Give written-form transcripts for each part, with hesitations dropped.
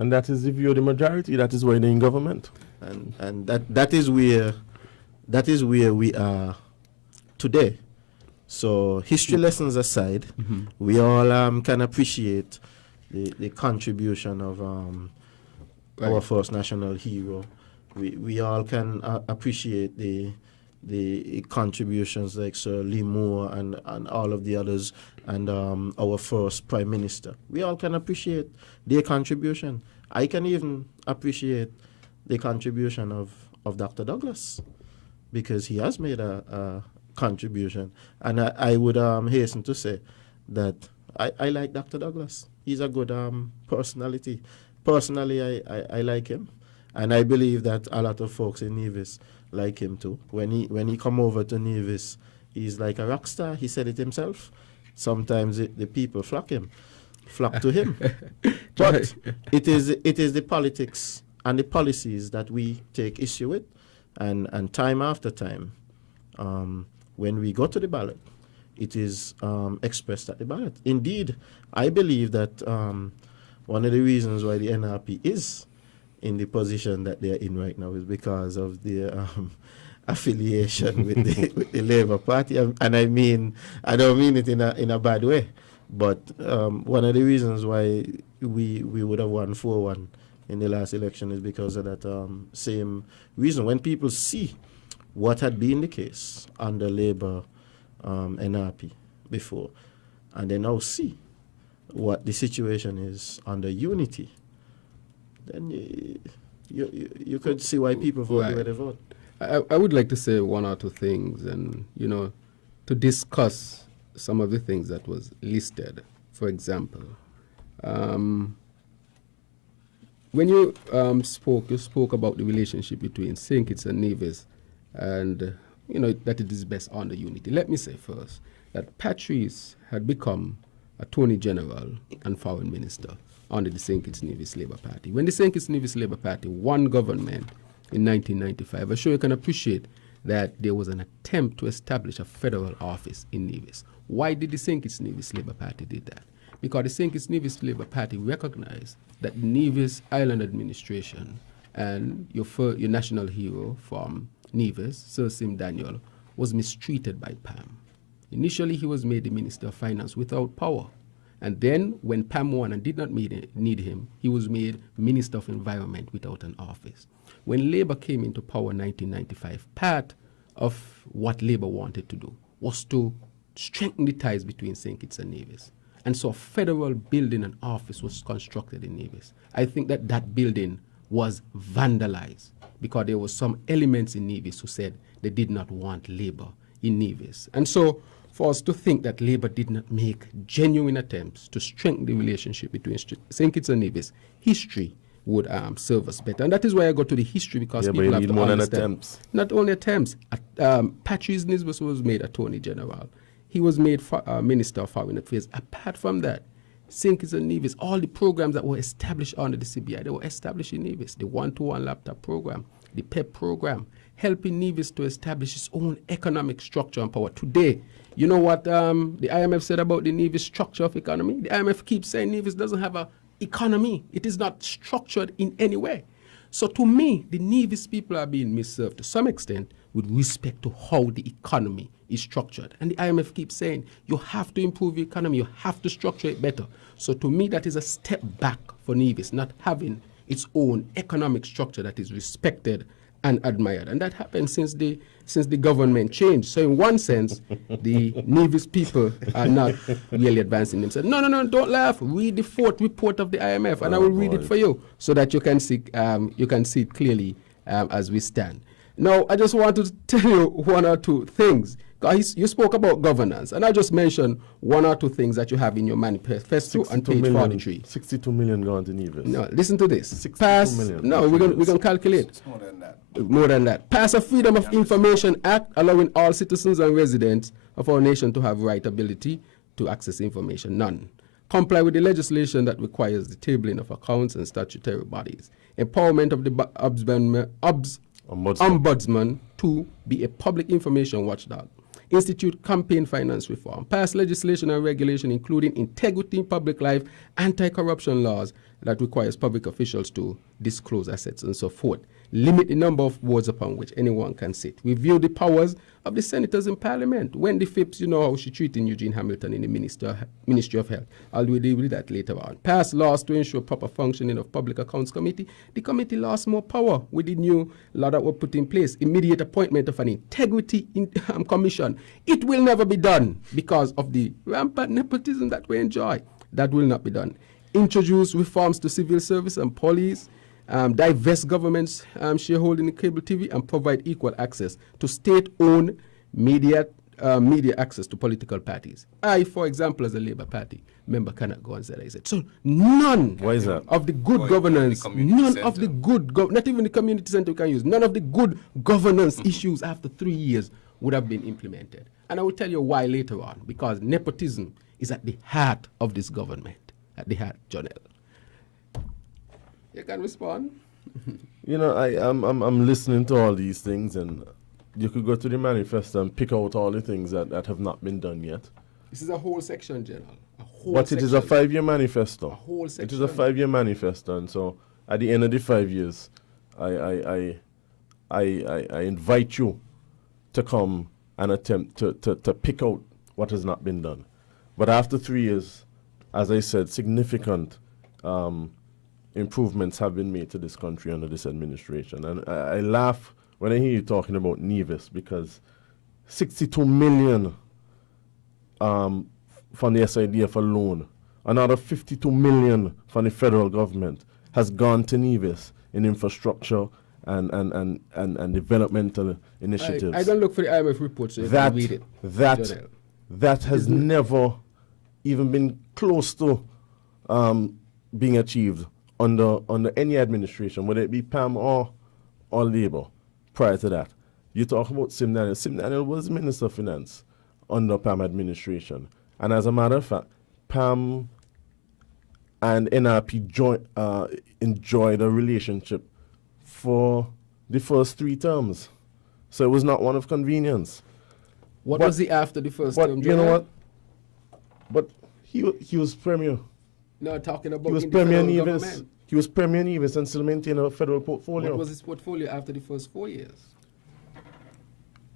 And that is if you're the majority, that is why they're in government. And that is where we are today. So history lessons aside, we all can appreciate the contribution of our first national hero. We all can appreciate the contributions like Sir Lee Moore and all of the others, and our first Prime Minister. We all can appreciate their contribution. I can even appreciate the contribution of Dr. Douglas, because he has made a contribution. And I would hasten to say that I like Dr. Douglas. He's a good personality. Personally, I like him. And I believe that a lot of folks in Nevis like him too. When he come over to Nevis, he's like a rock star. He said it himself. Sometimes the people flock to him. But it is the politics and the policies that we take issue with, and time after time, when we go to the ballot, it is expressed at the ballot. Indeed, I believe that one of the reasons why the NRP is in the position that they're in right now is because of their affiliation with the Labour Party, and I don't mean it in a bad way, but one of the reasons why we would have won 4-1 in the last election is because of that same reason. When people see what had been the case under Labour NRP before, and they now see what the situation is under Unity, then you could see why people vote the way they vote. I would like to say one or two things, and to discuss some of the things that was listed. For example, when you spoke about the relationship between St. Kitts and Nevis, and that it is best under Unity. Let me say first that Patrice had become Attorney General and Foreign Minister under the St. Kitts Nevis Labour Party. When the St. Kitts Nevis Labour Party won government in 1995, I'm sure you can appreciate that there was an attempt to establish a federal office in Nevis. Why did the St. Kitts Nevis Labour Party did that? Because the St. Kitts Nevis Labour Party recognized that Nevis Island Administration and your national hero from Nevis, Sir Sim Daniel, was mistreated by PAM. Initially, he was made the Minister of Finance without power. And then, when PAM won and did not need him, he was made Minister of Environment without an office. When Labour came into power in 1995, part of what Labour wanted to do was to strengthen the ties between St. Kitts and Nevis. And so a federal building and office was constructed in Nevis. I think that building was vandalized because there were some elements in Nevis who said they did not want Labour in Nevis. And so for us to think that Labour did not make genuine attempts to strengthen the relationship between St. Kitts and Nevis, history would serve us better. And that is why I go to the history, because people have to more understand. than attempts. Not only attempts. Patrice Nevis was made Attorney General. He was made Minister of Foreign Affairs. Apart from that, St. Kitts and Nevis, all the programs that were established under the CBI, they were established in Nevis. The one-to-one laptop program, the PEP program, helping Nevis to establish its own economic structure and power. Today, you know what the IMF said about the Nevis structure of economy? The IMF keeps saying Nevis doesn't have an economy. It is not structured in any way. So to me, the Nevis people are being misserved to some extent with respect to how the economy is structured. And the IMF keeps saying, you have to improve the economy, you have to structure it better. So to me, that is a step back for Nevis, not having its own economic structure that is respected and admired. And that happened since the government changed. So in one sense, the Nevis people are not really advancing themselves. No, don't laugh. Read the fourth report of the IMF, and I will read it for you so that you can see it clearly as we stand. Now, I just want to tell you one or two things. Guys, you spoke about governance, and I just mentioned one or two things that you have in your manifesto on page 43. 62 million gone to Nevis. No, listen to this. 62 million. No, we're going to calculate. It's more than that. More than that. Pass a Freedom of Information Act allowing all citizens and residents of our nation to have right ability to access information. None. Comply with the legislation that requires the tabling of accounts and statutory bodies. Empowerment of the ombudsman to be a public information watchdog. Institute campaign finance reform. Pass legislation and regulation including integrity in public life, anti-corruption laws, that requires public officials to disclose assets and so forth. Limit the number of wards upon which anyone can sit. Review the powers of the senators in parliament. Wendy Phipps, you know how she treated Eugene Hamilton in the Ministry of Health. I'll deal with that later on. Pass laws to ensure proper functioning of Public Accounts Committee. The committee lost more power with the new law that was put in place. Immediate appointment of an integrity commission. It will never be done because of the rampant nepotism that we enjoy. That will not be done. Introduce reforms to civil service and police. Divest government's shareholding in cable TV and provide equal access to state-owned media access to political parties. I, for example, as a Labour Party member, cannot go on ZIZ. So none Why is that? of the good governance, none of the good, not even the community center we can use, none of the good governance issues after 3 years would have been implemented. And I will tell you why later on, because nepotism is at the heart of this government, at the heart, Jonel. You can respond. You know, I'm listening to all these things, and you could go to the manifesto and pick out all the things that have not been done yet. This is a whole section, General. But it is a 5-year manifesto. A whole section. It is a 5-year manifesto, and so at the end of the 5 years, I invite you to come and attempt to pick out what has not been done. But after 3 years, as I said, significant improvements have been made to this country under this administration. And I laugh when I hear you talking about Nevis, because 62 million from the SIDF alone, another 52 million from the federal government has gone to Nevis in infrastructure and developmental initiatives. I don't look for the IMF report, so you can read it. That has never even been close to being achieved under any administration, whether it be PAM or Labour. Prior to that, you talk about Sim Daniel. Sim Daniel was Minister of Finance under PAM administration, and as a matter of fact, PAM and NRP enjoyed a relationship for the first 3 terms, so it was not one of convenience. What was he after the first term? You know what? But he was premier. No, talking about He was premier Nevis. He was premier Nevis and still maintained a federal portfolio. What was his portfolio after the first 4 years?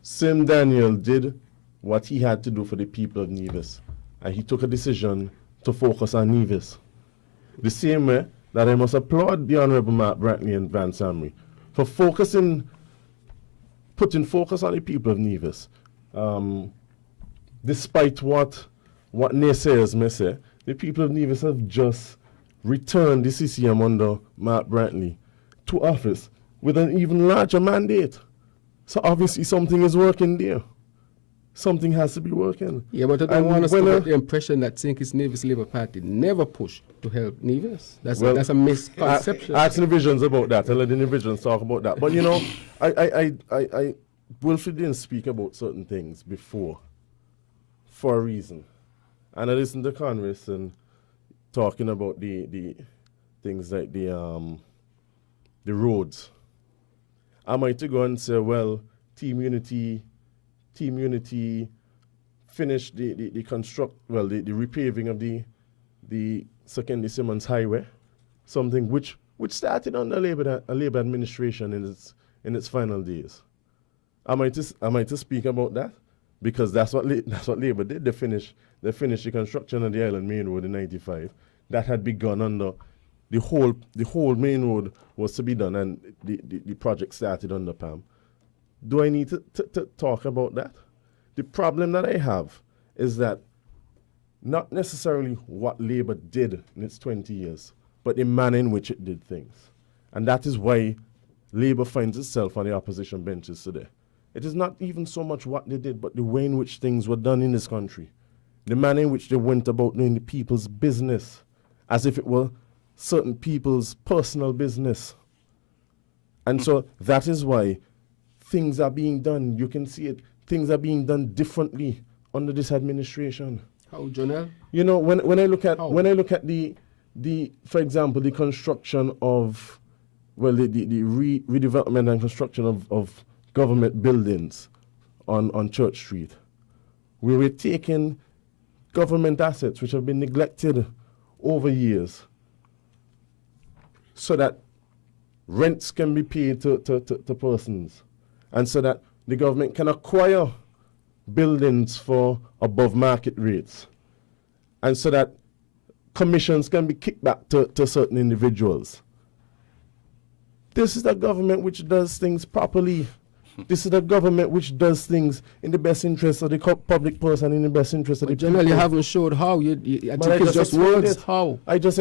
Sim Daniel did what he had to do for the people of Nevis, and he took a decision to focus on Nevis. The same way that I must applaud the Honourable Mark Brantley and Van Samry for putting focus on the people of Nevis. Despite what naysayers may say, the people of Nevis have just returned the CCM under Mark Brantley to office with an even larger mandate. So obviously something is working there. Something has to be working. Yeah, but I don't want us to get the impression that St. Kitts Nevis Labour Party never pushed to help Nevis. That's a misconception. Ask the Visions about that and let the Visions talk about that. But you know, I Wilfred didn't speak about certain things before for a reason. And I listened to Congress and talking about the things like the roads. I might go and say, well, Team Unity finished the repaving of the Secondary Simmons Highway, something which started under a Labour administration in its final days. Am I to speak about that? Because that's what Labour did. They finished the construction of the Island Main Road in '95. That had begun under the whole main road was to be done, and the project started under PAM. Do I need to talk about that? The problem that I have is that not necessarily what Labour did in its 20 years, but the manner in which it did things. And that is why Labour finds itself on the opposition benches today. It is not even so much what they did, but the way in which things were done in this country. The manner in which they went about doing the people's business as if it were certain people's personal business. And so that is why things are being done. You can see it. Things are being done differently under this administration. How, Jonel? You know, when I look at the for example, the construction of the redevelopment and construction of government buildings on Church Street, we were taking government assets which have been neglected over years so that rents can be paid to persons, and so that the government can acquire buildings for above market rates, and so that commissions can be kicked back to certain individuals. This is a government which does things properly. This is a government which does things in the best interest of the public person, in the best interest of the people. Generally, you haven't showed how. I think it's just words. How? I just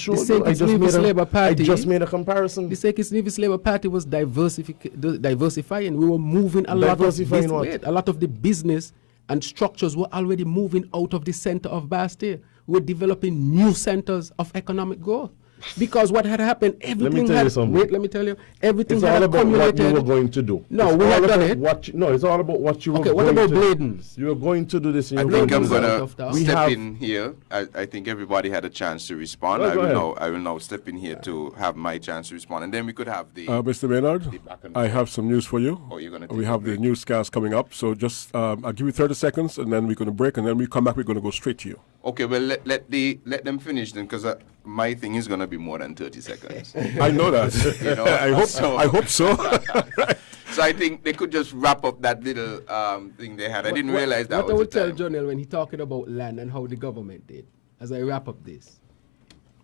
showed you. I just made a comparison. The Sekis Nevis Labour Party was diversifying. We were moving a lot of a lot of the business and structures were already moving out of the center of Bastille. We were developing new centers of economic growth. Because what had happened, everything had... Wait, let me tell you. Everything had accumulated. It's all about what you were going to do. No, we had done it. It's all about what you were going to do. Okay, what about Bladens? You were going to do this. I think I'm going to step in here. I think everybody had a chance to respond. I will now step in here to have my chance to respond. And then we could have the... Mr. Maynard, I have some news for you. Oh, you're going to we have the newscast coming up. So just, I'll give you 30 seconds, and then we're going to break, and then we come back, we're going to go straight to you. Okay, well, let them finish then, because my thing is going to be more than 30 seconds. I know that. You know? I hope so. So I think they could just wrap up that little thing they had. I didn't realize that what was I would the tell time. Jonel when he talking about land and how the government did, as I wrap up this,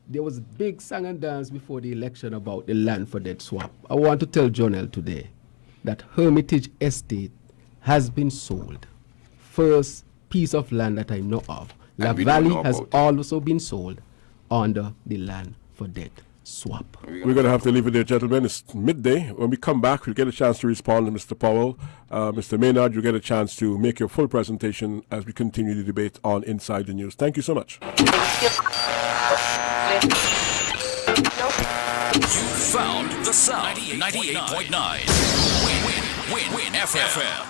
there was a big song and dance before the election about the land for debt swap. I want to tell Jonel today that Hermitage Estate has been sold. First piece of land that I know of. La Valley has also been sold under the land for debt swap. We're going to have to leave it there, gentlemen. It's midday. When we come back, we'll get a chance to respond to Mr. Powell. Mr. Maynard, you'll get a chance to make your full presentation as we continue the debate on Inside the News. Thank you so much. You found the sound. 98.9. Win FM.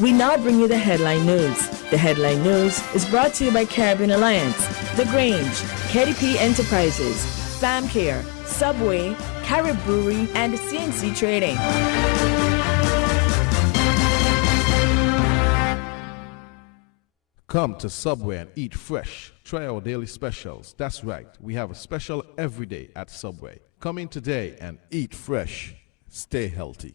We now bring you the headline news. The headline news is brought to you by Caribbean Alliance, The Grange, KDP Enterprises, FamCare, Subway, Carib Brewery, and CNC Trading. Come to Subway and eat fresh. Try our daily specials. That's right, we have a special every day at Subway. Come in today and eat fresh. Stay healthy.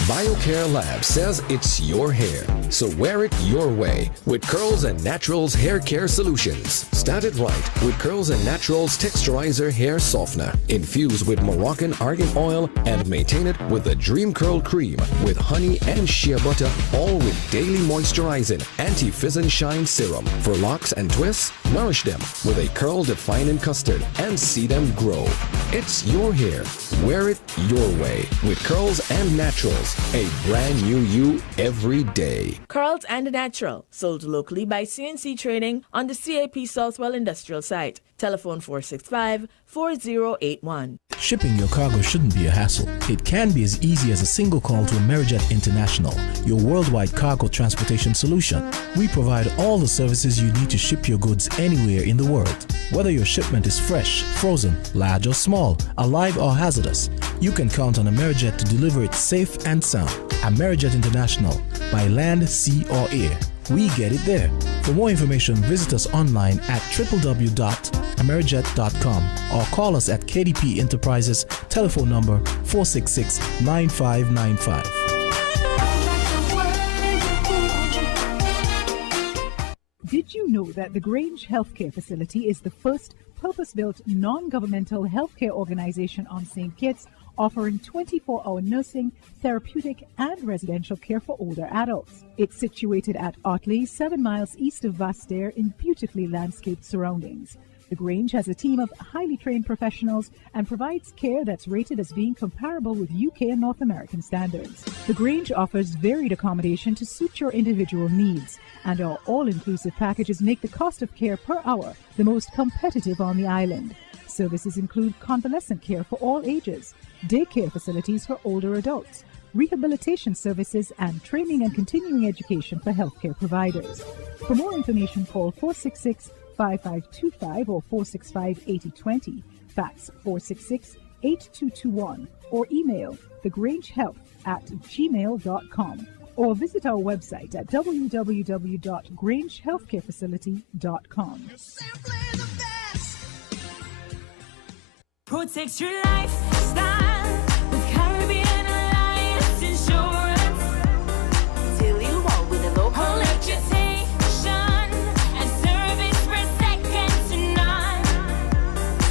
BioCare Lab says it's your hair, so wear it your way with Curls and Naturals Hair Care Solutions. Start it right with Curls and Naturals Texturizer Hair Softener. Infuse with Moroccan argan oil and maintain it with the Dream Curl Cream with honey and shea butter, all with daily moisturizing anti-fizz and shine serum. For locks and twists, nourish them with a curl-defining custard and see them grow. It's your hair. Wear it your way with Curls and Naturals. A brand new you every day. Curls and Natural, sold locally by CNC Trading on the CAP Southwell Industrial Site. Telephone 465-4081. Shipping your cargo shouldn't be a hassle. It can be as easy as a single call to Amerijet International, your worldwide cargo transportation solution. We provide all the services you need to ship your goods anywhere in the world. Whether your shipment is fresh, frozen, large or small, alive or hazardous, you can count on Amerijet to deliver it safe and sound. Amerijet International, by land, sea or air. We get it there. For more information, visit us online at www.amerijet.com or call us at KDP Enterprises, telephone number 466-9595. Did you know that the Grange Healthcare Facility is the first purpose-built non-governmental healthcare organization on St. Kitts, offering 24-hour nursing, therapeutic, and residential care for older adults? It's situated at Otley, 7 miles east of Vastair in beautifully landscaped surroundings. The Grange has a team of highly trained professionals and provides care that's rated as being comparable with UK and North American standards. The Grange offers varied accommodation to suit your individual needs, and our all-inclusive packages make the cost of care per hour the most competitive on the island. Services include convalescent care for all ages, daycare facilities for older adults, rehabilitation services, and training and continuing education for healthcare providers. For more information, call 466-5525 or 465-8020, fax 466-8221, or email thegrangehealth@gmail.com. or visit our website at www.grangehealthcarefacility.com. Protect your lifestyle with Caribbean Alliance Insurance. Till you walk with a local reputation and service for second to none.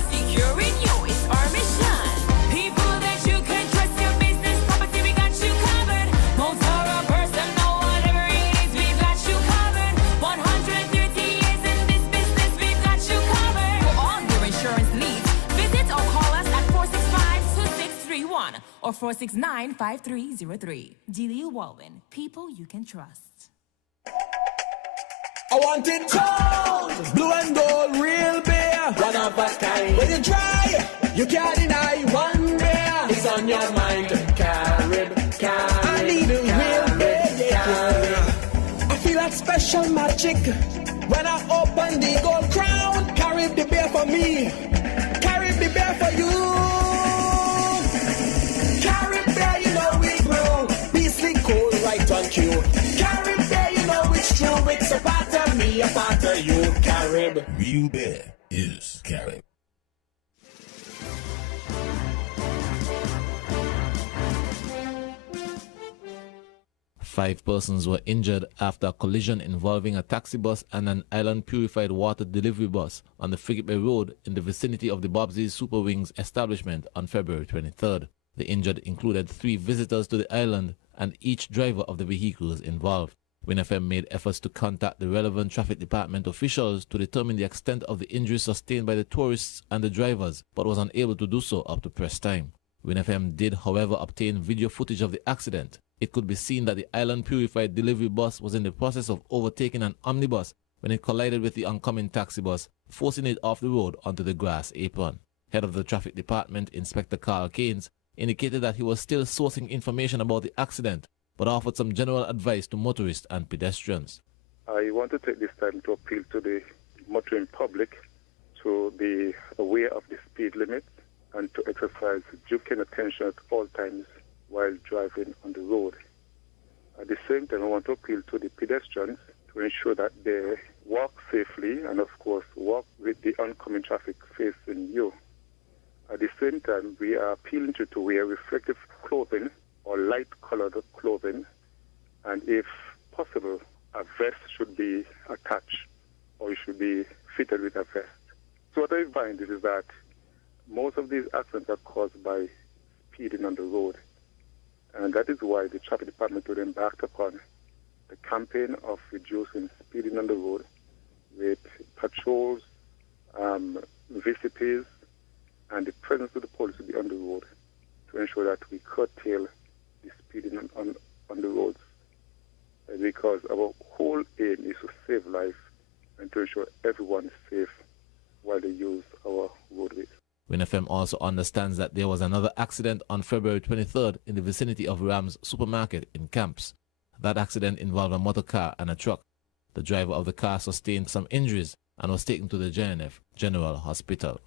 Securing you is our mission. People that you can trust, your business, property, we got you covered. Motor or personal, whatever it is, we got you covered. 130 years in this business, we've got you covered. For all your insurance needs, visit or call us at 465-2631 or 469-5303. Dealey Walwyn, people you can trust. I want it cold, blue and gold, real beer, one of a kind. When you try, you can't deny one beer. It's on your mind, Carib. I need a real beer, yeah. I feel that special magic when I open the gold crown. Carib the beer for me, Carib the beer for you. Carib beer, you know we grow, beastly cold right on cue. Carib beer, you know it's true, it's a part of me, a part of you, Carib. Real beer is Carib. Five persons were injured after a collision involving a taxi bus and an island purified water delivery bus on the Frigate Bay Road in the vicinity of the Bobsey's Super Wings establishment on February 23rd. The injured included 3 visitors to the island and each driver of the vehicles involved. WinFM made efforts to contact the relevant traffic department officials to determine the extent of the injuries sustained by the tourists and the drivers, but was unable to do so up to press time. WinFM did, however, obtain video footage of the accident. It could be seen that the island purified delivery bus was in the process of overtaking an omnibus when it collided with the oncoming taxi bus, forcing it off the road onto the grass apron. Head of the traffic department, Inspector Carl Keynes, indicated that he was still sourcing information about the accident, but offered some general advice to motorists and pedestrians. I want to take this time to appeal to the motoring public to be aware of the speed limit and to exercise due care and attention at all times while driving on the road. At the same time, I want to appeal to the pedestrians to ensure that they walk safely and, of course, walk with the oncoming traffic facing you. At the same time, we are appealing to wear reflective clothing or light-colored clothing, and if possible, a vest should be attached or you should be fitted with a vest. So what I find is that most of these accidents are caused by speeding on the road, and that is why the traffic department would embark upon the campaign of reducing speeding on the road with patrols, VCPs, and the presence of the police will be on the road to ensure that we curtail the speeding on the roads, because our whole aim is to save life and to ensure everyone is safe while they use our roadways. WinFM also understands that there was another accident on February 23rd in the vicinity of Ram's Supermarket in Camps. That accident involved a motor car and a truck. The driver of the car sustained some injuries and was taken to the JNF General Hospital.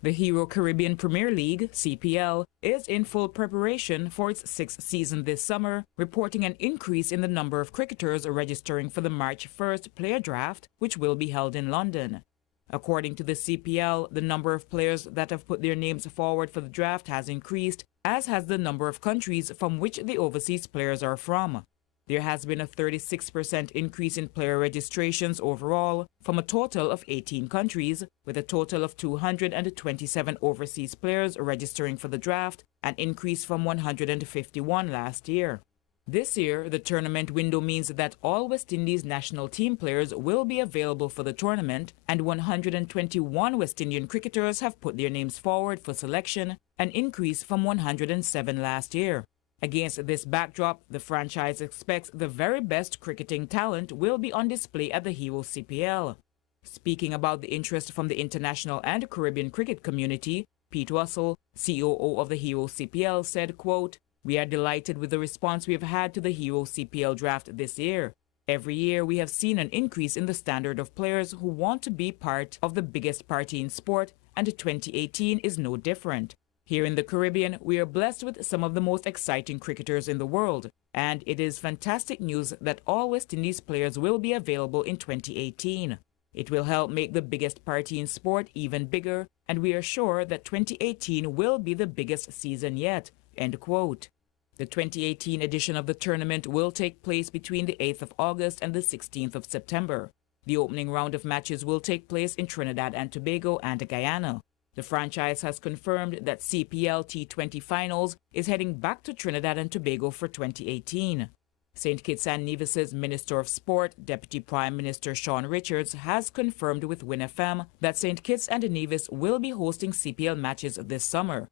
The Hero Caribbean Premier League, CPL, is in full preparation for its 6th season this summer, reporting an increase in the number of cricketers registering for the March 1st player draft, which will be held in London. According to the CPL, the number of players that have put their names forward for the draft has increased, as has the number of countries from which the overseas players are from. There has been a 36% increase in player registrations overall from a total of 18 countries, with a total of 227 overseas players registering for the draft, an increase from 151 last year. This year, the tournament window means that all West Indies national team players will be available for the tournament, and 121 West Indian cricketers have put their names forward for selection, an increase from 107 last year. Against this backdrop, the franchise expects the very best cricketing talent will be on display at the Hero CPL. Speaking about the interest from the international and Caribbean cricket community, Pt.2, COO of the Hero CPL, said, quote, "We are delighted with the response we have had to the Hero CPL draft this year. Every year we have seen an increase in the standard of players who want to be part of the biggest party in sport, and 2018 is no different. Here in the Caribbean, we are blessed with some of the most exciting cricketers in the world, and it is fantastic news that all West Indies players will be available in 2018. It will help make the biggest party in sport even bigger, and we are sure that 2018 will be the biggest season yet." End quote. The 2018 edition of the tournament will take place between the 8th of August and the 16th of September. The opening round of matches will take place in Trinidad and Tobago and Guyana. The franchise has confirmed that CPL T20 Finals is heading back to Trinidad and Tobago for 2018. St. Kitts and Nevis's Minister of Sport, Deputy Prime Minister Sean Richards, has confirmed with WinFM that St. Kitts and Nevis will be hosting CPL matches this summer.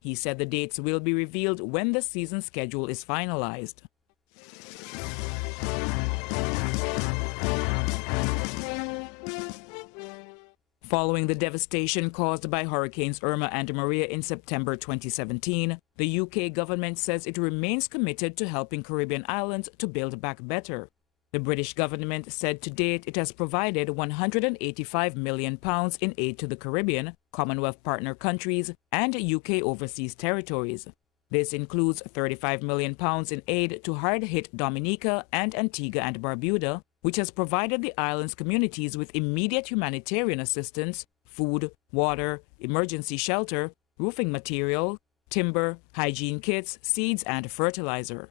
He said the dates will be revealed when the season schedule is finalized. Following the devastation caused by Hurricanes Irma and Maria in September 2017, the UK government says it remains committed to helping Caribbean islands to build back better. The British government said to date it has provided £185 million in aid to the Caribbean, Commonwealth partner countries, and UK overseas territories. This includes £35 million in aid to hard-hit Dominica and Antigua and Barbuda, which has provided the island's communities with immediate humanitarian assistance, food, water, emergency shelter, roofing material, timber, hygiene kits, seeds, and fertilizer.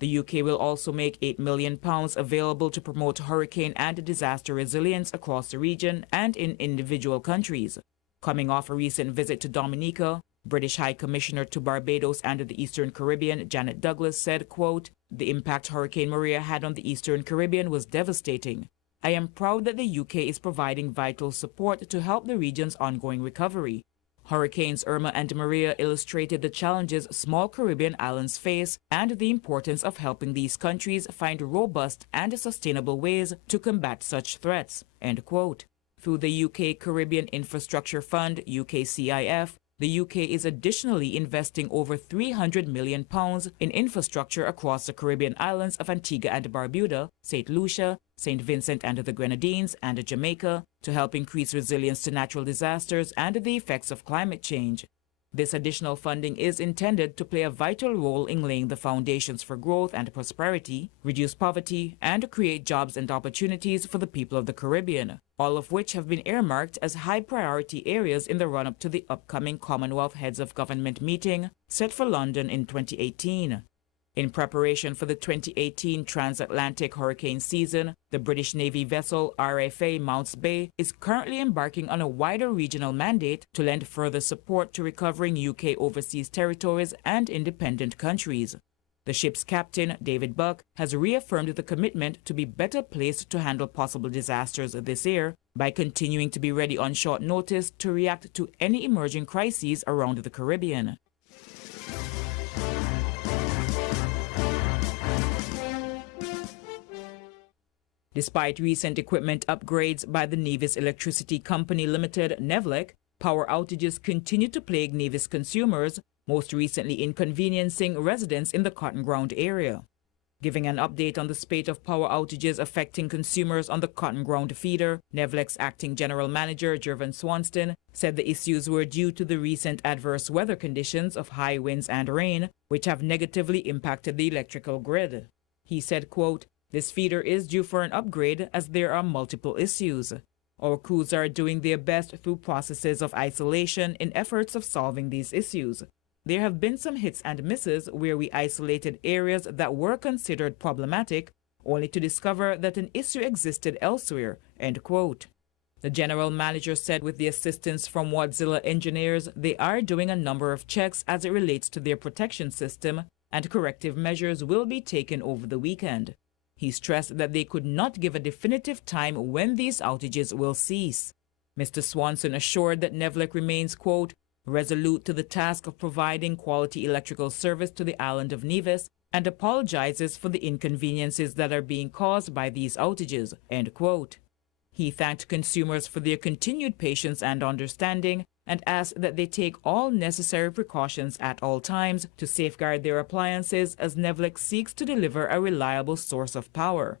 The UK will also make £8 million available to promote hurricane and disaster resilience across the region and in individual countries. Coming off a recent visit to Dominica, British High Commissioner to Barbados and the Eastern Caribbean, Janet Douglas, said, quote, "The impact Hurricane Maria had on the Eastern Caribbean was devastating. I am proud that the UK is providing vital support to help the region's ongoing recovery. Hurricanes Irma and Maria illustrated the challenges small Caribbean islands face and the importance of helping these countries find robust and sustainable ways to combat such threats." End quote. Through the UK Caribbean Infrastructure Fund, UKCIF, the UK is additionally investing over £300 million in infrastructure across the Caribbean islands of Antigua and Barbuda, St. Lucia, St. Vincent and the Grenadines, and Jamaica to help increase resilience to natural disasters and the effects of climate change. This additional funding is intended to play a vital role in laying the foundations for growth and prosperity, reduce poverty, and create jobs and opportunities for the people of the Caribbean, all of which have been earmarked as high-priority areas in the run-up to the upcoming Commonwealth Heads of Government meeting set for London in 2018. In preparation for the 2018 transatlantic hurricane season, the British Navy vessel RFA Mounts Bay is currently embarking on a wider regional mandate to lend further support to recovering UK overseas territories and independent countries. The ship's captain, David Buck, has reaffirmed the commitment to be better placed to handle possible disasters this year by continuing to be ready on short notice to react to any emerging crises around the Caribbean. Despite recent equipment upgrades by the Nevis Electricity Company Limited, NEVLEC, power outages continue to plague Nevis consumers, most recently inconveniencing residents in the Cotton Ground area. Giving an update on the spate of power outages affecting consumers on the Cotton Ground feeder, NEVLEC's acting general manager, Jervan Swanston, said the issues were due to the recent adverse weather conditions of high winds and rain, which have negatively impacted the electrical grid. He said, quote, "This feeder is due for an upgrade as there are multiple issues. Our crews are doing their best through processes of isolation in efforts of solving these issues. There have been some hits and misses where we isolated areas that were considered problematic, only to discover that an issue existed elsewhere." End quote. The general manager said with the assistance from Wadzilla engineers, they are doing a number of checks as it relates to their protection system, and corrective measures will be taken over the weekend. He stressed that they could not give a definitive time when these outages will cease. Mr. Swanson assured that NEVLEC remains, quote, "resolute to the task of providing quality electrical service to the island of Nevis and apologizes for the inconveniences that are being caused by these outages." End quote. He thanked consumers for their continued patience and understanding and asked that they take all necessary precautions at all times to safeguard their appliances as NEVLEC seeks to deliver a reliable source of power.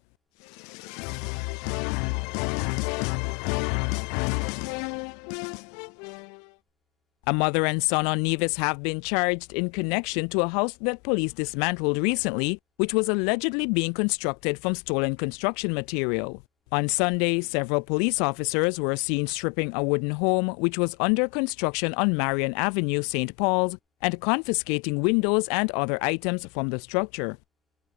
A mother and son on Nevis have been charged in connection to a house that police dismantled recently, which was allegedly being constructed from stolen construction material. On Sunday, several police officers were seen stripping a wooden home which was under construction on Marion Avenue, St. Paul's, and confiscating windows and other items from the structure.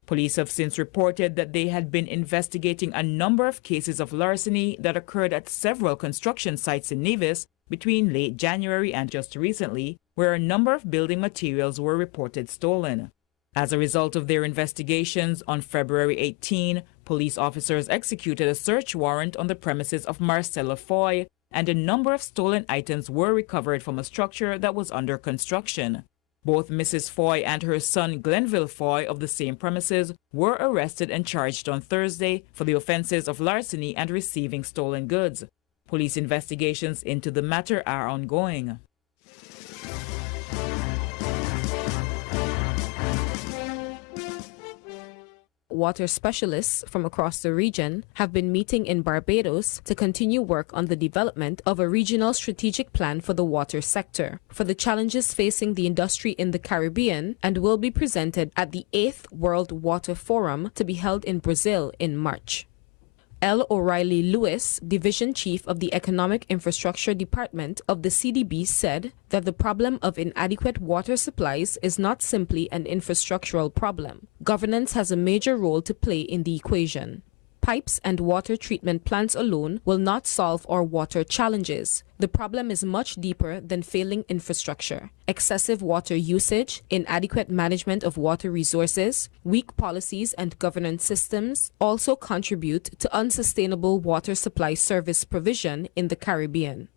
Police have since reported that they had been investigating a number of cases of larceny that occurred at several construction sites in Nevis between late January and just recently, where a number of building materials were reported stolen. As a result of their investigations, on February 18, police officers executed a search warrant on the premises of Marcella Foy, and a number of stolen items were recovered from a structure that was under construction. Both Mrs. Foy and her son Glenville Foy of the same premises were arrested and charged on Thursday for the offenses of larceny and receiving stolen goods. Police investigations into the matter are ongoing. Water specialists from across the region have been meeting in Barbados to continue work on the development of a regional strategic plan for the water sector, for the challenges facing the industry in the Caribbean, and will be presented at the 8th World Water Forum to be held in Brazil in March. L. O'Reilly Lewis, Division Chief of the Economic Infrastructure Department of the CDB, said that the problem of inadequate water supplies is not simply an infrastructural problem. Governance has a major role to play in the equation. Pipes and water treatment plants alone will not solve our water challenges. The problem is much deeper than failing infrastructure. Excessive water usage, inadequate management of water resources, weak policies and governance systems also contribute to unsustainable water supply service provision in the Caribbean.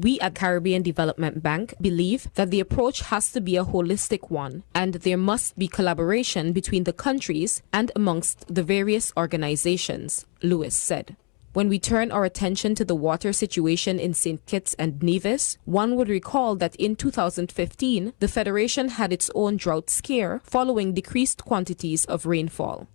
We at Caribbean Development Bank believe that the approach has to be a holistic one, and there must be collaboration between the countries and amongst the various organizations, Lewis said. When we turn our attention to the water situation in St. Kitts and Nevis, one would recall that in 2015, the Federation had its own drought scare following decreased quantities of rainfall.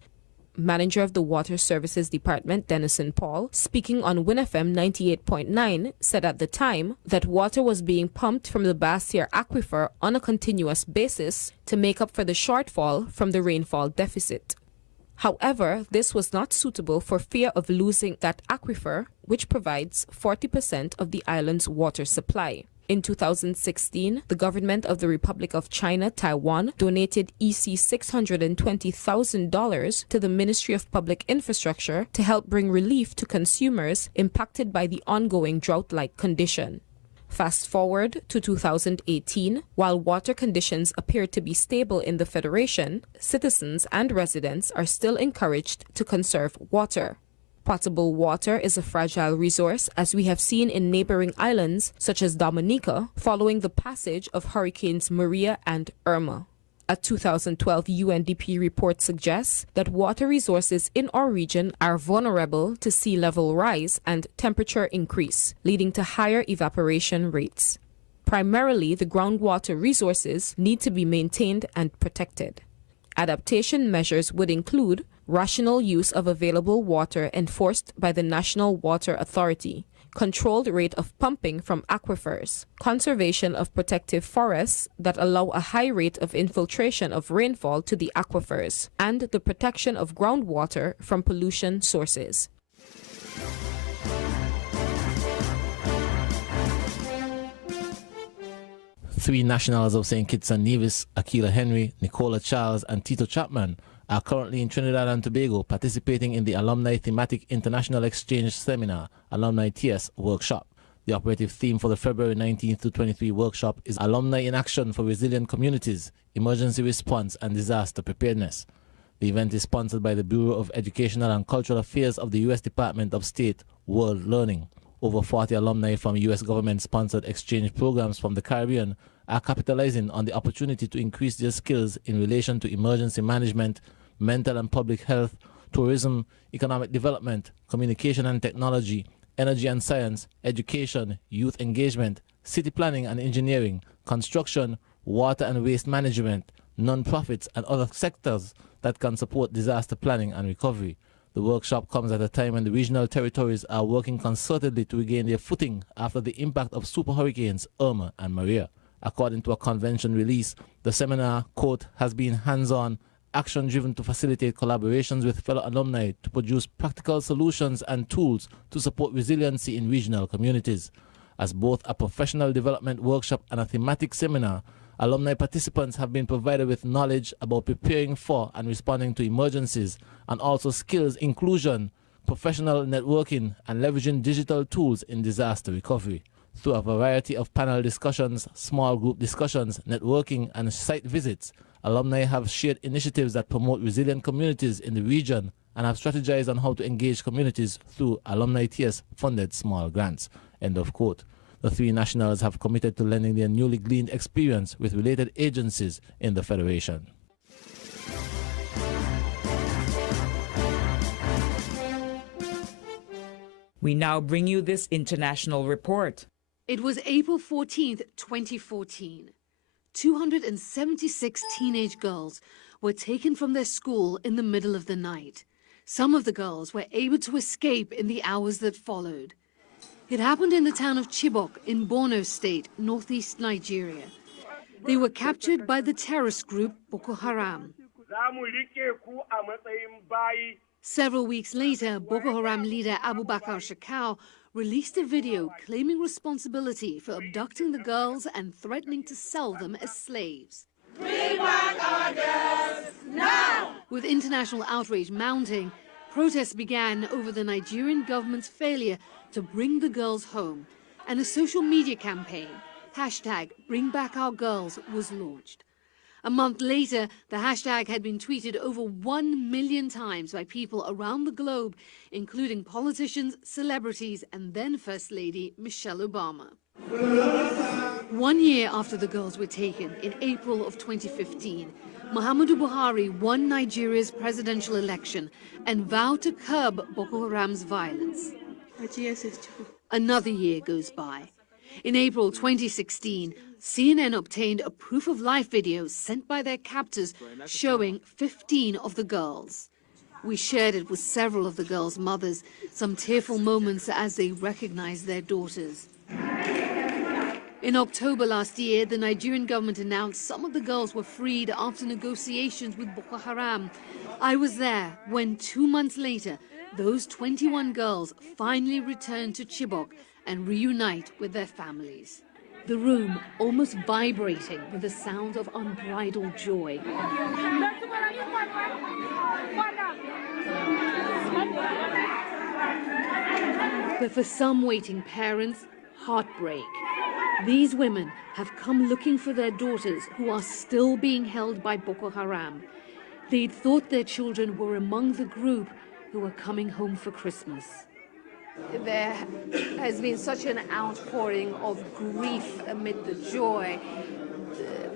Manager of the Water Services Department, Denison Paul, speaking on WinFM 98.9, said at the time that water was being pumped from the Bastier Aquifer on a continuous basis to make up for the shortfall from the rainfall deficit. However, this was not suitable for fear of losing that aquifer, which provides 40% of the island's water supply. In 2016, the government of the Republic of China, Taiwan, donated EC $620,000 to the Ministry of Public Infrastructure to help bring relief to consumers impacted by the ongoing drought-like condition. Fast forward to 2018, while water conditions appear to be stable in the Federation, citizens and residents are still encouraged to conserve water. Potable water is a fragile resource, as we have seen in neighboring islands such as Dominica following the passage of Hurricanes Maria and Irma. A 2012 UNDP report suggests that water resources in our region are vulnerable to sea level rise and temperature increase, leading to higher evaporation rates. Primarily, the groundwater resources need to be maintained and protected. Adaptation measures would include rational use of available water enforced by the National Water Authority, controlled rate of pumping from aquifers, conservation of protective forests that allow a high rate of infiltration of rainfall to the aquifers, and the protection of groundwater from pollution sources. Three nationals of St. Kitts and Nevis, Akila Henry, Nicola Charles, and Tito Chapman, are currently in Trinidad and Tobago participating in the Alumni Thematic International Exchange Seminar, Alumni TS Workshop. The operative theme for the February 19th to 23 workshop is Alumni in Action for Resilient Communities, Emergency Response and Disaster Preparedness. The event is sponsored by the Bureau of Educational and Cultural Affairs of the U.S. Department of State World Learning. Over 40 alumni from U.S. government-sponsored exchange programs from the Caribbean are capitalizing on the opportunity to increase their skills in relation to emergency management, mental and public health, tourism, economic development, communication and technology, energy and science, education, youth engagement, city planning and engineering, construction, water and waste management, non-profits and other sectors that can support disaster planning and recovery. The workshop comes at a time when the regional territories are working concertedly to regain their footing after the impact of super hurricanes Irma and Maria. According to a convention release, the seminar, quote, has been hands-on, action-driven to facilitate collaborations with fellow alumni to produce practical solutions and tools to support resiliency in regional communities. As both a professional development workshop and a thematic seminar, alumni participants have been provided with knowledge about preparing for and responding to emergencies, and also skills inclusion, professional networking, and leveraging digital tools in disaster recovery. Through a variety of panel discussions, small group discussions, networking, and site visits, alumni have shared initiatives that promote resilient communities in the region and have strategized on how to engage communities through Alumni TS-funded small grants. End of quote. The three nationals have committed to lending their newly gleaned experience with related agencies in the Federation. We now bring you this international report. It was April 14th, 2014. 276 teenage girls were taken from their school in the middle of the night. Some of the girls were able to escape in the hours that followed. It happened in the town of Chibok in Borno State, northeast Nigeria. They were captured by the terrorist group Boko Haram. Several weeks later, Boko Haram leader Abubakar Shekau released a video claiming responsibility for abducting the girls and threatening to sell them as slaves. Bring back our girls now! With international outrage mounting, protests began over the Nigerian government's failure to bring the girls home, and a social media campaign, #BringBackOurGirls, was launched. A month later, the hashtag had been tweeted over 1 million times by people around the globe, including politicians, celebrities, and then First Lady Michelle Obama. 1 year after the girls were taken, in April of 2015, Muhammadu Buhari won Nigeria's presidential election and vowed to curb Boko Haram's violence. Another year goes by. In April 2016, CNN obtained a proof-of-life video sent by their captors showing 15 of the girls. We shared it with several of the girls' mothers, some tearful moments as they recognized their daughters. In October last year, the Nigerian government announced some of the girls were freed after negotiations with Boko Haram. I was there when 2 months later, those 21 girls finally returned to Chibok and reunite with their families. The room almost vibrating with the sound of unbridled joy. But for some waiting parents, heartbreak. These women have come looking for their daughters who are still being held by Boko Haram. They'd thought their children were among the group who were coming home for Christmas. There has been such an outpouring of grief amid the joy,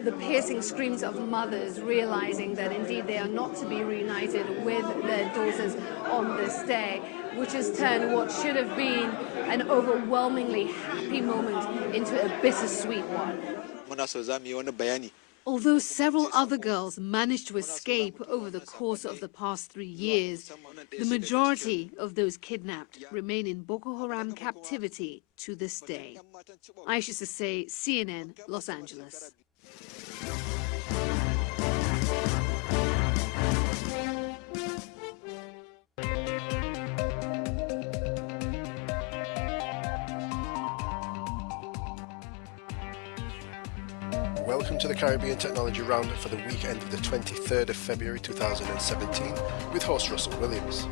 the piercing screams of mothers realizing that indeed they are not to be reunited with their daughters on this day, which has turned what should have been an overwhelmingly happy moment into a bittersweet one. Although several other girls managed to escape over the course of the past 3 years, the majority of those kidnapped remain in Boko Haram captivity to this day. Aisha Sase, CNN, Los Angeles. Welcome to the Caribbean Technology Roundup for the weekend of the 23rd of February 2017 with host Russell Williams.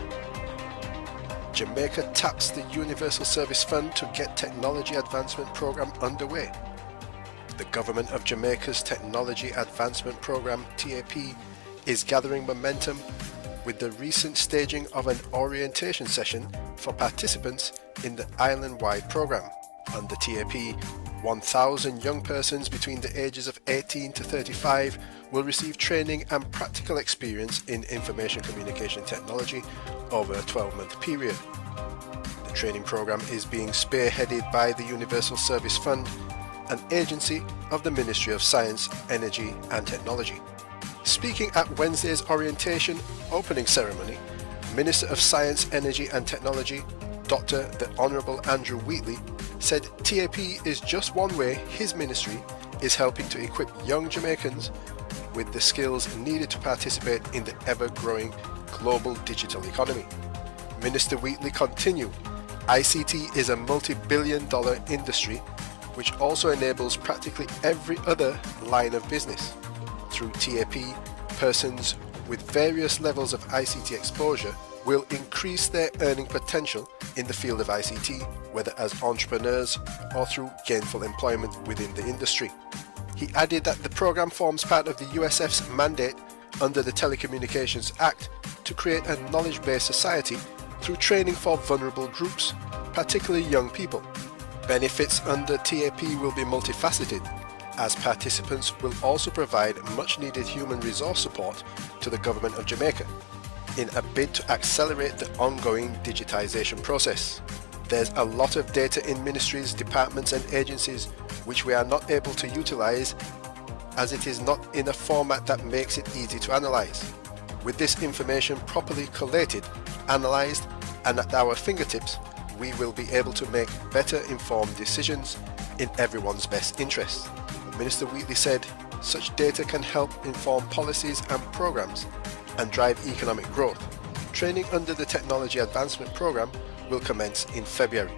Jamaica taps the Universal Service Fund to get Technology Advancement Program underway. The Government of Jamaica's Technology Advancement Program, TAP, is gathering momentum with the recent staging of an orientation session for participants in the island-wide program. Under TAP, 1,000 young persons between the ages of 18 to 35 will receive training and practical experience in information communication technology over a 12-month period. The training program is being spearheaded by the Universal Service Fund, an agency of the Ministry of Science, Energy and Technology. Speaking at Wednesday's orientation opening ceremony, Minister of Science, Energy and Technology, Dr. the Honourable Andrew Wheatley, said TAP is just one way his ministry is helping to equip young Jamaicans with the skills needed to participate in the ever-growing global digital economy. Minister Wheatley continued, ICT is a multi-billion-dollar industry which also enables practically every other line of business. Through TAP, persons with various levels of ICT exposure will increase their earning potential in the field of ICT, whether as entrepreneurs or through gainful employment within the industry. He added that the program forms part of the USF's mandate under the Telecommunications Act to create a knowledge-based society through training for vulnerable groups, particularly young people. Benefits under TAP will be multifaceted, as participants will also provide much-needed human resource support to the Government of Jamaica in a bid to accelerate the ongoing digitisation process. There's a lot of data in ministries, departments and agencies which we are not able to utilise as it is not in a format that makes it easy to analyse. With this information properly collated, analysed and at our fingertips, we will be able to make better informed decisions in everyone's best interest. Minister Wheatley said such data can help inform policies and programmes and drive economic growth. Training under the Technology Advancement Programme will commence in February.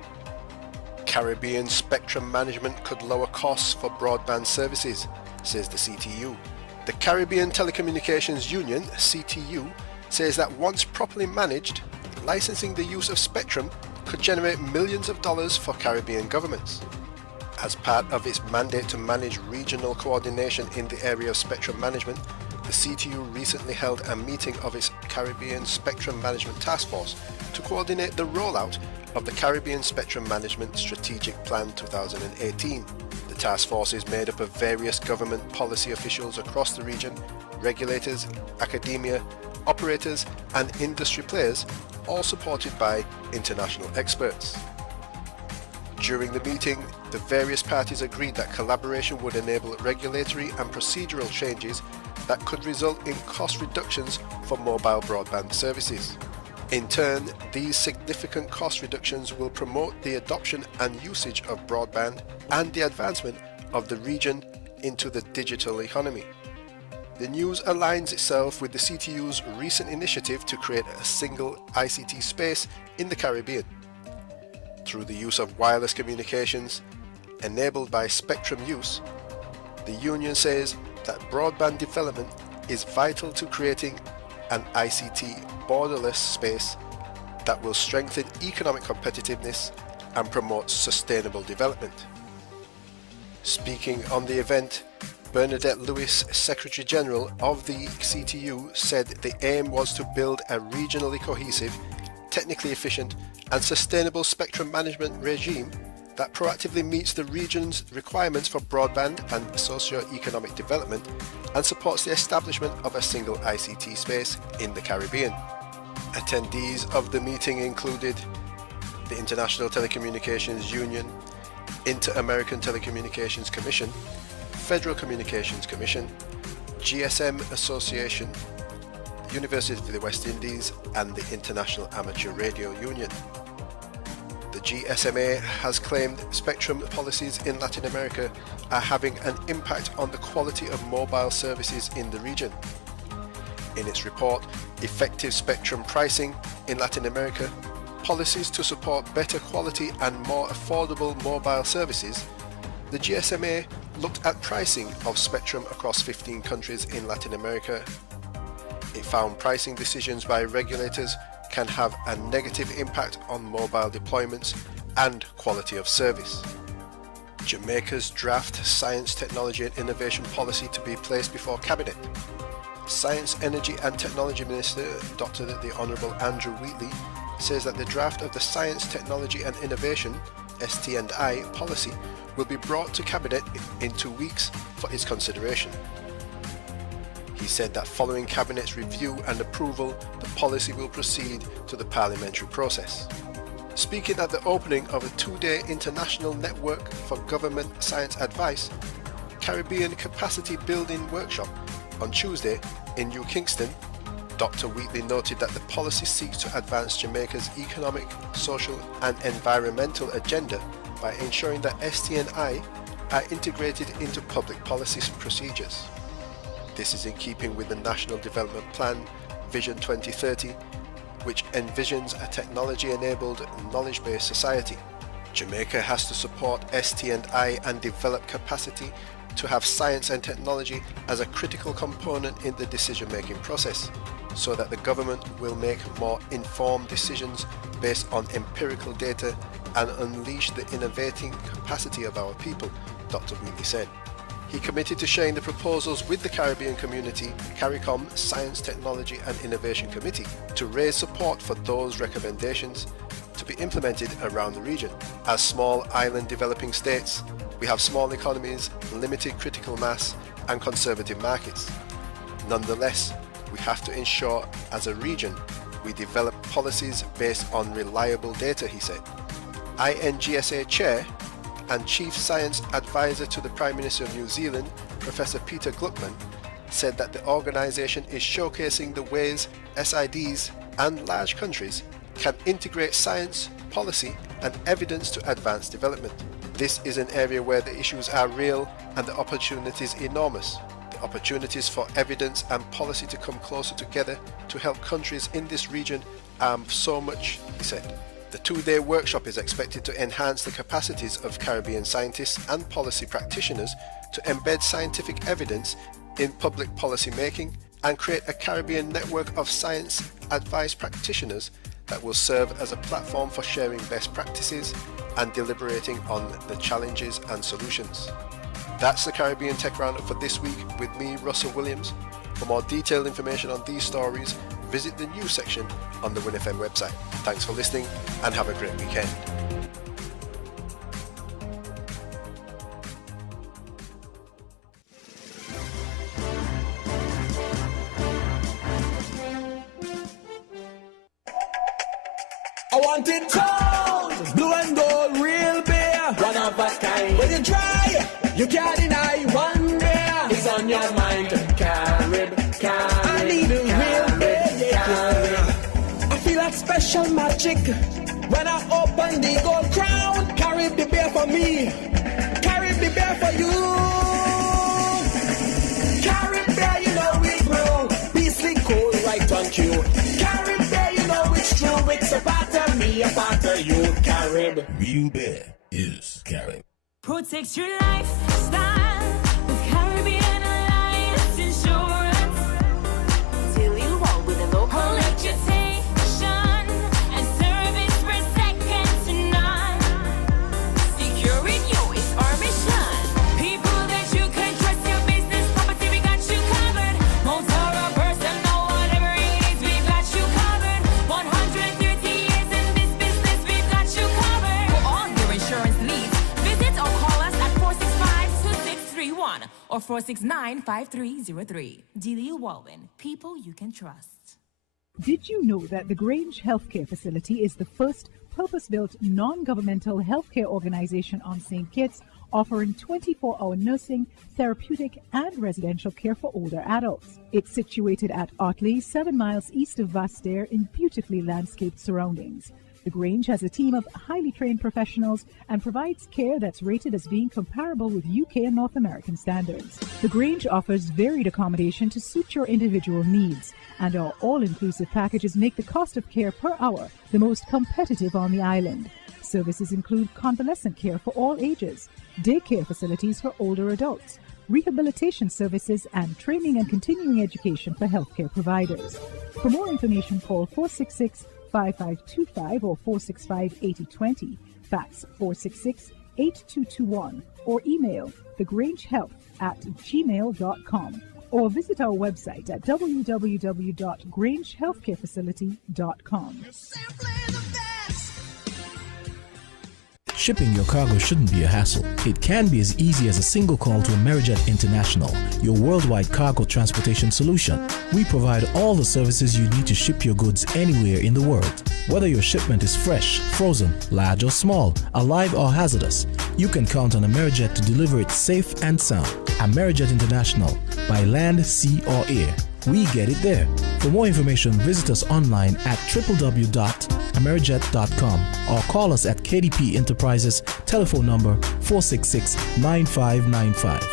Caribbean spectrum management could lower costs for broadband services, says the CTU. The Caribbean Telecommunications Union, CTU, says that once properly managed, licensing the use of spectrum could generate millions of dollars for Caribbean governments. As part of its mandate to manage regional coordination in the area of spectrum management, the CTU recently held a meeting of its Caribbean Spectrum Management Task Force to coordinate the rollout of the Caribbean Spectrum Management Strategic Plan 2018. The task force is made up of various government policy officials across the region, regulators, academia, operators and industry players, all supported by international experts. During the meeting, the various parties agreed that collaboration would enable regulatory and procedural changes that could result in cost reductions for mobile broadband services. In turn, these significant cost reductions will promote the adoption and usage of broadband and the advancement of the region into the digital economy. The news aligns itself with the CTU's recent initiative to create a single ICT space in the Caribbean. Through the use of wireless communications enabled by spectrum use, the union says that broadband development is vital to creating an ICT borderless space that will strengthen economic competitiveness and promote sustainable development. Speaking on the event, Bernadette Lewis, Secretary General of the CTU, said the aim was to build a regionally cohesive, technically efficient and sustainable spectrum management regime that proactively meets the region's requirements for broadband and socio-economic development and supports the establishment of a single ICT space in the Caribbean. Attendees of the meeting included the International Telecommunications Union, Inter-American Telecommunications Commission, Federal Communications Commission, GSM Association, University of the West Indies and the International Amateur Radio Union. The GSMA has claimed spectrum policies in Latin America are having an impact on the quality of mobile services in the region. In its report, Effective Spectrum Pricing in Latin America, Policies to Support Better Quality and More Affordable Mobile Services, the GSMA looked at pricing of spectrum across 15 countries in Latin America. It found pricing decisions by regulators can have a negative impact on mobile deployments and quality of service. Jamaica's draft Science, Technology and Innovation Policy to be placed before Cabinet. Science, Energy and Technology Minister Dr. the Honourable Andrew Wheatley says that the draft of the Science, Technology and Innovation ST&I policy will be brought to Cabinet in 2 weeks for its consideration. He said that following Cabinet's review and approval, the policy will proceed to the parliamentary process. Speaking at the opening of a 2-day international network for government science advice, Caribbean Capacity Building Workshop on Tuesday in New Kingston, Dr. Wheatley noted that the policy seeks to advance Jamaica's economic, social and environmental agenda by ensuring that ST&I are integrated into public policy procedures. This is in keeping with the National Development Plan Vision 2030, which envisions a technology-enabled, knowledge-based society. Jamaica has to support ST&I and develop capacity to have science and technology as a critical component in the decision-making process, so that the government will make more informed decisions based on empirical data and unleash the innovating capacity of our people, Dr. Wheatley said. He committed to sharing the proposals with the Caribbean Community CARICOM Science, Technology and Innovation Committee to raise support for those recommendations to be implemented around the region. As small island developing states, we have small economies, limited critical mass and conservative markets. Nonetheless, we have to ensure as a region we develop policies based on reliable data, he said. INGSA Chair and Chief Science Advisor to the Prime Minister of New Zealand, Professor Peter Gluckman, said that the organisation is showcasing the ways SIDs and large countries can integrate science, policy and evidence to advance development. This is an area where the issues are real and the opportunities enormous. The opportunities for evidence and policy to come closer together to help countries in this region are so much, he said. The two-day workshop is expected to enhance the capacities of Caribbean scientists and policy practitioners to embed scientific evidence in public policy making and create a Caribbean network of science advice practitioners that will serve as a platform for sharing best practices and deliberating on the challenges and solutions. That's the Caribbean Tech Roundup for this week with me, Russell Williams. For more detailed information on these stories, visit the news section on the WinFM website. Thanks for listening and have a great weekend. I want it cold, blue and gold, real beer, one of a kind. When you try, you can't deny one beer. It's on your mind, Carib. I need a real beer, yeah. I feel like special magic when I open the gold crown. Carib the beer for me, Carib the beer for you. Carib beer, you know we grow, beastly cold right on cue. Carib beer, you know it's true, it's a part of me, a part of you. Carib. Real beer is Carib. Protect your lifestyle with Caribbean Alliance Insurance. Till you walk with a local reputation and service for second to none. Securing you is our mission. People that you can trust, your business, property, we got you covered. Motor or personal, whatever it is, we got you covered. 130 years in this business, we got you covered. For all your insurance needs, visit or call us at 465-2631 or 469-5303. Dealey Walwyn, people you can trust. Did you know that the Grange Healthcare Facility is the first purpose-built non-governmental healthcare organization on St. Kitts, offering 24-hour nursing, therapeutic and residential care for older adults? It's situated at Otley, 7 miles east of Vastair in beautifully landscaped surroundings. The Grange has a team of highly trained professionals and provides care that's rated as being comparable with UK and North American standards. The Grange offers varied accommodation to suit your individual needs, and our all-inclusive packages make the cost of care per hour the most competitive on the island. Services include convalescent care for all ages, daycare facilities for older adults, rehabilitation services, and training and continuing education for healthcare providers. For more information, call 466-5525 or 465-8020, fax 466-8221, or email thegrangehealth@gmail.com, or visit our website at www.grangehealthcarefacility.com. Shipping your cargo shouldn't be a hassle. It can be as easy as a single call to Amerijet International, your worldwide cargo transportation solution. We provide all the services you need to ship your goods anywhere in the world. Whether your shipment is fresh, frozen, large or small, alive or hazardous, you can count on Amerijet to deliver it safe and sound. Amerijet International, by land, sea or air. we get it there. For more information, visit us online at www.amerijet.com or call us at KDP Enterprises, telephone number 466-9595.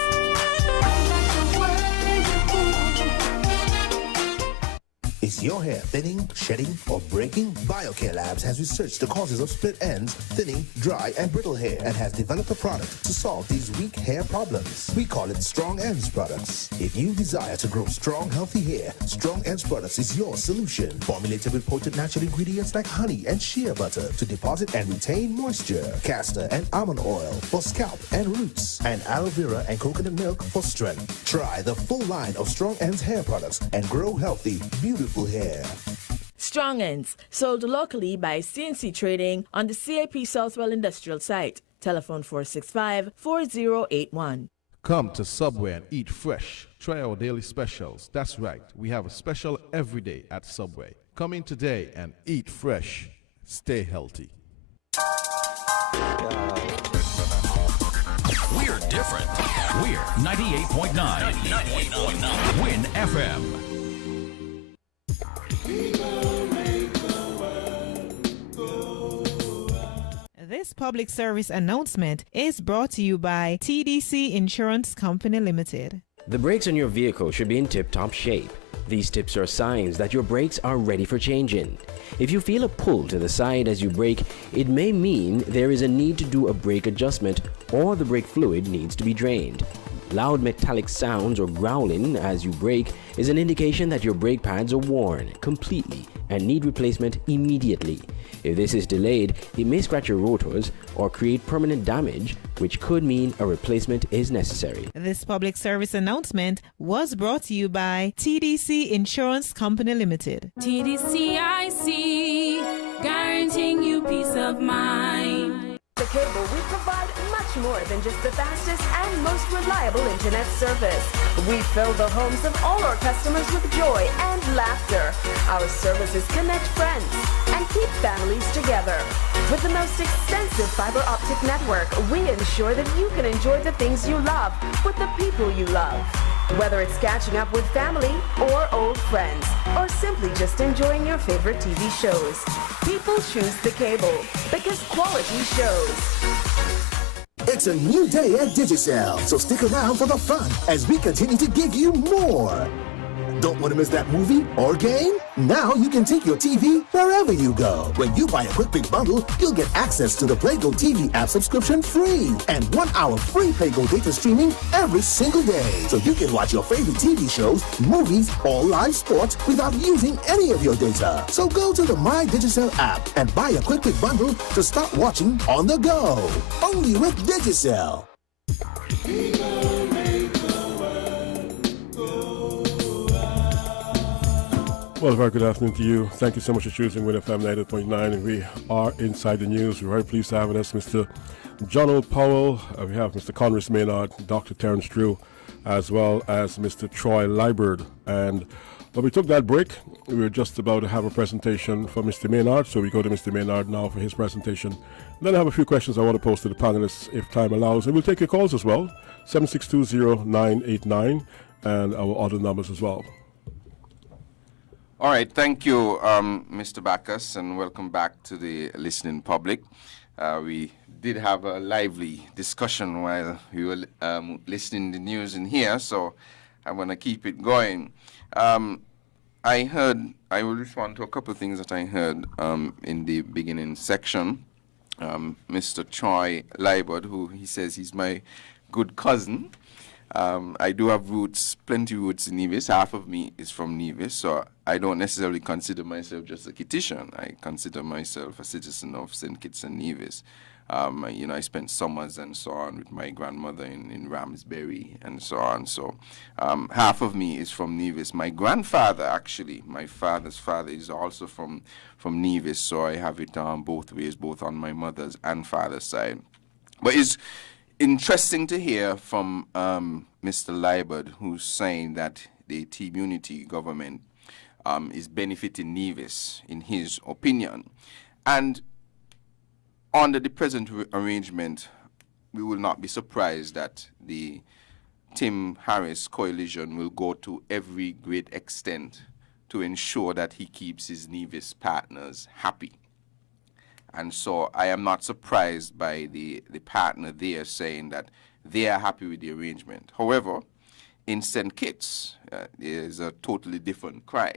Is your hair thinning, shedding, or breaking? BioCare Labs has researched the causes of split ends, thinning, dry, and brittle hair, and has developed a product to solve these weak hair problems. We call it Strong Ends Products. If you desire to grow strong, healthy hair, Strong Ends Products is your solution. Formulated with potent natural ingredients like honey and shea butter to deposit and retain moisture, castor and almond oil for scalp and roots, and aloe vera and coconut milk for strength. Try the full line of Strong Ends hair products and grow healthy, beautiful hair. Strong Ends, sold locally by CNC Trading on the CAP Southwell Industrial Site. Telephone 465-4081. Come to Subway and eat fresh. Try our daily specials. That's right, we have a special every day at Subway. Come in today and eat fresh. Stay healthy. We're different. We're 98.9. 98.9. Win FM. This public service announcement is brought to you by TDC Insurance Company Limited. The brakes on your vehicle should be in tip-top shape. These tips are signs that your brakes are ready for changing. If you feel a pull to the side as you brake, it may mean there is a need to do a brake adjustment or the brake fluid needs to be drained. Loud metallic sounds or growling as you brake is an indication that your brake pads are worn completely and need replacement immediately. If this is delayed, it may scratch your rotors or create permanent damage, which could mean a replacement is necessary. This public service announcement was brought to you by TDC Insurance Company Limited. TDCIC, guaranteeing you peace of mind. The Cable, we provide much more than just the fastest and most reliable internet service. We fill the homes of all our customers with joy and laughter. Our services connect friends and keep families together. With the most extensive fiber optic network, we ensure that you can enjoy the things you love with the people you love. Whether it's catching up with family or old friends, or simply just enjoying your favorite TV shows, people choose the Cable because quality shows. It's a new day at Digicel, so stick around for the fun as we continue to give you more. Don't want to miss that movie or game? Now you can take your TV wherever you go. When you buy a Quick Pick bundle, you'll get access to the PlayGo TV app subscription free and 1 hour free PlayGo data streaming every single day. So you can watch your favorite TV shows, movies, or live sports without using any of your data. So go to the My Digicel app and buy a Quick Pick bundle to start watching on the go. Only with Digicel. Well, very good afternoon to you. Thank you so much for choosing Win FM 98.9. We are inside the news. We're very pleased to have with us Mr. John O. Powell. We have Mr. Conrad Maynard, Dr. Terence Drew, as well as Mr. Troy Liburd. And when we took that break, we were just about to have a presentation for Mr. Maynard, so we go to Mr. Maynard now for his presentation. And then I have a few questions I want to pose to the panelists if time allows. And we'll take your calls as well, 7620989, and our other numbers as well. All right, thank you, Mr. Backus, and welcome back to the listening public. We did have a lively discussion while we were listening to the news in here, so I'm going to keep it going. I will respond to a couple of things that I heard in the beginning section. Mr. Troy Liburd, who he says he's my good cousin. I do have roots, plenty roots in Nevis. Half of me is from Nevis, so I don't necessarily consider myself just a Kittitian. I consider myself a citizen of St. Kitts and Nevis. I spent summers and so on with my grandmother in Ramsbury and so on. So half of me is from Nevis. My grandfather, actually, my father's father, is also from Nevis, so I have it both ways, both on my mother's and father's side. But it's interesting to hear from Mr. Liburd, who's saying that the Team Unity government is benefiting Nevis, in his opinion. And under the present arrangement, we will not be surprised that the Tim Harris coalition will go to every great extent to ensure that he keeps his Nevis partners happy. And so I am not surprised by the partner there saying that they are happy with the arrangement. However, in St. Kitts, is a totally different cry.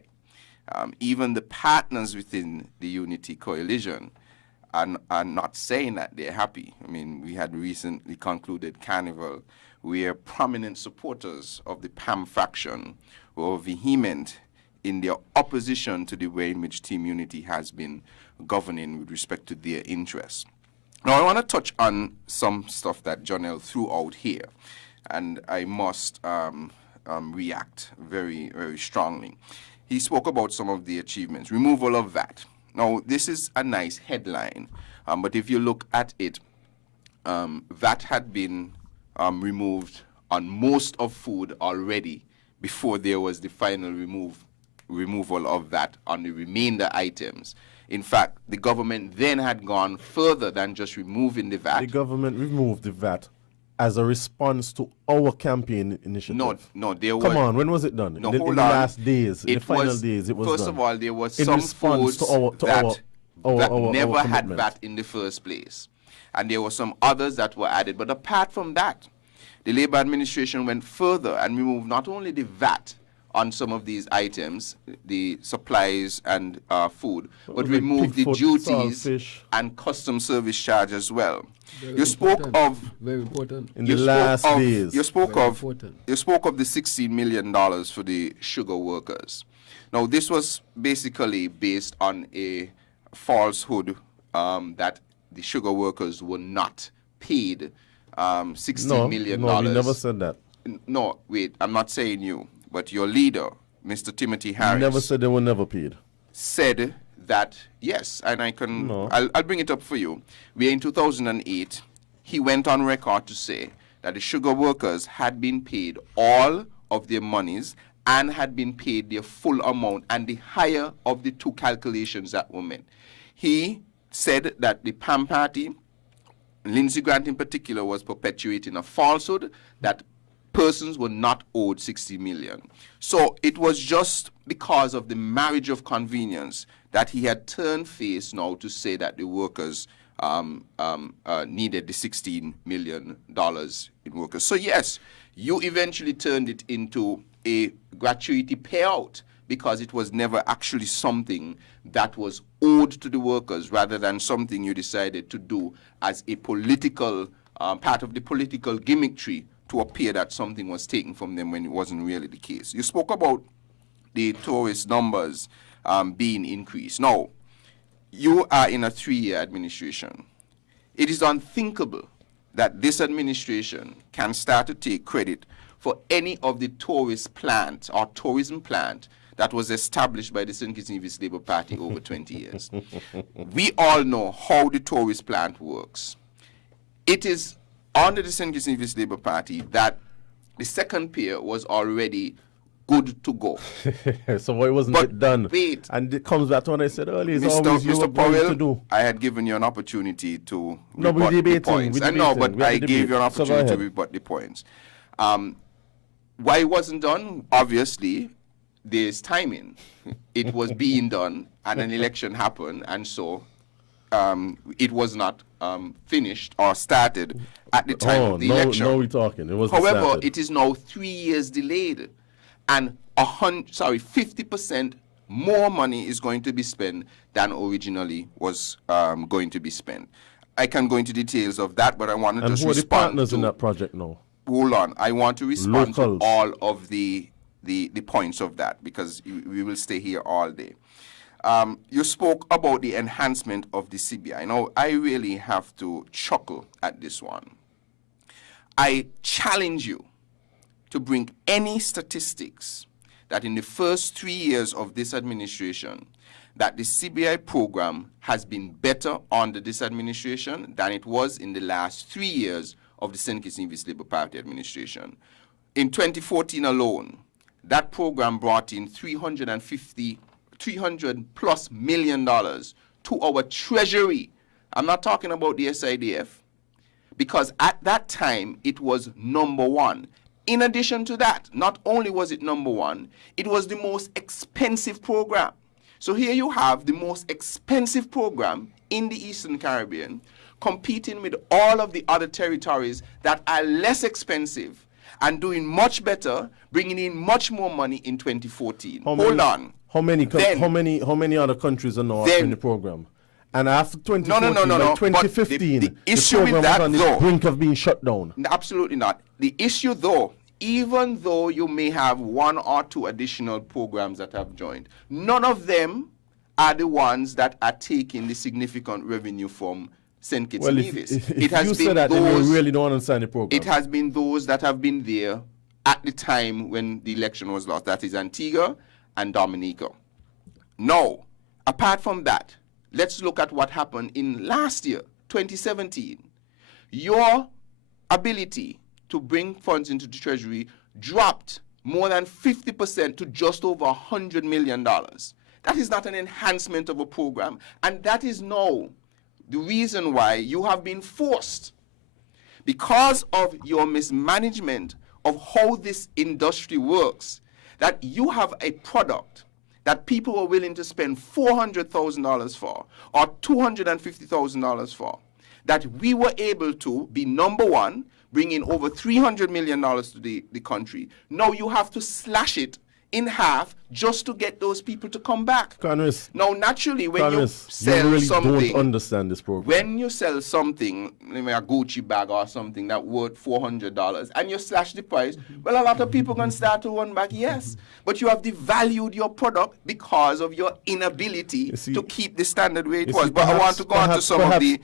Even the partners within the Unity Coalition are not saying that they're happy. I mean, we had recently concluded Carnival where prominent supporters of the PAM faction were vehement in their opposition to the way in which Team Unity has been governing with respect to their interests. Now, I want to touch on some stuff that Jonelle threw out here, and I must react very, very strongly. He spoke about some of the achievements. Removal of VAT. Now, this is a nice headline, but if you look at it, VAT had been removed on most of food already before there was the final removal of VAT on the remainder items. In fact, the government then had gone further than just removing the VAT. The government removed the VAT as a response to our campaign initiative. No, there was... Come on, when was it done? No, in the last days, in the final days, it was first done. of all, there was in some response foods that never had commitment. VAT in the first place. And there were some others that were added. But apart from that, the Labour administration went further and removed not only the VAT on some of these items, the supplies and food, but removed the duties and custom service charge as well. You spoke of very important in the last days. You spoke of the $16 million for the sugar workers. Now, this was basically based on a falsehood that the sugar workers were not paid $16 million. No, we never said that. No, wait, I'm not saying you, but your leader, Mr. Timothy Harris, never said they were never paid. Said that, yes, and I can, I'll bring it up for you. Where in 2008, he went on record to say that the sugar workers had been paid all of their monies and had been paid their full amount and the higher of the two calculations that were made. He said that the PAM party, Lindsey Grant in particular, was perpetuating a falsehood that persons were not owed 60 million. So it was just because of the marriage of convenience that he had turned face now to say that the workers needed the $16 million in workers. So yes, you eventually turned it into a gratuity payout because it was never actually something that was owed to the workers rather than something you decided to do as a political, part of the political gimmickry to appear that something was taken from them when it wasn't really the case. You spoke about the tourist numbers being increased. Now, you are in a 3-year administration. It is unthinkable that this administration can start to take credit for any of the tourist plant or tourism plant that was established by the St. Kitts and Nevis Labour Party over 20 years. We all know how the tourist plant works. It is under the St. Kitts and Nevis Labour Party that the second pier was already good to go. So why wasn't it done? Wait. And it comes back to what I said earlier. It's always you were Mr. going to Powell, do. I had given you an opportunity to No, we're rebut the debating. points. We're I know, debating. but I gave you an So go opportunity to ahead. rebut the points. Why it wasn't done? Obviously, there's timing. It was being done, and an election happened, and so it was not finished or started at the time of the election. No, we're talking. It was. However, it is now 3 years delayed, and 50% more money is going to be spent than originally was going to be spent. I can go into details of that, but I want to And just who are the respond partners to, in that project now? Hold on, I want to respond Locals. to all of the points of that because we will stay here all day. You spoke about the enhancement of the CBI. Now, I really have to chuckle at this one. I challenge you to bring any statistics that in the first 3 years of this administration, that the CBI program has been better under this administration than it was in the last 3 years of the St. Kitts and Nevis Labour Party administration. In 2014 alone, that program brought in $300 plus million to our treasury. I'm not talking about the SIDF, because at that time it was number one. In addition to that, not only was it number one, it was the most expensive program. So here you have the most expensive program in the Eastern Caribbean competing with all of the other territories that are less expensive and doing much better, bringing in much more money in 2014. Hold on. How many other countries are now offering the program? And after 2014, no. 2015, the issue program with that, was on the brink of being shut down. Absolutely not. The issue, though, even though you may have one or two additional programs that have joined, none of them are the ones that are taking the significant revenue from St. Kitts and Nevis. If you say that, then you really don't understand the program. It has been those that have been there at the time when the election was lost. That is Antigua and Dominica. Now, apart from that, let's look at what happened in last year, 2017. Your ability to bring funds into the Treasury dropped more than 50% to just over $100 million. That is not an enhancement of a program, and that is now the reason why you have been forced, because of your mismanagement of how this industry works, that you have a product that people are willing to spend $400,000 for or $250,000 for, that we were able to be number one, bring in over $300 million to the country. Now you have to slash it in half just to get those people to come back. Congress, now, naturally, when you you sell really something, don't understand this program. when you sell something, maybe a Gucci bag or something that worth $400, and you slash the price, well, a lot of people can start to run back, yes. But you have devalued your product because of your inability to keep the standard where it was. But I want to go on to some of the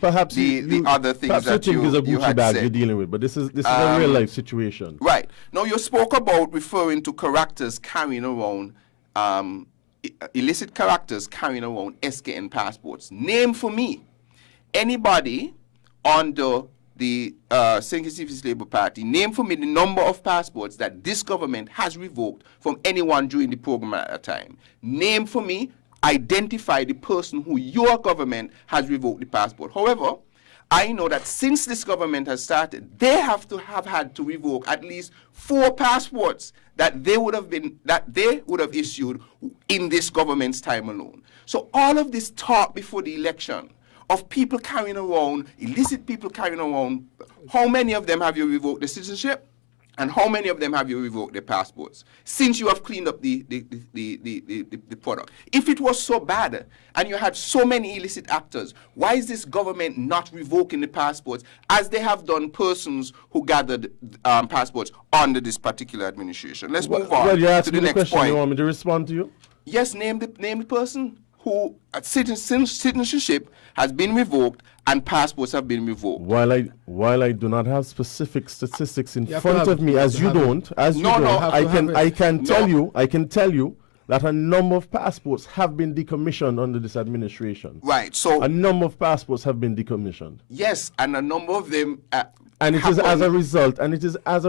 other things that you think is a you Gucci had bag said. you're dealing with, but this is a real life situation. Right. Now, you spoke about referring to characters carrying around, illicit characters carrying around SKN passports. Name for me anybody under the St. Kitts Labour Party, name for me the number of passports that this government has revoked from anyone during the program at a time. Name for me, identify the person who your government has revoked the passport. However, I know that since this government has started, they have had to revoke at least 4 passports that they would have issued in this government's time alone. So all of this talk before the election of people carrying around, illicit people carrying around, how many of them have you revoked their citizenship? And how many of them have you revoked their passports since you have cleaned up the product? If it was so bad and you had so many illicit actors, why is this government not revoking the passports as they have done persons who gathered passports under this particular administration? Let's move on you asked to me the next question. point. You want me to respond to you? Yes, name the person who citizenship has been revoked and passports have been revoked. While I do not have specific statistics in You have front to have- of me, as you don't, I can tell you that a number of passports have been decommissioned under this administration. Right. So a number of passports have been decommissioned. yes, and a number of them. And it is as a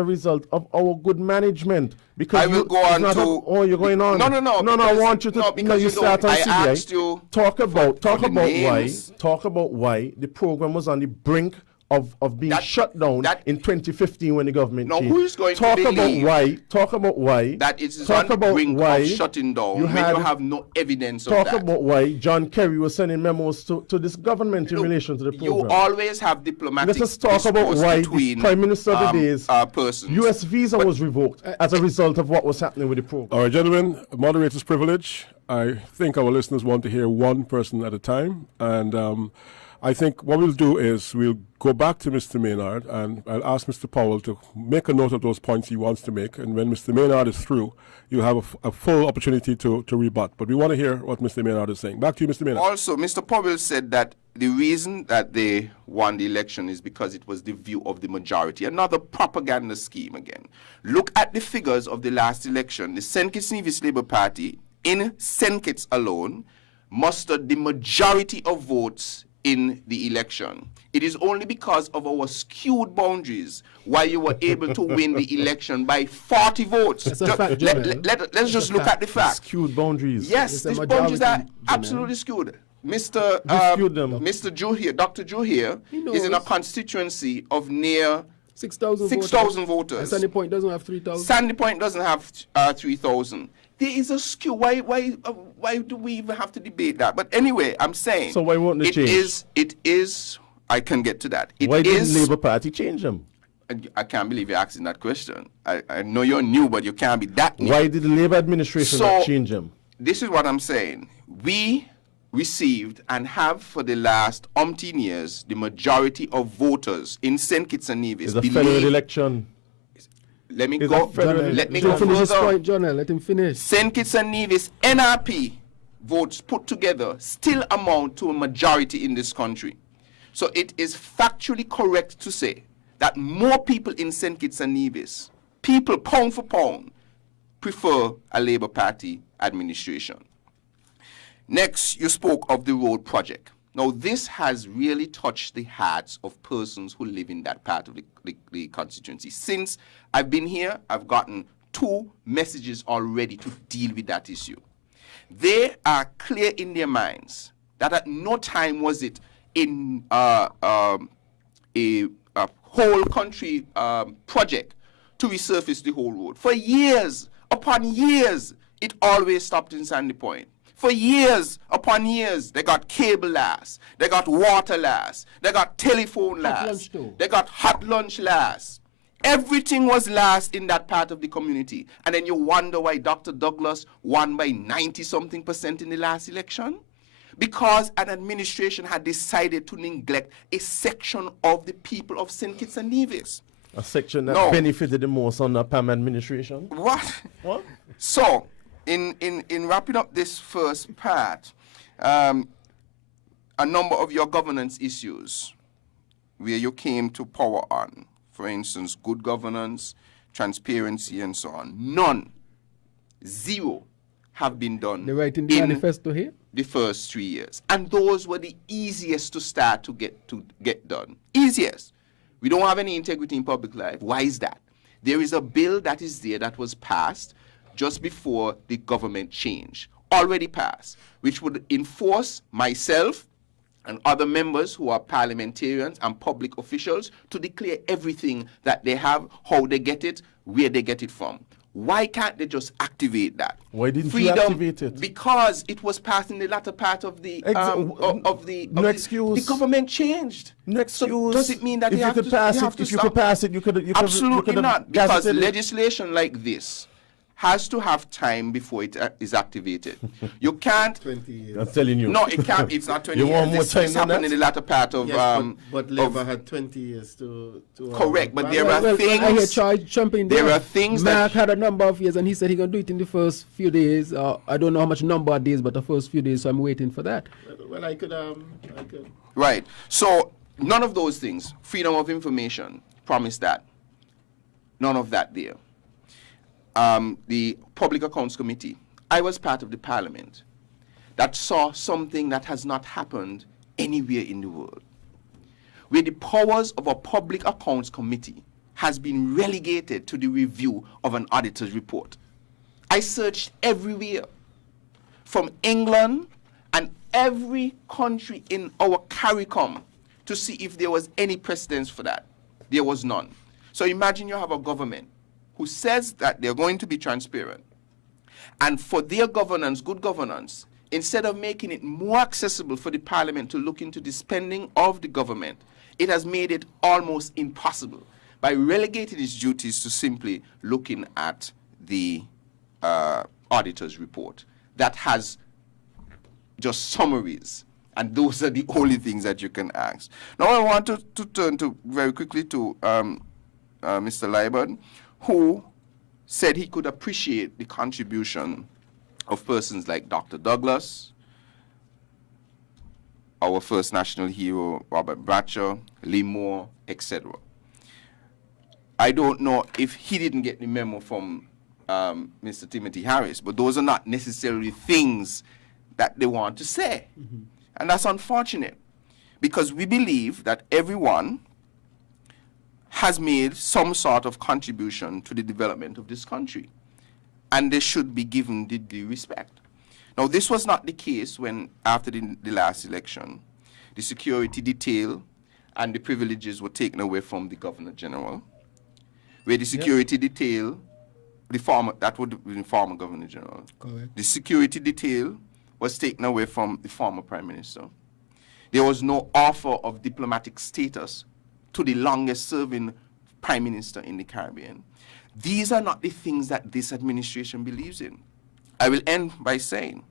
result, of our good management. Because I will go on to. You're going on. No. I want you to. because you start on I CBI. asked you. Talk about names. why the program was on the brink of being shut down in 2015 when the government changed. Who is going talk to believe about why that it is talk on the about brink why of shutting down when you have no evidence of talk that? about why John Kerry was sending memos to this government in relation to the program. You always have diplomatic Let us talk about discourse why between the Prime Minister of the days persons. U.S. visa was revoked as a result of what was happening with the program. All right, gentlemen, moderator's privilege. I think our listeners want to hear one person at a time. And I think what we'll do is we'll go back to Mr. Maynard and I'll ask Mr. Powell to make a note of those points he wants to make. And when Mr. Maynard is through, you have a full opportunity to rebut. But we want to hear what Mr. Maynard is saying. Back to you, Mr. Maynard. Also, Mr. Powell said that the reason that they won the election is because it was the view of the majority. Another propaganda scheme again. Look at the figures of the last election. The St. Kitts Nevis Labour Party in St. Kitts alone mustered the majority of votes in the election. It is only because of our skewed boundaries why you were able to win the election by 40 votes. That's a fact, Let's just look at the facts. Skewed boundaries. Yes, these boundaries are absolutely skewed. Mr. Jew here, Dr. Jew here, is in a constituency of near 6,000 6,000 voters. And Sandy Point doesn't have 3,000. Sandy Point doesn't have 3,000. There is a skew. Why do we even have to debate that? But anyway, I'm saying. So why won't they change? It is. I can get to that. Why didn't Labour Party change them? I can't believe you're asking that question. I know you're new, but you can't be that new. Why did the Labour administration not change them? This is what I'm saying. We received and have for the last umpteen years the majority of voters in St. Kitts and Nevis. It's a federal election. Let me go. Let me go finish his further. point, John. Let him finish. St. Kitts and Nevis NRP votes put together still amount to a majority in this country. So it is factually correct to say that more people in St. Kitts and Nevis, people pound for pound, prefer a Labour Party administration. Next, you spoke of the road project. Now, this has really touched the hearts of persons who live in that part of the constituency. Since I've been here, I've gotten 2 messages already to deal with that issue. They are clear in their minds that at no time was it in a whole country project to resurface the whole road. For years upon years, it always stopped in Sandy Point. For years upon years, they got cable last, they got water last, they got telephone last, they got hot lunch last. Everything was last in that part of the community. And then you wonder why Dr. Douglas won by 90-something% in the last election? Because an administration had decided to neglect a section of the people of St. Kitts and Nevis. A section that benefited the most on the PAM administration? What? So, in wrapping up this first part, a number of your governance issues where you came to power on, for instance, good governance, transparency, and so on, none, 0, have been done. They're writing the manifesto here? The first 3 years. And those were the easiest to start to get done. Easiest. We don't have any integrity in public life. Why is that? There is a bill that is there that was passed just before the government change, already passed, which would enforce myself and other members who are parliamentarians and public officials to declare everything that they have, how they get it, where they get it from. Why can't they just activate that? Why didn't you activate it? Because it was passed in the latter part of the the government changed. No excuse. So does it mean that if you could pass it, if you could pass it, you could absolutely not, because legislation like this has to have time before it is activated. You can't. 20 years. I'm telling you. No, it can't. It's not 20 you years. Want more time this happened in the latter part of. Yes, but Labour had 20 years to correct, but there are things. I hear Charles jumping there. There are things Mark had a number of years, and he said he can do it in the first few days. I don't know how much number of days, but the first few days. So I'm waiting for that. Well, I could. Right. So none of those things. Freedom of information. Promise that. None of that there. The Public Accounts Committee, I was part of the parliament that saw something that has not happened anywhere in the world, where the powers of a Public Accounts Committee has been relegated to the review of an auditor's report. I searched everywhere, from England and every country in our CARICOM, to see if there was any precedence for that. There was none. So imagine you have a government who says that they're going to be transparent, and for their governance, good governance, instead of making it more accessible for the parliament to look into the spending of the government, it has made it almost impossible by relegating its duties to simply looking at the auditor's report that has just summaries, and those are the only things that you can ask. Now I want to turn to very quickly to Mr. Liebert, who said he could appreciate the contribution of persons like Dr. Douglas, our first national hero, Robert Bratcher, Lee Moore, etc. I don't know if he didn't get the memo from Mr. Timothy Harris, but those are not necessarily things that they want to say. Mm-hmm. And that's unfortunate, because we believe that everyone has made some sort of contribution to the development of this country, and they should be given the due respect. Now, this was not the case when, after the last election, the security detail and the privileges were taken away from the Governor General, where the security detail, that would have been former Governor General. Correct. The security detail was taken away from the former Prime Minister. There was no offer of diplomatic status to the longest serving Prime Minister in the Caribbean. These are not the things that this administration believes in. I will end by saying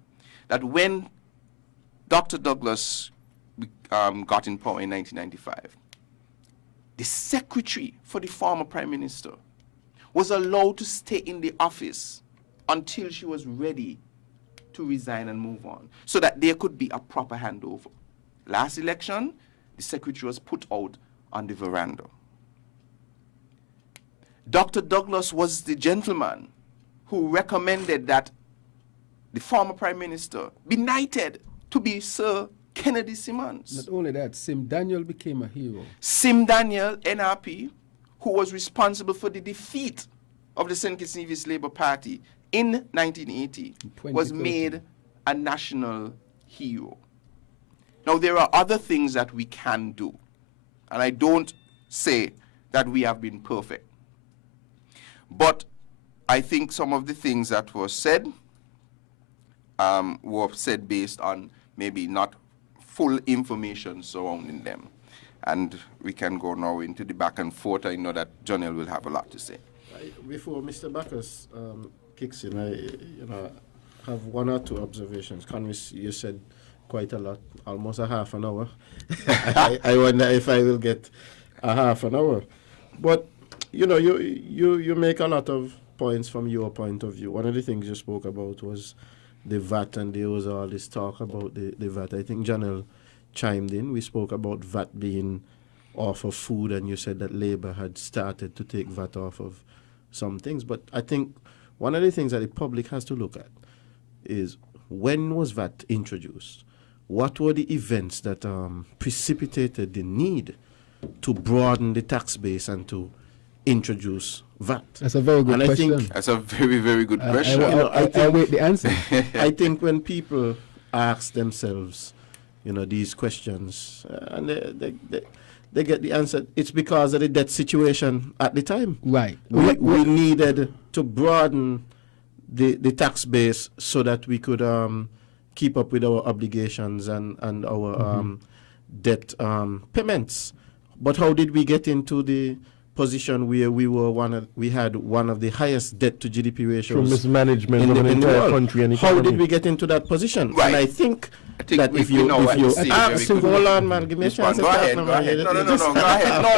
that when Dr. Douglas got in power in 1995, the secretary for the former Prime Minister was allowed to stay in the office until she was ready to resign and move on, so that there could be a proper handover. Last election, the secretary was put out on the veranda. Dr. Douglas was the gentleman who recommended that the former Prime Minister be knighted to be Sir Kennedy Simmons. Not only that, Sim Daniel became a hero. Sim Daniel, NRP, who was responsible for the defeat of the St. Kitts Nevis Labour Party in 1980, was made a national hero. Now, there are other things that we can do, and I don't say that we have been perfect. But I think some of the things that were said based on maybe not full information surrounding them. And we can go now into the back and forth. I know that Jonel will have a lot to say. Before Mr. Bacchus kicks in, I have one or two observations. You said quite a lot, almost a half an hour. I wonder if I will get a half an hour. But, you make a lot of points from your point of view. One of the things you spoke about was the VAT, and there was all this talk about the VAT. I think Janelle chimed in. We spoke about VAT being off of food, and you said that Labour had started to take VAT off of some things. But I think one of the things that the public has to look at is, when was VAT introduced? What were the events that precipitated the need to broaden the tax base and to introduce VAT? That's a very good question. That's a very, very good question. I wait the answer. I think when people ask themselves, these questions, and they get the answer, it's because of the debt situation at the time. Right. We needed to broaden the tax base so that we could keep up with our obligations and our debt payments. But how did we get into the position where we had one of the highest debt to GDP ratios? Through mismanagement of an entire country and How economy. did we get into that position? Right. And I think that if you ask, hold on, man, give me a chance. Go ahead. No, go ahead.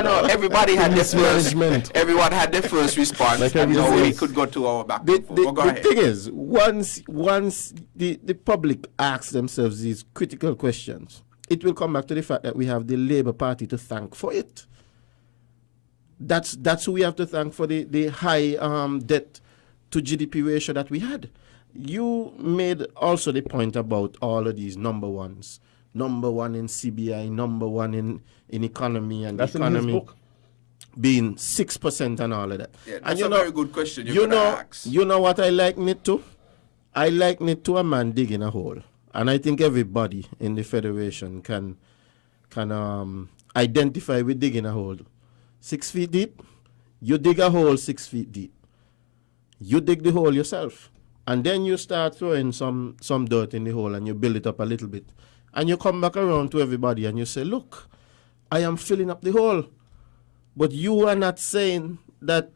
No, everybody had their first. Everyone had their first response, Like and now we everything. could go to our back. The Go ahead. thing is, once the public asks themselves these critical questions, it will come back to the fact that we have the Labour Party to thank for it. That's who we have to thank for the high debt to GDP ratio that we had. You made also the point about all of these number ones. Number one in CBI, number one in economy, and That's the in his economy book. being 6% and all of that. Yeah, and that's a very good question you're gonna ask. You know what I liken it to? I liken it to a man digging a hole. And I think everybody in the Federation can identify with digging a hole. 6 feet deep, you dig a hole 6 feet deep. You dig the hole yourself. And then you start throwing some dirt in the hole and you build it up a little bit. And you come back around to everybody and you say, look, I am filling up the hole. But you are not saying that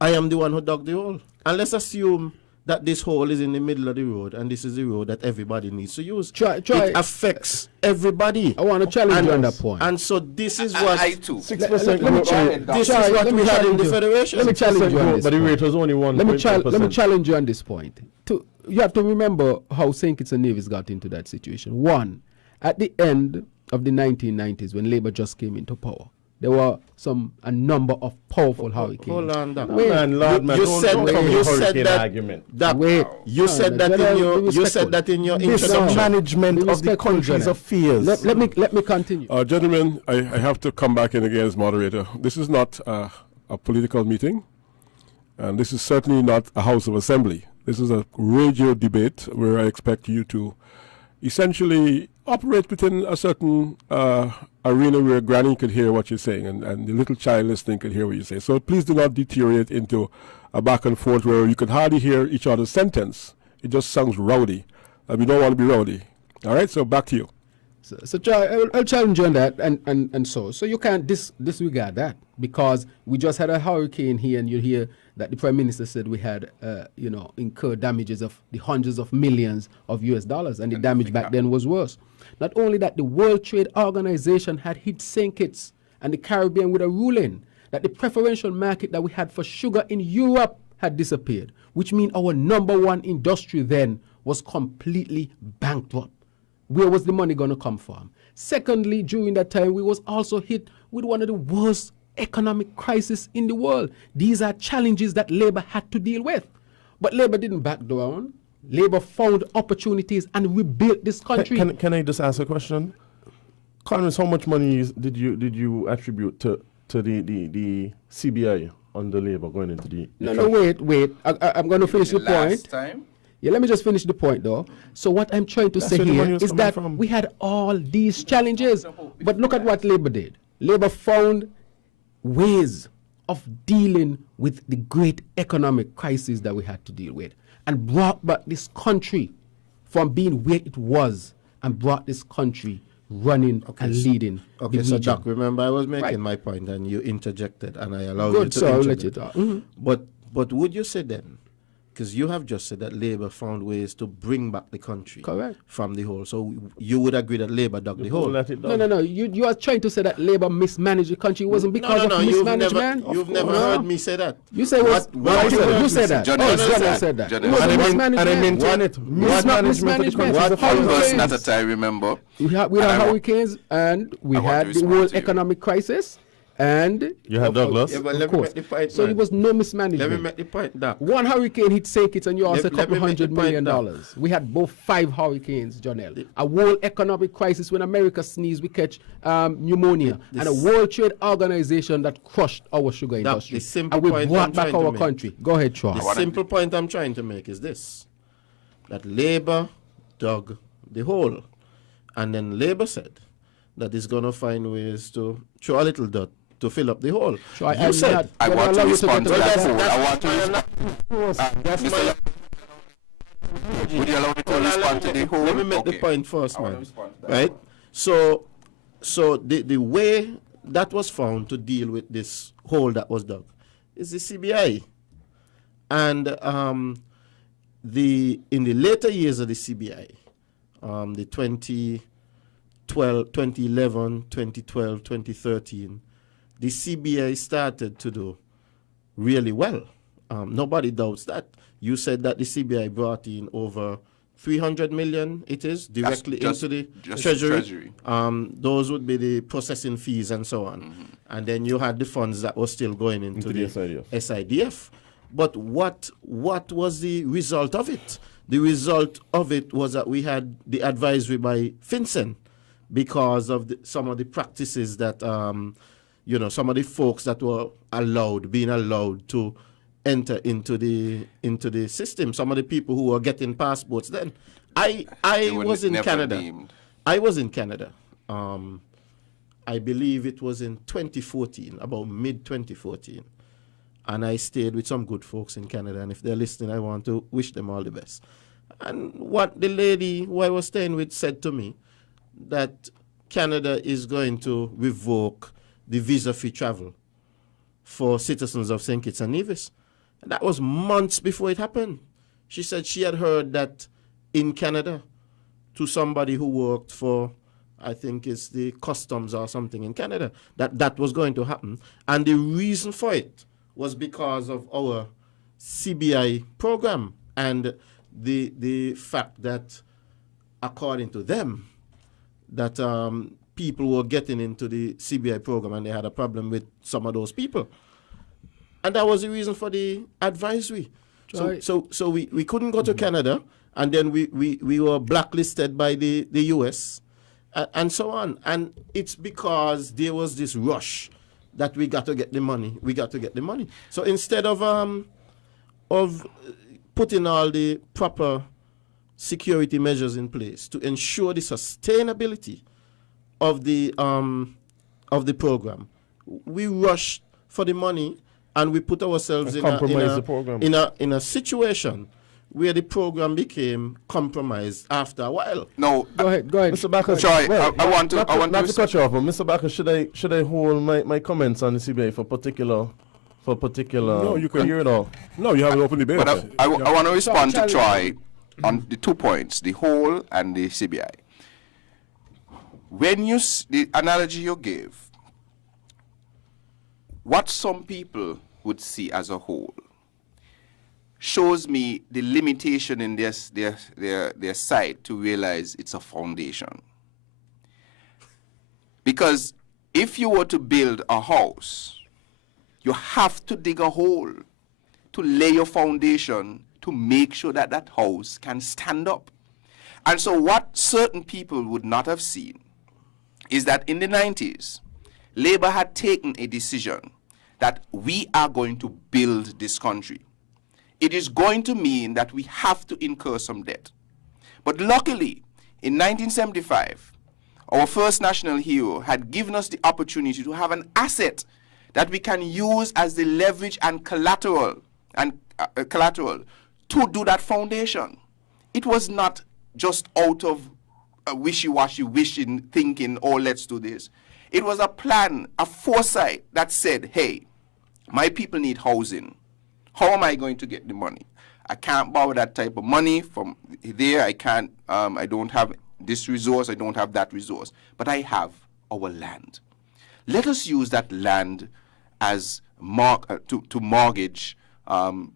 I am the one who dug the hole. And let's assume that this hole is in the middle of the road and this is the road that everybody needs to use. It affects everybody. I want to challenge you on that point. And so this is what... I too. 6% growth. This is what we had in the Federation. Let me challenge you on this But the point. rate was only 1.5%. Let me challenge you on this point. You have to remember how St. Kitts and Nevis got into that situation. One, at the end of the 1990s, when Labour just came into power, there were a number of powerful hurricanes. Hold on, that You said that in your This introduction. management of the country's affairs. Let me continue. Gentlemen, I have to come back in again as moderator. This is not a political meeting, and this is certainly not a House of Assembly. This is a radio debate where I expect you to essentially operate within a certain arena where granny could hear what you're saying and the little child listening could hear what you say. So please do not deteriorate into a back and forth where you could hardly hear each other's sentence. It just sounds rowdy. And we don't want to be rowdy. All right, so back to you. So I'll challenge you on that, and so you can't disregard that, because we just had a hurricane here, and you hear that the Prime Minister said we had, incurred damages of the hundreds of millions of US dollars, and the damage back then was worse. Not only that, the World Trade Organization had hit St. Kitts and the Caribbean with a ruling that the preferential market that we had for sugar in Europe had disappeared, which means our number one industry then was completely bankrupt. Where was the money going to come from? Secondly, during that time, we was also hit with one of the worst economic crises in the world. These are challenges that Labour had to deal with. But Labour didn't back down. Labour found opportunities and rebuilt this country. Can I just ask a question? Congress, how much money did you attribute to the CBI under Labour going into the... No, wait. I'm going to finish the point. Time? Yeah, let me just finish the point, though. So what I'm trying to say here is that we had all these challenges, but look at what Labour did. Labour found ways of dealing with the great economic crisis that we had to deal with, and brought back this country from being where it was, and brought this country running and leading. Okay, so Doc, remember I was making my point and you interjected, and I allowed you to I'll let you talk. But would you say then, because you have just said that Labour found ways to bring back the country from the hole. So you would agree that Labour dug the hole? No. You are trying to say that Labour mismanaged the country. It wasn't because of mismanagement. You've never heard me say that. You say what? You said that. Johnny said that. It wasn't mismanagement. And I maintain it. Mismanagement. One person at a time, remember. We had hurricanes, and we had the world economic crisis. And you had Douglas, yeah, but let me make the point, so it was no mismanagement. Let me make the point, Doc. One hurricane hit St. Kitts and you also $200 million. We had both 5 hurricanes, Jonelle. A world economic crisis when America sneezed, we catch pneumonia, and a World Trade Organization that crushed our sugar industry. And we brought back our country. Go ahead, Troy. The simple point I'm trying to make is this: that Labour dug the hole, and then Labour said that it's going to find ways to throw a little dirt to fill up the hole. So I want to respond to that. I want to respond. Would you allow me to respond to the hole? Let me make the point first, man. Right? So the way that was found to deal with this hole that was dug is the CBI. And in the later years of the CBI, the 2011, 2012, 2013, the CBI started to do really well. Nobody doubts that. You said that the CBI brought in over 300 million, it is, directly into the Treasury. Those would be the processing fees and so on. Mm-hmm. And then you had the funds that were still going into the SIDF. But what was the result of it? The result of it was that we had the advisory by FinCEN, because of some of the practices that, some of the folks that were being allowed to enter into the system. Some of the people who were getting passports then. I was in Canada. I was in Canada. I believe it was in 2014, about mid-2014. And I stayed with some good folks in Canada. And if they're listening, I want to wish them all the best. And what the lady who I was staying with said to me, that Canada is going to revoke the visa-free travel for citizens of St. Kitts and Nevis. And that was months before it happened. She said she had heard that in Canada, to somebody who worked for, I think it's the customs or something in Canada, that was going to happen. And the reason for it was because of our CBI program and the fact that, according to them, that people were getting into the CBI program and they had a problem with some of those people. And that was the reason for the advisory. So we couldn't go to Canada, and then we were blacklisted by the US and so on. And it's because there was this rush that we got to get the money. So instead of putting all the proper security measures in place to ensure the sustainability of the program. We rushed for the money, and we put ourselves in a situation where the program became compromised after a while. No, go ahead, Mr. Backus. Sorry, I want to cut you off, but Mr. Backus, should I hold my comments on the CBA for particular? No, you can hear it all. No, you have an open debate. But I want to respond to Troy on the 2 points, the whole and the CBI. When the analogy you gave, what some people would see as a whole shows me the limitation in their side to realize it's a foundation. Because if you were to build a house, you have to dig a hole to lay your foundation to make sure that that house can stand up. And so what certain people would not have seen is that in the 90s, Labour had taken a decision that we are going to build this country. It is going to mean that we have to incur some debt. But luckily, in 1975, our first national hero had given us the opportunity to have an asset that we can use as the leverage and collateral to do that foundation. It was not just out of a wishy-washy wishing, thinking, oh, let's do this. It was a plan, a foresight that said, hey, my people need housing. How am I going to get the money? I can't borrow that type of money from there. I can't, I don't have this resource, I don't have that resource. But I have our land. Let us use that land as to mortgage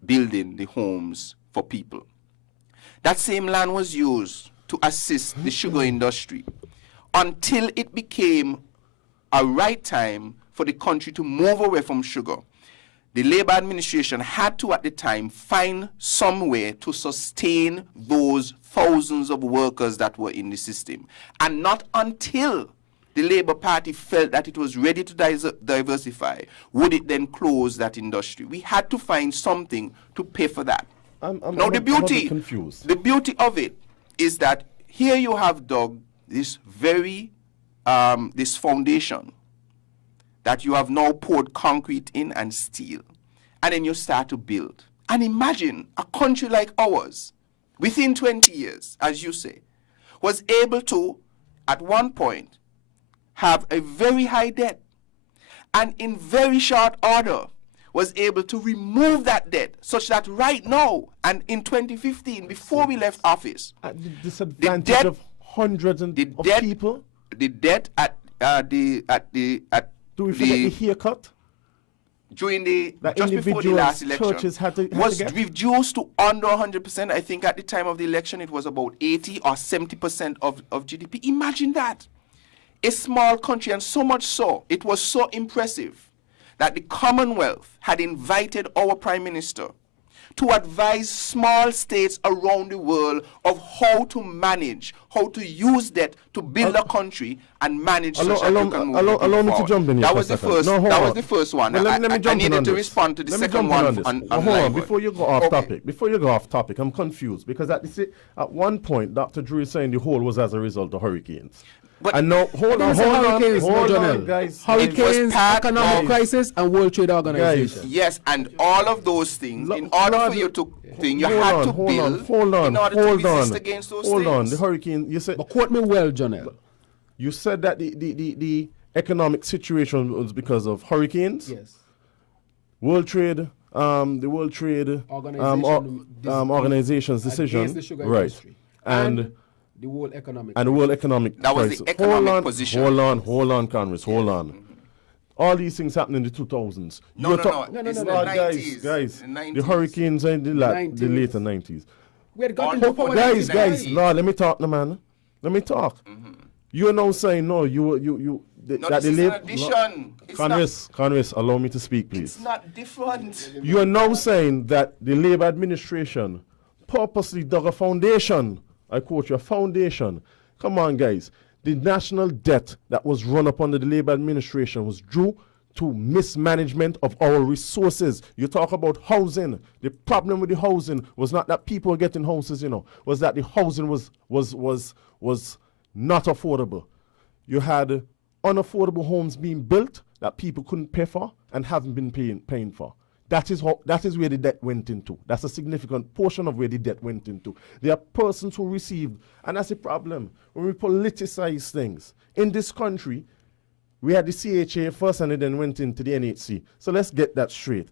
building the homes for people. That same land was used to assist the sugar industry until it became a right time for the country to move away from sugar. The Labour administration had to, at the time, find some way to sustain those thousands of workers that were in the system. And not until the Labour Party felt that it was ready to diversify would it then close that industry. We had to find something to pay for that. The beauty of it is that here you have dug this this foundation that you have now poured concrete in and steel, and then you start to build. And imagine a country like ours, within 20 years, as you say, was able to, at one point, have a very high debt, and in very short order, was able to remove that debt, such that right now, and in 2015, before we left office, at the disadvantage of hundreds of people, the debt do we forget the haircut? During just before the last election, was reduced to under 100%. I think at the time of the election, it was about 80 or 70% of GDP. Imagine that. A small country, and so much so, it was so impressive that the Commonwealth had invited our Prime Minister to advise small states around the world of how to manage, how to use debt to build a country and manage such that you can move allow me to jump in here. That was the first. That was the first one. Well, I needed to respond to the second one. Hold on, before you go off topic. Before you go off topic, I'm confused because at one point, Dr. Drew is saying the hole was as a result of hurricanes. But and now, hold on, guys. Hurricanes, economic crisis, and World Trade Organization. Yes, and all of those things, in order for you to think, you had to build in order to resist against those things. Hold on, the hurricane, you said... But quote me well, Jonelle. You said that the economic situation was because of hurricanes? Yes. World Trade, the World Trade Organization's decision. The sugar right. industry. And the World Economic and the World Economic That was crisis. the economic position. Hold on, Congress, hold on. All these things happened in the 2000s. No. Guys, the hurricanes in the later 90s. Guys, no, let me talk, no, man. Let me talk. You're now saying, no, this is an addition. Congress, allow me to speak, please. It's not different. You are now saying that the Labour administration purposely dug a foundation. I quote you, a foundation. Come on, guys. The national debt that was run up under the Labour administration was due to mismanagement of our resources. You talk about housing. The problem with the housing was not that people were getting houses, was that the housing was not affordable. You had unaffordable homes being built that people couldn't pay for and haven't been paying for. That is where the debt went into. That's a significant portion of where the debt went into. There are persons who received, and that's the problem. When we politicize things, in this country, we had the CHA first and it then went into the NHC. So let's get that straight.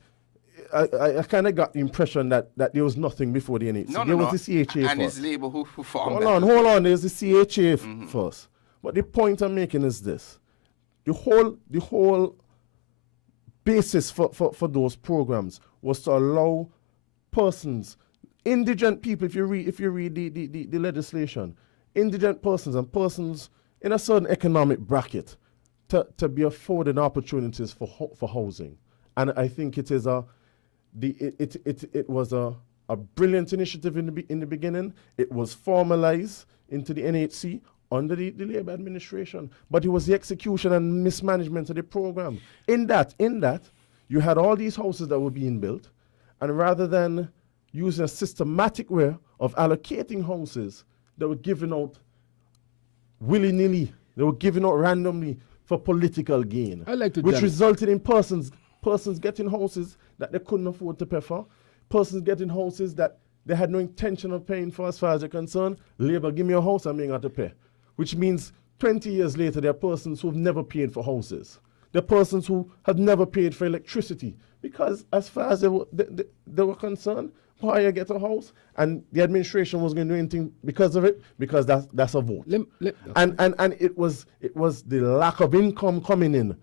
I kind of got the impression that there was nothing before the NHC. There was the CHA and first. his labor who formed Hold on. There's the CHA first. But the point I'm making is this. The whole basis for those programs was to allow persons, indigent people, if you read the legislation, indigent persons and persons in a certain economic bracket to be afforded opportunities for housing. And I think it was a brilliant initiative in the beginning. It was formalized into the NHC under the Labour administration, but it was the execution and mismanagement of the program. In that, you had all these houses that were being built, and rather than using a systematic way of allocating houses, they were given out willy-nilly. They were given out randomly for political gain, which resulted in persons getting houses that they couldn't afford to pay for, persons getting houses that they had no intention of paying for as far as they're concerned. Labour, give me a house, I'm being able to pay. Which means 20 years later, there are persons who have never paid for houses. There are persons who have never paid for electricity because as far as they were concerned, why you get a house? And the administration was going to do anything because of it, because that's a vote. And it was the lack of income coming in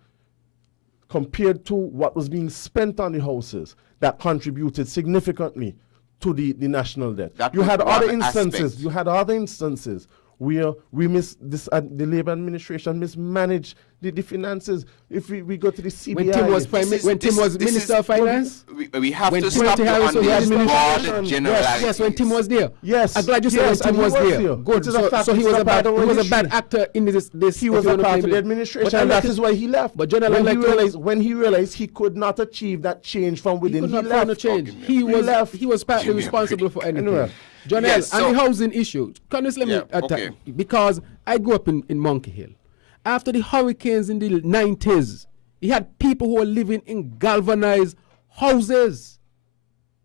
compared to what was being spent on the houses that contributed significantly to the national debt. You had other instances where the Labour administration mismanaged the finances. If we go to the CBI, when Tim was Minister of Finance, we have to stop on these broad generalities. Yes, when Tim was there. Yes, I'm glad you said when Tim was there. Good. So he was a bad actor in this. He was a part of the administration, and that is why he left. But when he realized he could not achieve that change from within, he left. He was partly responsible for anything. Anyway. John L., and the housing issue, can you let me attack? Because I grew up in Monkey Hill. After the hurricanes in the 90s, he had people who were living in galvanized houses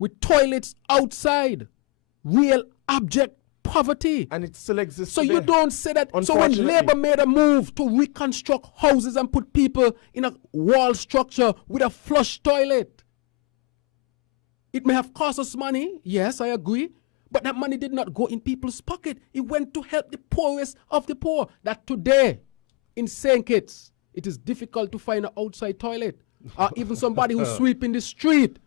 with toilets outside. Real abject poverty. And it still exists So you don't say that. So when Labour made a move to reconstruct houses and put people in a wall structure with a flush toilet, it may have cost us money. Yes, I agree. But that money did not go in people's pocket. It went to help the poorest of the poor. That today, in St. Kitts, it is difficult to find an outside toilet. Or even somebody who sweep in the street.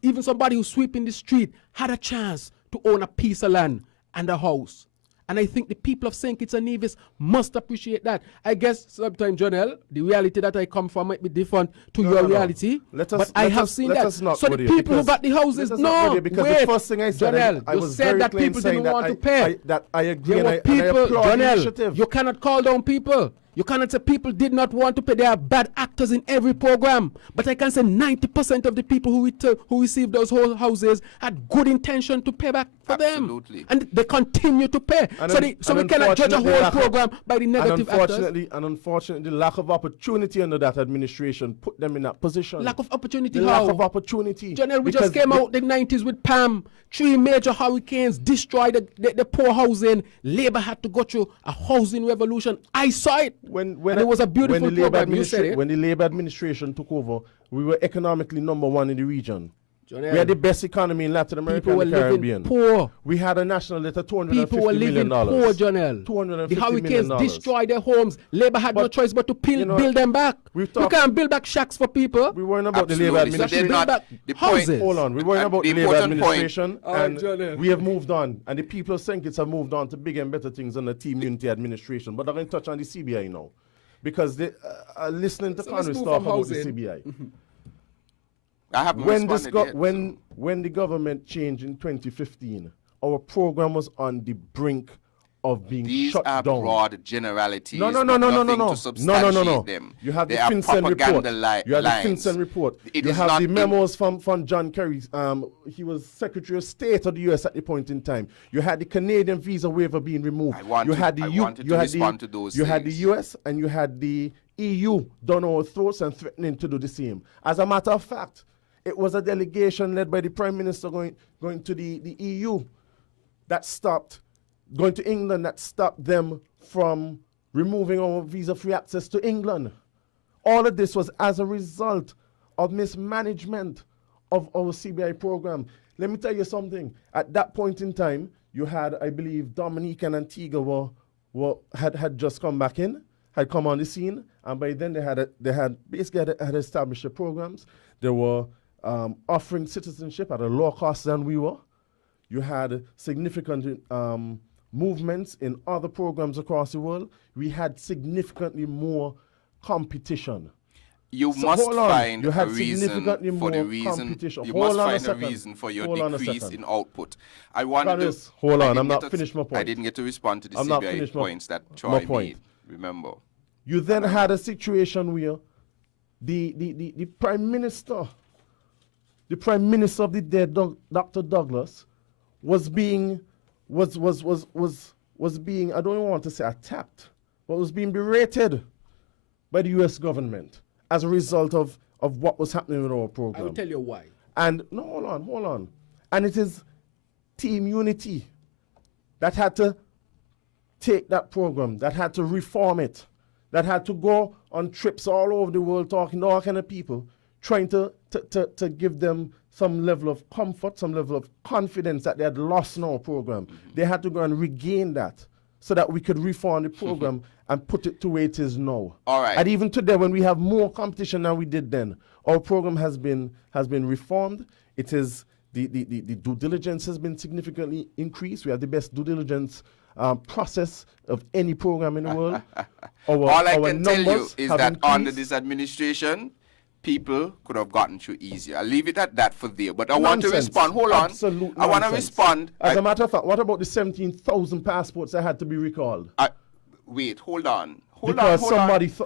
Even somebody who sweep in the street had a chance to own a piece of land and a house. And I think the people of St. Kitts and Nevis must appreciate that. I guess sometimes, John L., the reality that I come from might be different to your reality. But I have seen that. So the people who got the houses, wait. The first thing I said, John L., I was said very that clear people didn't want to pay. I agree, there and were I people, applaud John the L., initiative. you cannot call down people. You cannot say people did not want to pay. There are bad actors in every program. But I can say 90% of the people who received those whole houses had good intention to pay back for them. And they continue to pay. So we cannot judge a whole program by the negative actors. And unfortunately, the lack of opportunity under that administration put them in that position. Lack of opportunity, lack of opportunity. General, we just came out the 90s with Pam. 3 major hurricanes destroyed the poor housing. Labour had to go through a housing revolution. I saw it. And it was a beautiful program. You said it. When the Labour administration took over, we were economically #1 in the region. We had the best economy in Latin America and the Caribbean. Poor. We had a national debt of $250 million. People were living poor, John L. The hurricanes destroyed their homes. Labour had no choice but to build them back. You can't build back shacks for people. We weren't about the Labour administration. Build back houses. Hold on. We weren't about the Labour administration. And we have moved on. And the people of St. Kitts have moved on to bigger and better things under Team Unity administration. But I'm going to touch on the CBI now. Because they are listening to Congress talk about the CBI. I haven't responded yet, when the government changed in 2015, our program was on the brink of being These shut are down. broad generalities. No. Nothing to substantiate them. You have They the are FinCEN report. propaganda You have the lines. FinCEN report. It You is have not the in- memos from John Kerry. He was Secretary of State of the U.S. at the point in time. You had the Canadian visa waiver being removed. I wanted to respond to those You had the things. U.S. and you had the EU down our throats and threatening to do the same. As a matter of fact, it was a delegation led by the Prime Minister going to the EU that stopped, going to England that stopped them from removing our visa-free access to England. All of this was as a result of mismanagement of our CBI program. Let me tell you something. At that point in time, you had, I believe, Dominique and Antigua had just come back in, had come on the scene, and by then they had established the programs. They were offering citizenship at a lower cost than we were. You had significant movements in other programs across the world. We had significantly more competition. You So must hold on. find You a had reason significantly for the more reason. competition. You Hold must on a find a second. reason for your Hold on a decrease second. in output. I wanted Carlos, to. hold I on, didn't I'm get not to- finished my I point. didn't get to respond to the I'm not CBI finished my- points that my Troy point. made. Remember. You then had a situation where the Prime Minister of the dead Dr. Douglas was being I don't even want to say attacked, but was being berated by the US government as a result of what was happening with our program. I will tell you why. And no, hold on. And it is Team Unity that had to take that program, that had to reform it, that had to go on trips all over the world talking to all kind of people, trying to give them some level of comfort, some level of confidence that they had lost in our program. They had to go and regain that so that we could reform the program and put it to where it is now. All right. And even today, when we have more competition than we did then, our program has been reformed. It is the due diligence has been significantly increased. We have the best due diligence process of any program in the world. All I our can tell you numbers is have that under increased. this administration, people could have gotten through easier. I'll leave it at that for there. But I want to Nonsense. respond. Hold on. Absolute I want to nonsense. respond. As a matter of fact, what about the 17,000 passports that had to be recalled? Wait, hold on. Because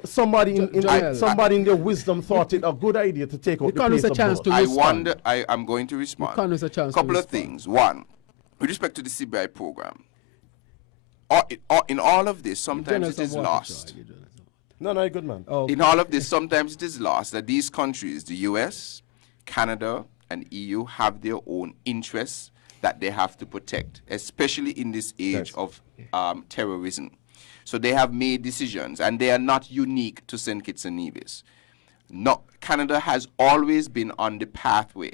somebody in their wisdom thought it a good idea to take out the place of both. I wonder. I'm going to respond. Congress a chance to Couple of respond. things. One, with respect to the CBI program, in all of this, sometimes it is lost. No, good man. In all of this, sometimes it is lost that these countries, the US, Canada, and EU, have their own interests that they have to protect, especially in this age of terrorism. So they have made decisions, and they are not unique to St. Kitts and Nevis. No, Canada has always been on the pathway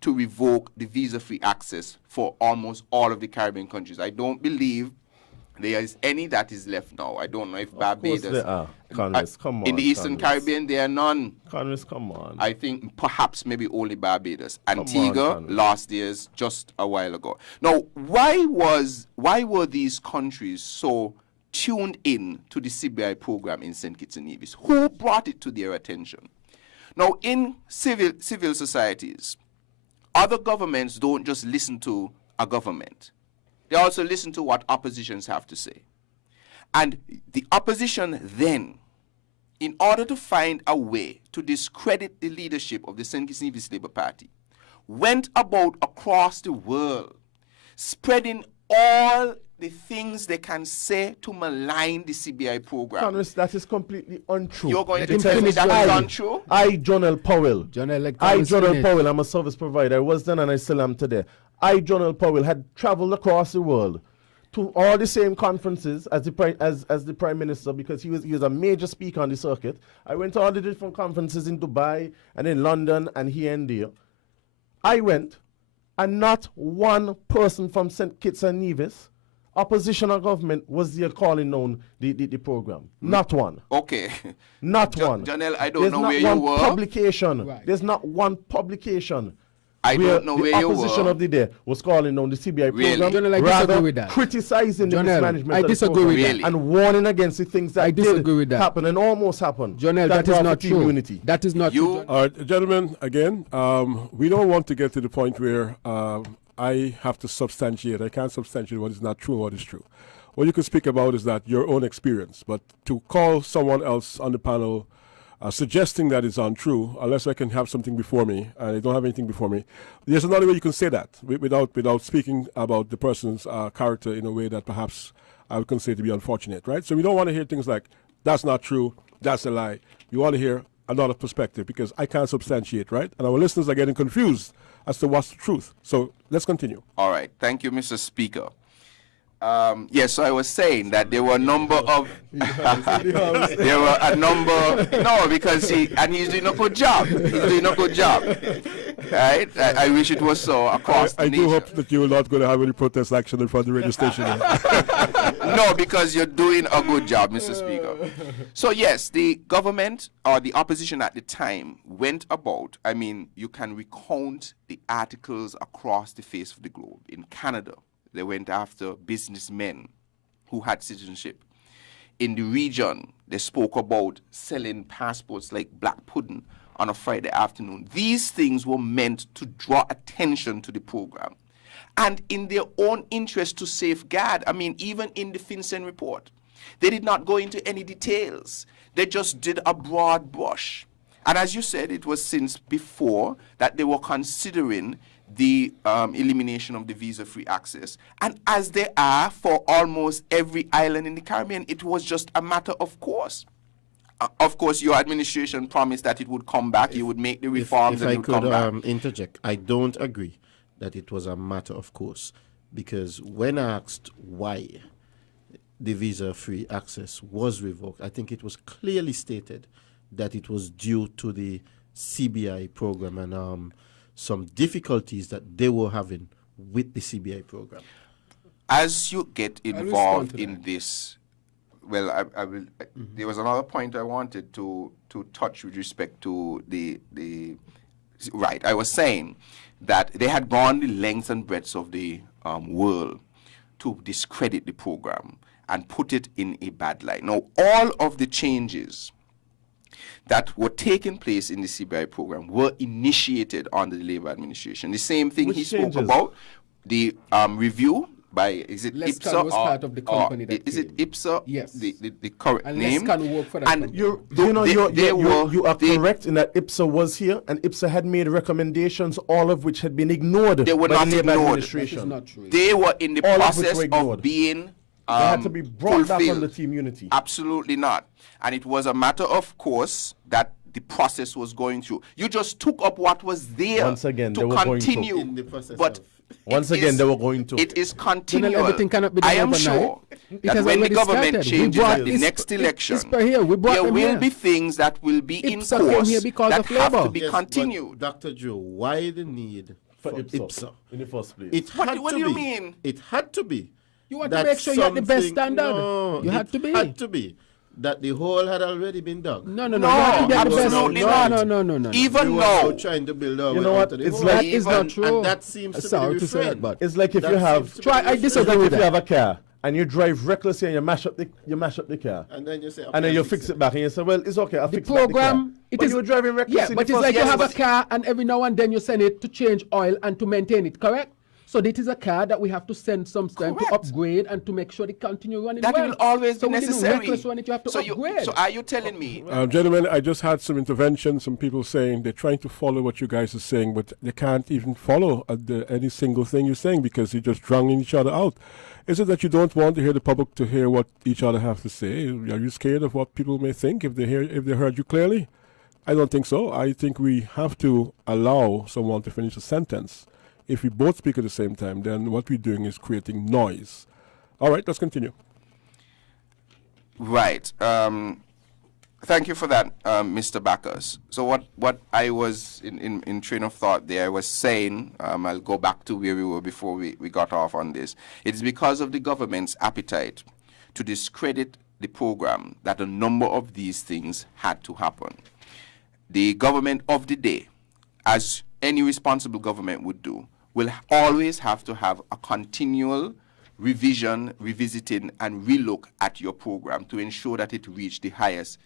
to revoke the visa-free access for almost all of the Caribbean countries. I don't believe there is any that is left now. I don't know if Barbados. there are. Congress, come on, in the Eastern Congress. Caribbean, there are none. Congress, come on. I think perhaps maybe only Barbados. on, Antigua Congress. last year's just a while ago. Now, why were these countries so tuned in to the CBI program in St. Kitts and Nevis? Who brought it to their attention? Now, in civil societies, other governments don't just listen to a government. They also listen to what oppositions have to say. And the opposition then, in order to find a way to discredit the leadership of the St. Kitts and Nevis Labour Party, went about across the world, spreading all the things they can say to malign the CBI program. Congress, that is completely untrue. You're going to tell me that is untrue? Jonel Powell. Powell, I'm a service provider. I was then and I still am today. Jonel Powell had traveled across the world to all the same conferences as the Prime Minister, because he was a major speaker on the circuit. I went to all the different conferences in Dubai and in London and here and there. I went, and not one person from St. Kitts and Nevis, oppositional government, was there calling down the program. Not one. Okay. Not one. Janelle, I don't There's know not where you one were. Publication. There's not one publication. I don't know where the you were. opposition of the day was calling on the CBI Really? program, Janelle, I rather disagree with that. criticizing the Janelle, mismanagement I of the disagree program with that. Really? and warning against the things that disagree with that. happen and almost happened. Janelle, that is brought not the true. Unity. That is not true. All right, gentlemen, again, we don't want to get to the point where I have to substantiate. I can't substantiate what is not true and what is true. what you can speak about is that your own experience. But to call someone else on the panel suggesting that it's untrue, unless I can have something before me, and I don't have anything before me, there's another way you can say that without speaking about the person's character in a way that perhaps I would consider to be unfortunate, right? So we don't want to hear things like, that's not true, that's a lie. We want to hear another perspective because I can't substantiate, right? And our listeners are getting confused as to what's the truth. So let's continue. All right. Thank you, Mr. Speaker. Yes, so I was saying that there were a number of there were a number because he's doing a good job. He's doing a good job. Right? I wish it was so across the I nation. do hope that you're not going to have any protest action in front of the radio station. No, because you're doing a good job, Mr. Speaker. So yes, the government or the opposition at the time went about, I mean, you can recount the articles across the face of the globe. In Canada, they went after businessmen who had citizenship. In the region, they spoke about selling passports like black pudding on a Friday afternoon. These things were meant to draw attention to the program. And in their own interest to safeguard, I mean, even in the FinCEN report, they did not go into any details. They just did a broad brush. And as you said, it was since before that they were considering the elimination of the visa-free access. And as they are for almost every island in the Caribbean, it was just a matter of course. Of course, your administration promised that it would come back, you would make the reforms, if and I it would come back. could interject, I don't agree that it was a matter of course, because when asked why the visa-free access was revoked, I think it was clearly stated that it was due to the CBI program and some difficulties that they were having with the CBI program. As you get involved in this, well, I will. There was another point I wanted to touch with respect to the. Right, I was saying that they had gone the length and breadth of the world to discredit the program and put it in a bad light. Now, all of the changes that were taking place in the CBI program were initiated under the Labour administration. The same thing Which he changes? spoke about, the review by, is it Lescan IPSA was or, part of the company that is it IPSA? Yes. The correct And name. Lescan worked for that And company. You are correct in that IPSA was here, and IPSA had made recommendations, all of which had been ignored They were by not the Labour ignored. administration. That is not true. They were in the All of which process were of ignored. being They had to be brought back fulfilled. on the team unity. Absolutely not. And it was a matter of course that the process was going through. You just took up what was there Once again, to they were going to. continue. In the process But of- Once it again, is- they were going to. It is continual. everything cannot be I done am overnight. sure It that has when the already government started. We changes brought at the ISPA next election, ISPA here. We brought there them will here. be things that will be in IPSA came course here because that of have to Labour. be Yes, but continued. Dr. Joe, why the need for IPSA? in the first place. It What had do to you be. mean? It had to be. You want to that make sure you had the best something- standard. No, You had it to be. had to be. That the hole had already been dug. No, no, No, no. You have to get the best. absolutely No, not. no, no, no, no. Even We were now, trying to build our You way know out what? of the It's hole. like- That is not true. And that seems to Sorry be the to say refrain. that, but It's like if That you have. seems to be Try- the I refrain. It's disagree like with if you that. have a car and you drive recklessly and you mash up the car. And then you say, And then you fix it back and you say, well, it's okay, I'll the fix back the car. program, it But is you were driving recklessly. Yeah, in but the it's first like you place. have a car and every now and then you send it to change oil and to maintain it, correct? So this is a car that we have to send sometime to Correct. upgrade and to make sure they continue running that well. will always so be when you do necessary. reckless run it, you have to so upgrade. so are you telling me? Gentlemen, I just had some intervention, some people saying they're trying to follow what you guys are saying, but they can't even follow any single thing you're saying because you're just drowning each other out. Is it that you don't want to hear the public to hear what each other have to say? Are you scared of what people may think if they heard you clearly? I don't think so. I think we have to allow someone to finish a sentence. If we both speak at the same time, then what we're doing is creating noise. All right, let's continue. Right. Thank you for that, Mr. Backus. So what I was in train of thought there, I was saying, I'll go back to where we were before we got off on this. It's because of the government's appetite to discredit the program that a number of these things had to happen. The government of the day, as any responsible government would do, will always have to have a continual revision, revisiting, and relook at your program to ensure that it reach the highest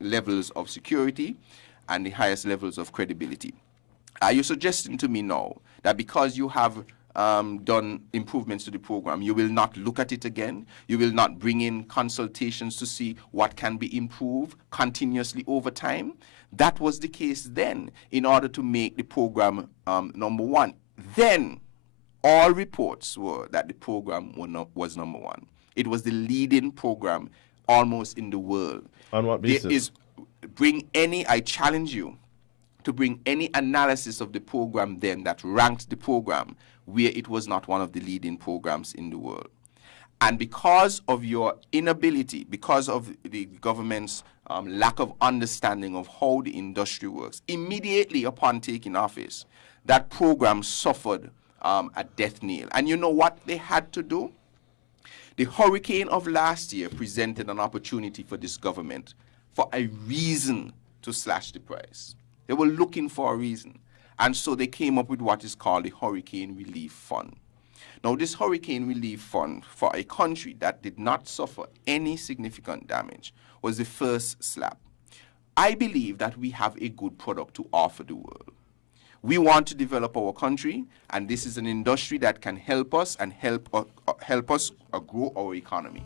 levels of security and the highest levels of credibility. Are you suggesting to me now that because you have done improvements to the program, you will not look at it again. You will not bring in consultations to see what can be improved continuously over time. That was the case then in order to make the program number one. Then all reports were that the program was number one. It was the leading program almost in the world. On what basis? I challenge you to bring any analysis of the program then that ranked the program where it was not one of the leading programs in the world. And because of your inability, because of the government's lack of understanding of how the industry works, immediately upon taking office, that program suffered a death knell. And you know what they had to do? The hurricane of last year presented an opportunity for this government for a reason to slash the price. They were looking for a reason. And so they came up with what is called the Hurricane Relief Fund. Now, this Hurricane Relief Fund for a country that did not suffer any significant damage was the first slap. I believe that we have a good product to offer the world. We want to develop our country, and this is an industry that can help us and help us grow our economy.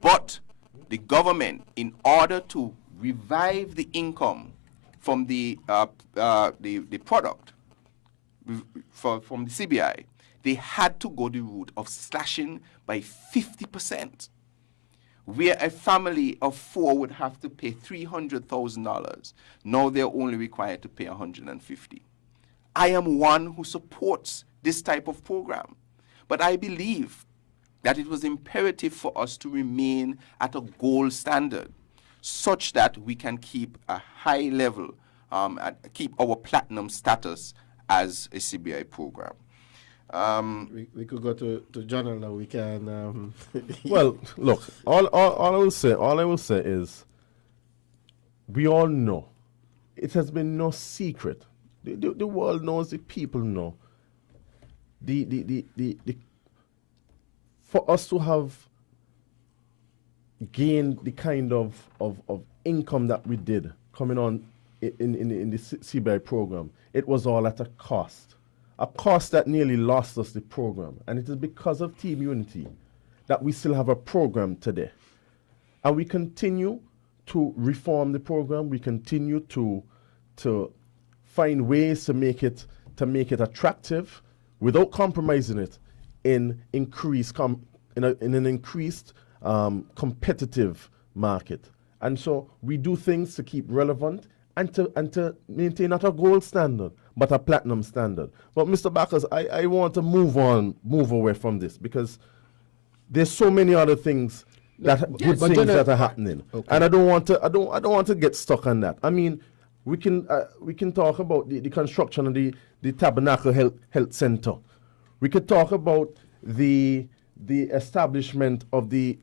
But the government, in order to revive the income from the product from the CBI, they had to go the route of slashing by 50%, where a family of 4 would have to pay $300,000. Now they're only required to pay $150,000. I am one who supports this type of program, but I believe that it was imperative for us to remain at a gold standard such that we can keep a high level, keep our platinum status as a CBI program. We could go to John now. We can. Well, look. All I will say is, we all know, it has been no secret. The world knows. The people know. For us to have gained the kind of income that we did coming on in the CBI program, it was all at a cost that nearly lost us the program. And it is because of Team Unity that we still have a program today. And we continue to reform the program. We continue to find ways to make it attractive without compromising it in an increased competitive market. And so we do things to keep relevant and to maintain not a gold standard, but a platinum standard. But Mr. Bacchus, I want to move away from this, because there's so many other things that that are happening, okay. And I don't want to get stuck on that. I mean, we can talk about the construction of the Tabernacle Health Center. We could talk about the establishment of the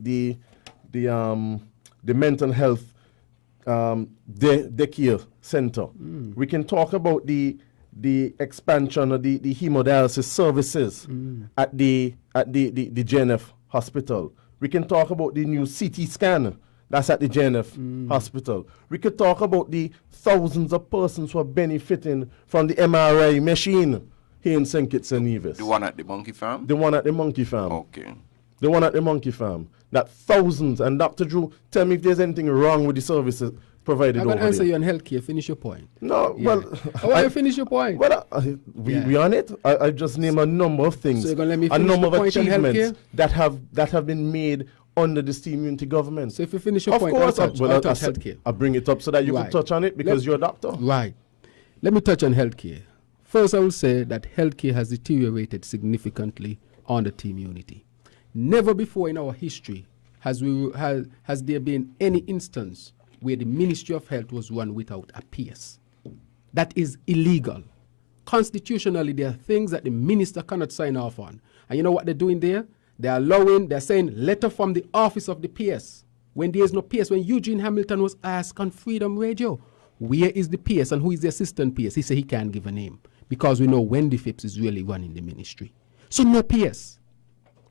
mental health daycare center. We can talk about the expansion of the hemodialysis services at the JNF hospital. We can talk about the new CT scan that's at the JNF hospital. We could talk about the thousands of persons who are benefiting from the MRI machine here in St. Kitts and Nevis. The one at the monkey farm? The one at the monkey farm. Okay. The one at the monkey farm. That thousands, and Dr. Drew, tell me if there's anything wrong with the services provided over there. I'm going to answer you on healthcare. Finish your point. No, yeah. Well... I want to finish your point. Well, we on it. I just name a number of things. So you're going to let me finish a number the of point on achievements healthcare? that have been made under the Team Unity government. So if you finish your point, I'll touch healthcare. I'll bring it up so that you can touch on it, because you're a doctor. Right. Let me touch on healthcare. First, I will say that healthcare has deteriorated significantly under Team Unity. Never before in our history has there been any instance where the Ministry of Health was run without a PS. That is illegal. Constitutionally, there are things that the minister cannot sign off on. And you know what they're doing there? They're saying letter from the office of the PS. When there is no PS, when Eugene Hamilton was asked on Freedom Radio, where is the PS and who is the assistant PS? He said he can't give a name, because we know Wendy Phipps is really running the ministry. So no PS.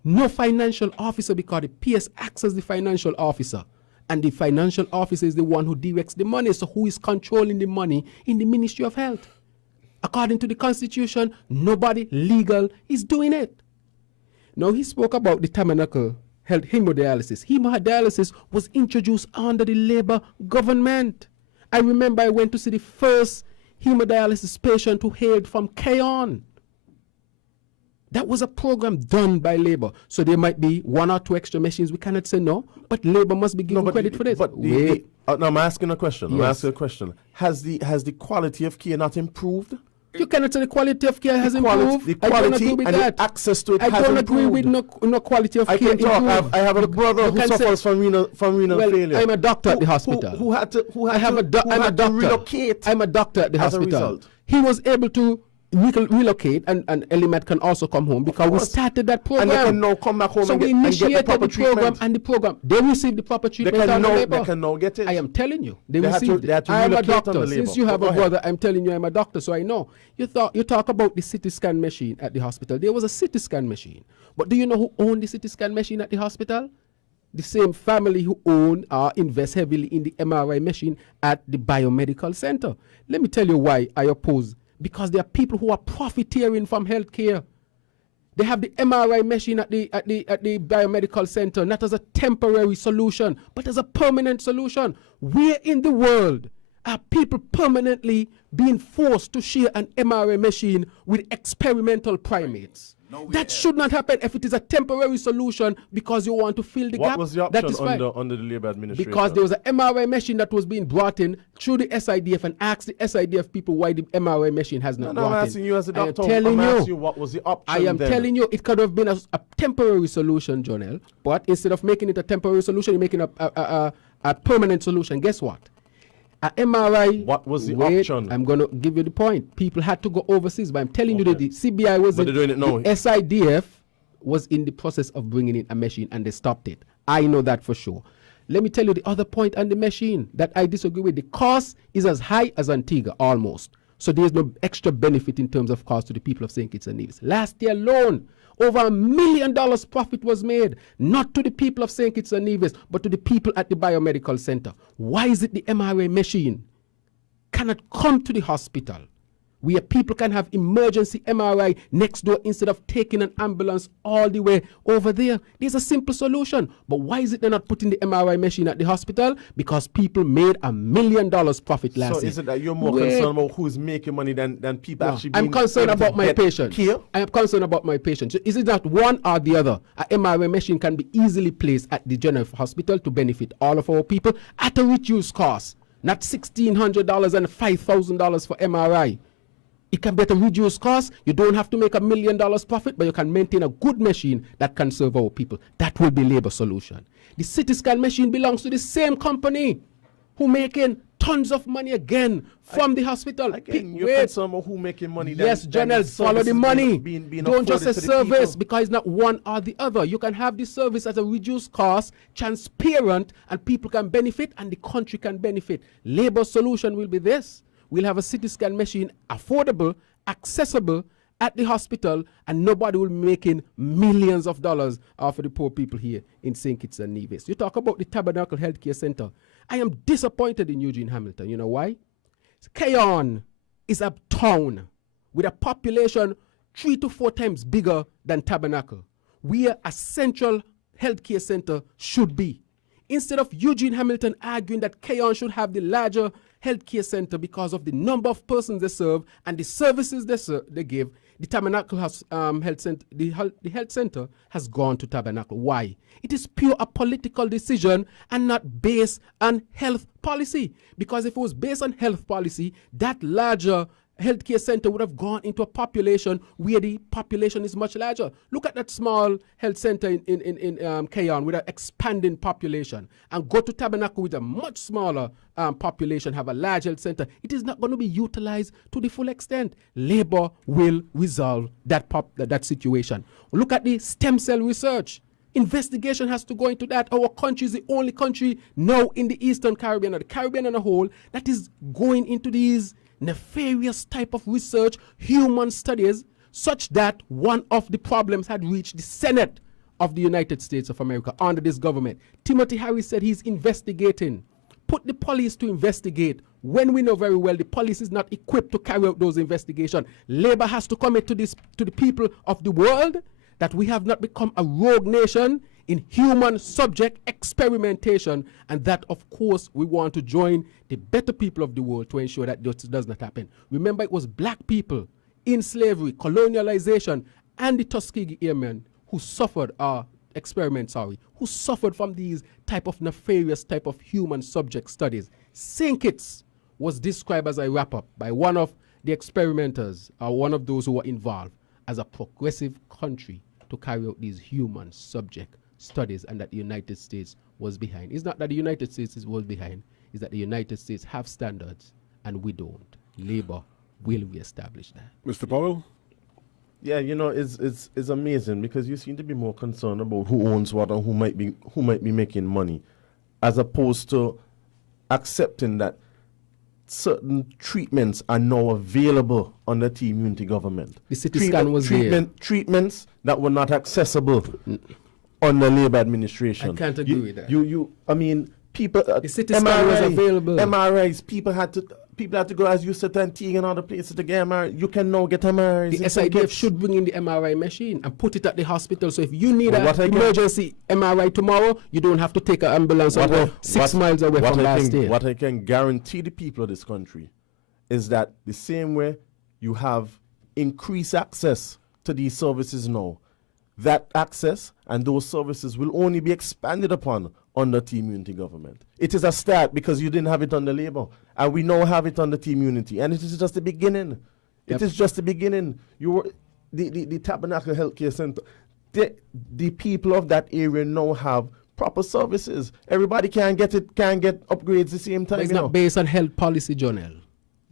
No financial officer, because the PS acts as the financial officer. And the financial officer is the one who directs the money. So who is controlling the money in the Ministry of Health? According to the Constitution, nobody legal is doing it. Now, he spoke about the Tabernacle Health hemodialysis. Hemodialysis was introduced under the Labour government. I remember I went to see the first hemodialysis patient who hailed from Keyon. That was a program done by Labour. So there might be 1 or 2 extra machines. We cannot say no, but Labour must be given credit for this. But Wait. no, I'm asking a question. I'm Yes. asking a question. Has the quality of care not improved? You cannot say the quality of care has improved. The I don't quality agree with and that. the access to it I has don't improved. agree with no quality of I care can talk. improved. I have a brother You who can say- suffers from renal well, failure. I'm a doctor at the hospital. Who had to I'm a doctor. relocate. I'm a doctor at the as a hospital. result. He was able to relocate, and Elimet can also come home because we course. started that program. And they can now come back home so and we get the initiated proper the program, treatment. and the program they received the proper treatment. can under now- Labour. they can now get it. I am telling you, they They had to- received they had it. to I am a relocate under doctor. Labour. Since you have Go a ahead. brother, I'm telling you, I'm a doctor, so I know. You talk about the CT scan machine at the hospital. There was a CT scan machine, but do you know who owned the CT scan machine at the hospital? The same family who own or invest heavily in the MRI machine at the biomedical center. Let me tell you why I oppose. Because there are people who are profiteering from healthcare. They have the MRI machine at the biomedical center, not as a temporary solution, but as a permanent solution. Where in the world are people permanently being forced to share an MRI machine with experimental primates? That should not happen if it is a temporary solution because you want to fill the gap. What was the That option is fine. under the Labour administration? Because there was an MRI machine that was being brought in through the SIDF and asked the SIDF people why the MRI machine has not No, brought I'm in. asking you as a I am doctor. telling I'm you. asking you what was the option I am then? telling you, it could have been a temporary solution, Jonel. But instead of making it a temporary solution, you're making a permanent solution. Guess what? A MRI. What was the wait, option? I'm going to give you the point. People had to go overseas, but I'm telling you that the CBI was But they're doing it now. the SIDF was in the process of bringing in a machine and they stopped it. I know that for sure. Let me tell you the other point on the machine that I disagree with. The cost is as high as Antigua, almost. So there's no extra benefit in terms of cost to the people of St. Kitts and Nevis. Last year alone, over $1 million profit was made, not to the people of St. Kitts and Nevis, but to the people at the biomedical center. Why is it the MRI machine cannot come to the hospital where people can have emergency MRI next door instead of taking an ambulance all the way over there? There's a simple solution. But why is it they're not putting the MRI machine at the hospital? Because people made $1 million profit last year. So is it that you're more Wait. concerned about who's making money than people No, actually I'm being concerned able to about my get patients. care? I am concerned about my patients. Is it not one or the other? A MRI machine can be easily placed at the general hospital to benefit all of our people at a reduced cost. Not $1,600 and $5,000 for MRI. It can be at a reduced cost. You don't have to make $1 million profit, but you can maintain a good machine that can serve our people. That will be Labour solution. The CT scan machine belongs to the same company who making tons of money again from the hospital. Again, you're Wait. concerned about who making money. Yes, than Janelle, follow the services money. being Don't just say afforded to the service people. because it's not one or the other. You can have the service at a reduced cost, transparent, and people can benefit and the country can benefit. Labour solution will be this. We'll have a CT scan machine affordable, accessible at the hospital, and nobody will be making millions of dollars off of the poor people here in St. Kitts and Nevis. You talk about the Tabernacle Healthcare Center. I am disappointed in Eugene Hamilton. You know why? Keyon is a town with a population 3 to 4 times bigger than Tabernacle, where a central healthcare center should be. Instead of Eugene Hamilton arguing that Keyon should have the larger healthcare center because of the number of persons they serve and the services they give, the Tabernacle health center, the health center has gone to Tabernacle. Why? It is pure a political decision and not based on health policy. Because if it was based on health policy, that larger healthcare center would have gone into a population where the population is much larger. Look at that small health center in Keyon with an expanding population, and go to Tabernacle with a much smaller population, have a large health center. It is not going to be utilized to the full extent. Labour will resolve that situation. Look at the stem cell research. Investigation has to go into that. Our country is the only country now in the Eastern Caribbean, or the Caribbean as a whole, that is going into these nefarious type of research, human studies, such that one of the problems had reached the Senate of the United States of America under this government. Timothy Harris said he's investigating put the police to investigate when we know very well the police is not equipped to carry out those investigations. Labour has to commit to the people of the world that we have not become a rogue nation in human subject experimentation, and that, of course, we want to join the better people of the world to ensure that this does not happen. Remember, it was black people in slavery, colonialization, and the Tuskegee Airmen who suffered, who suffered from these type of nefarious type of human subject studies. St. Kitts was described as a wrap-up by one of the experimenters, or one of those who were involved, as a progressive country to carry out these human subject studies, and that the United States was behind. It's not that the United States was behind, it's that the United States have standards and we don't. Labour will reestablish that. Mr. Powell? Yeah, you know, it's amazing because you seem to be more concerned about who owns what and who might be making money, as opposed to accepting that certain treatments are now available under team unity government. The CT scan was there. Treatments that were not accessible under Labour administration. I can't agree with that. I mean, people. The CT scan was available. MRIs. People had to go, as you said, to Antigua and other places to get MRI. You can now get MRIs. The SIDF should bring in the MRI machine and put it at the hospital. So if you need an emergency MRI tomorrow, you don't have to take an ambulance and go 6 miles away from last year. What I can guarantee the people of this country is that the same way you have increased access to these services now, that access and those services will only be expanded upon under team unity government. It is a start because you didn't have it under Labour, and we now have it under team unity, and it is just the beginning. It is just the beginning. The Tabernacle Healthcare Center, the people of that area now have proper services. Everybody can get upgrades the same time. But it's not based on health policy, Jonel.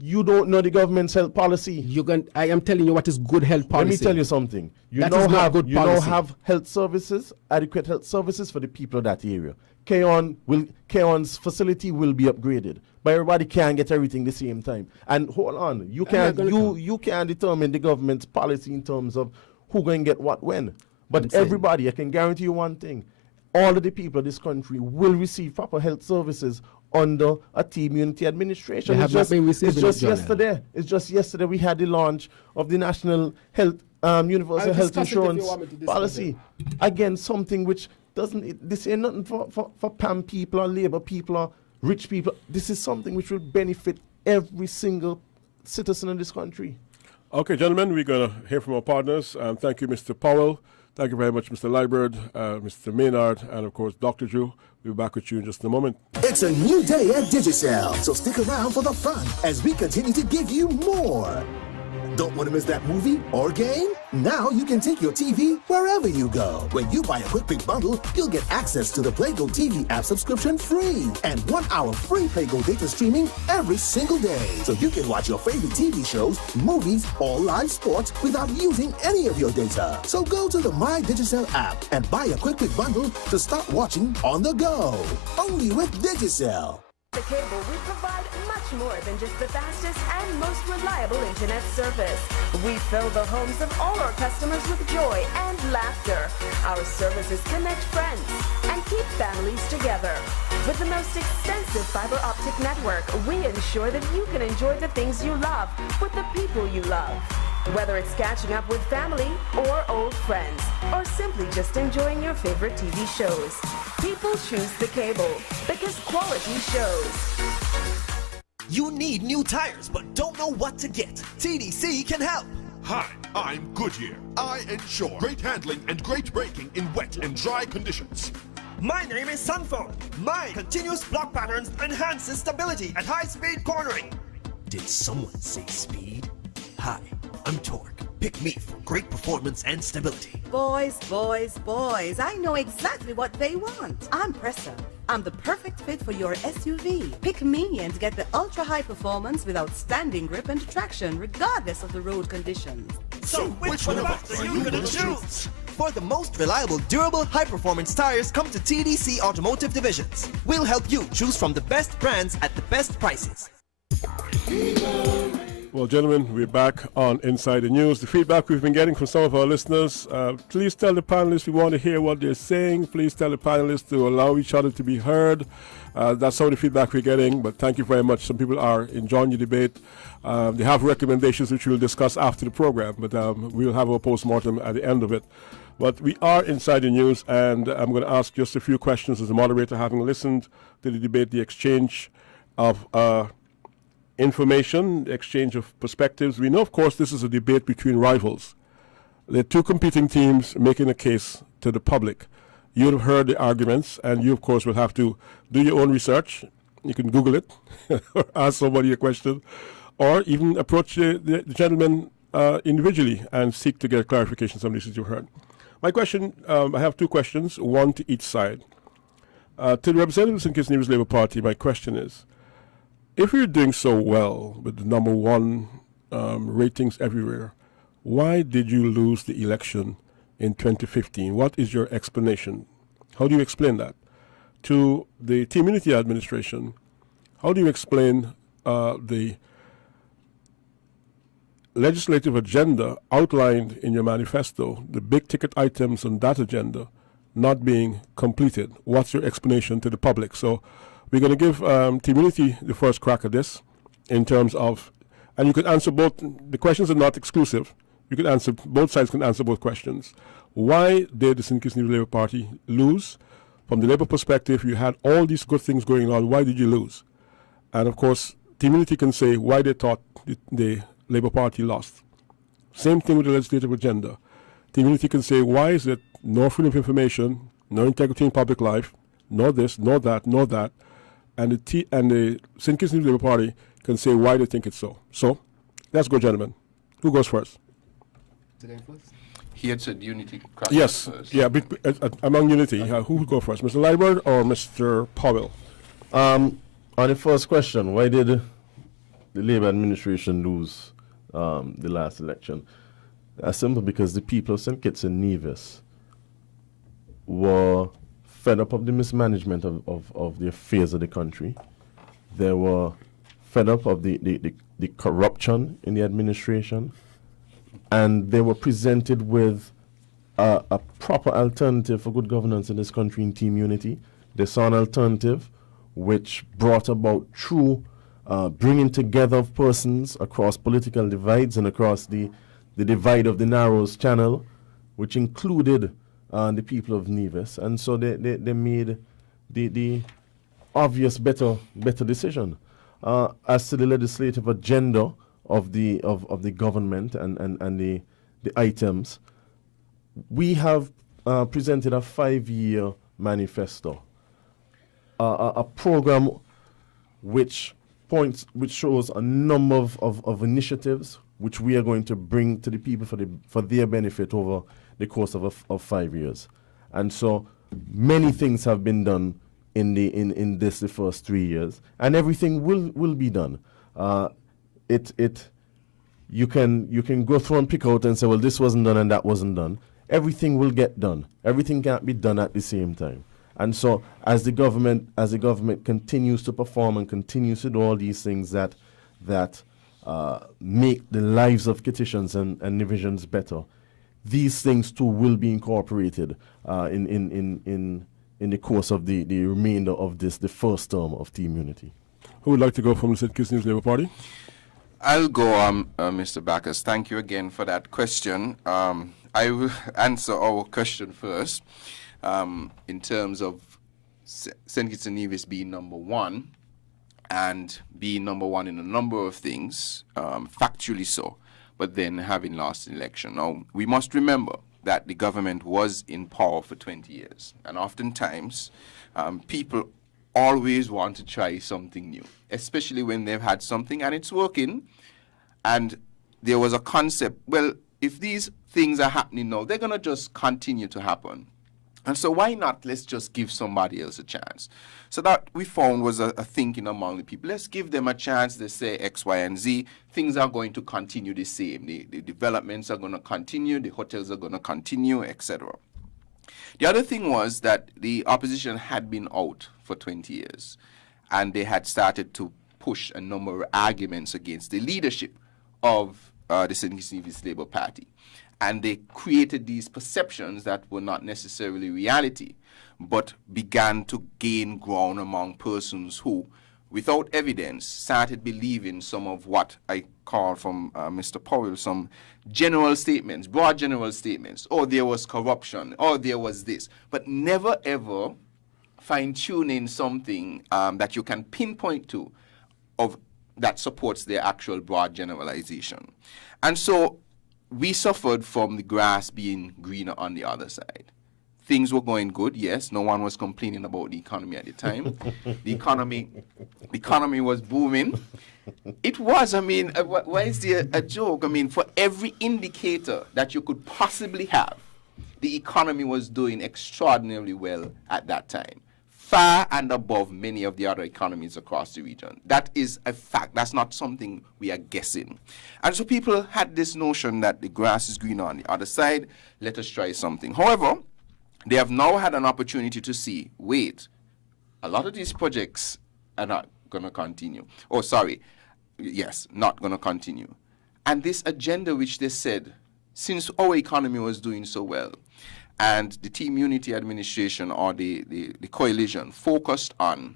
You don't know the government's health policy. I am telling you what is good health policy. Let me tell you something. You now have health services, adequate health services for the people of that area. Keon's facility will be upgraded, but everybody can't get everything the same time. And hold on, you can't determine the government's policy in terms of who going to get what when. But everybody, I can guarantee you one thing: all of the people of this country will receive proper health services under a team unity administration. They have not been receiving it, yesterday. It's just yesterday we had the launch of the National Health Universal Health Insurance policy. Again, something which this ain't nothing for PAM people or Labour people or rich people. This is something which will benefit every single citizen in this country. Okay, gentlemen, we're going to hear from our partners. Thank you, Mr. Powell. Thank you very much, Mr. Liebert, Mr. Maynard, and of course, Dr. Drew. We'll be back with you in just a moment. It's a new day at Digicel, so stick around for the fun as we continue to give you more. Don't want to miss that movie or game? Now you can take your TV wherever you go. When you buy a Quick Pick bundle, you'll get access to the PlayGo TV app subscription free and 1 hour free PlayGo data streaming every single day. So you can watch your favorite TV shows, movies, or live sports without using any of your data. So go to the My Digicel app and buy a Quick Pick bundle to start watching on the go. Only with Digicel. The Cable, we provide much more than just the fastest and most reliable internet service. We fill the homes of all our customers with joy and laughter. Our services connect friends and keep families together. With the most extensive fiber optic network, we ensure that you can enjoy the things you love with the people you love. Whether it's catching up with family or old friends, or simply just enjoying your favorite TV shows, people choose the Cable because quality shows. You need new tires but don't know what to get. TDC can help. Hi, I'm Goodyear. I ensure great handling and great braking in wet and dry conditions. My name is Sunphone. My continuous block patterns enhances stability at high speed cornering. Did someone say speed? Hi, I'm Torque. Pick me for great performance and stability. Boys, I know exactly what they want. I'm Pressa. I'm the perfect fit for your SUV. Pick me and get the ultra-high performance with outstanding grip and traction regardless of the road conditions. So which one of us are you gonna choose? For the most reliable, durable, high-performance tires, come to TDC Automotive Divisions. We'll help you choose from the best brands at the best prices. Well, gentlemen, we're back on Inside the News. The feedback we've been getting from some of our listeners, please tell the panelists we want to hear what they're saying. Please tell the panelists to allow each other to be heard. That's some of the feedback we're getting, but thank you very much. Some people are enjoying the debate. They have recommendations which we'll discuss after the program, but we'll have our post-mortem at the end of it. But we are Inside the News, and I'm going to ask just a few questions as the moderator, having listened to the debate, the exchange of information, exchange of perspectives. We know, of course, this is a debate between rivals. There are two competing teams making a case to the public. You would have heard the arguments, and you, of course, will have to do your own research. You can Google it, or ask somebody a question, or even approach the gentleman individually and seek to get clarification on some of these you've heard. My question, I have two questions, one to each side. To the representatives in Kitts Nevis Labour Party, my question is, if you're doing so well with the number one ratings everywhere, why did you lose the election in 2015? What is your explanation? How do you explain that? To the Team Unity administration, how do you explain the legislative agenda outlined in your manifesto, the big ticket items on that agenda not being completed? What's your explanation to the public? So we're going to give Team Unity the first crack at this in terms of, and you could answer both, the questions are not exclusive. You can answer, both sides can answer both questions. Why did the St. Kitts Nevis Labour Party lose? From the Labour perspective, you had all these good things going on. Why did you lose? And of course, Team Unity can say why they thought the Labour Party lost. Same thing with the legislative agenda. Team Unity can say why is it no freedom of information, no integrity in public life, no this, no that, no that. And the St. Kitts Nevis Labour Party can say why they think it's so. So, let's go, gentlemen. Who goes first? He had said Unity. Yes, first. yeah, among Unity, who would go first, Mr. Liburd or Mr. Powell? On the first question, why did the Labour administration lose the last election? Simple, because the people of St. Kitts and Nevis were fed up of the mismanagement of the affairs of the country. They were fed up of the corruption in the administration, and they were presented with a proper alternative for good governance in this country in Team Unity. They saw an alternative which brought about true bringing together of persons across political divides and across the divide of the Narrows Channel, which included the people of Nevis. And so they made the obvious better decision. As to the legislative agenda of the government and the items, we have presented a 5-year manifesto, a program which shows a number of initiatives which we are going to bring to the people for their benefit over the course of 5 years. And so many things have been done in the first 3 years, and everything will be done. You can go through and pick out and say, well, this wasn't done and that wasn't done. Everything will get done. Everything can't be done at the same time. And so as the government continues to perform and continues to do all these things that make the lives of Kittitians and Nevisians better, these things too will be incorporated in the course of the remainder of the first term of Team Unity. Who would like to go from the St. Kitts Nevis Labour Party? I'll go, Mr. Bacchus. Thank you again for that question. I will answer our question first. In terms of St. Kitts and Nevis being number one and being number one in a number of things, factually so, but then having lost an election. Now, we must remember that the government was in power for 20 years, and oftentimes people always want to try something new, especially when they've had something and it's working, and there was a concept, well, if these things are happening now, they're going to just continue to happen. And so why not let's just give somebody else a chance? So that we found was a thinking among the people. Let's give them a chance. They say X, Y, and Z. Things are going to continue the same. The developments are going to continue. The hotels are going to continue, etc. The other thing was that the opposition had been out for 20 years, and they had started to push a number of arguments against the leadership of the St. Kitts Nevis Labour Party. And they created these perceptions that were not necessarily reality, but began to gain ground among persons who, without evidence, started believing some of what I call from Mr. Powell some general statements, broad general statements. Oh, there was corruption. Oh, there was this. But never ever fine-tuning something that you can pinpoint to of that supports their actual broad generalization. And so we suffered from the grass being greener on the other side. Things were going good, yes. No one was complaining about the economy at the time. The economy was booming. It was, I mean, why is there a joke? I mean, for every indicator that you could possibly have, the economy was doing extraordinarily well at that time, far and above many of the other economies across the region. That is a fact. That's not something we are guessing. And so people had this notion that the grass is greener on the other side. Let us try something. However, they have now had an opportunity to see, wait, a lot of these projects are not going to continue. Oh, sorry. Yes, not going to continue. And this agenda which they said, since our economy was doing so well, and the Team Unity administration or the coalition focused on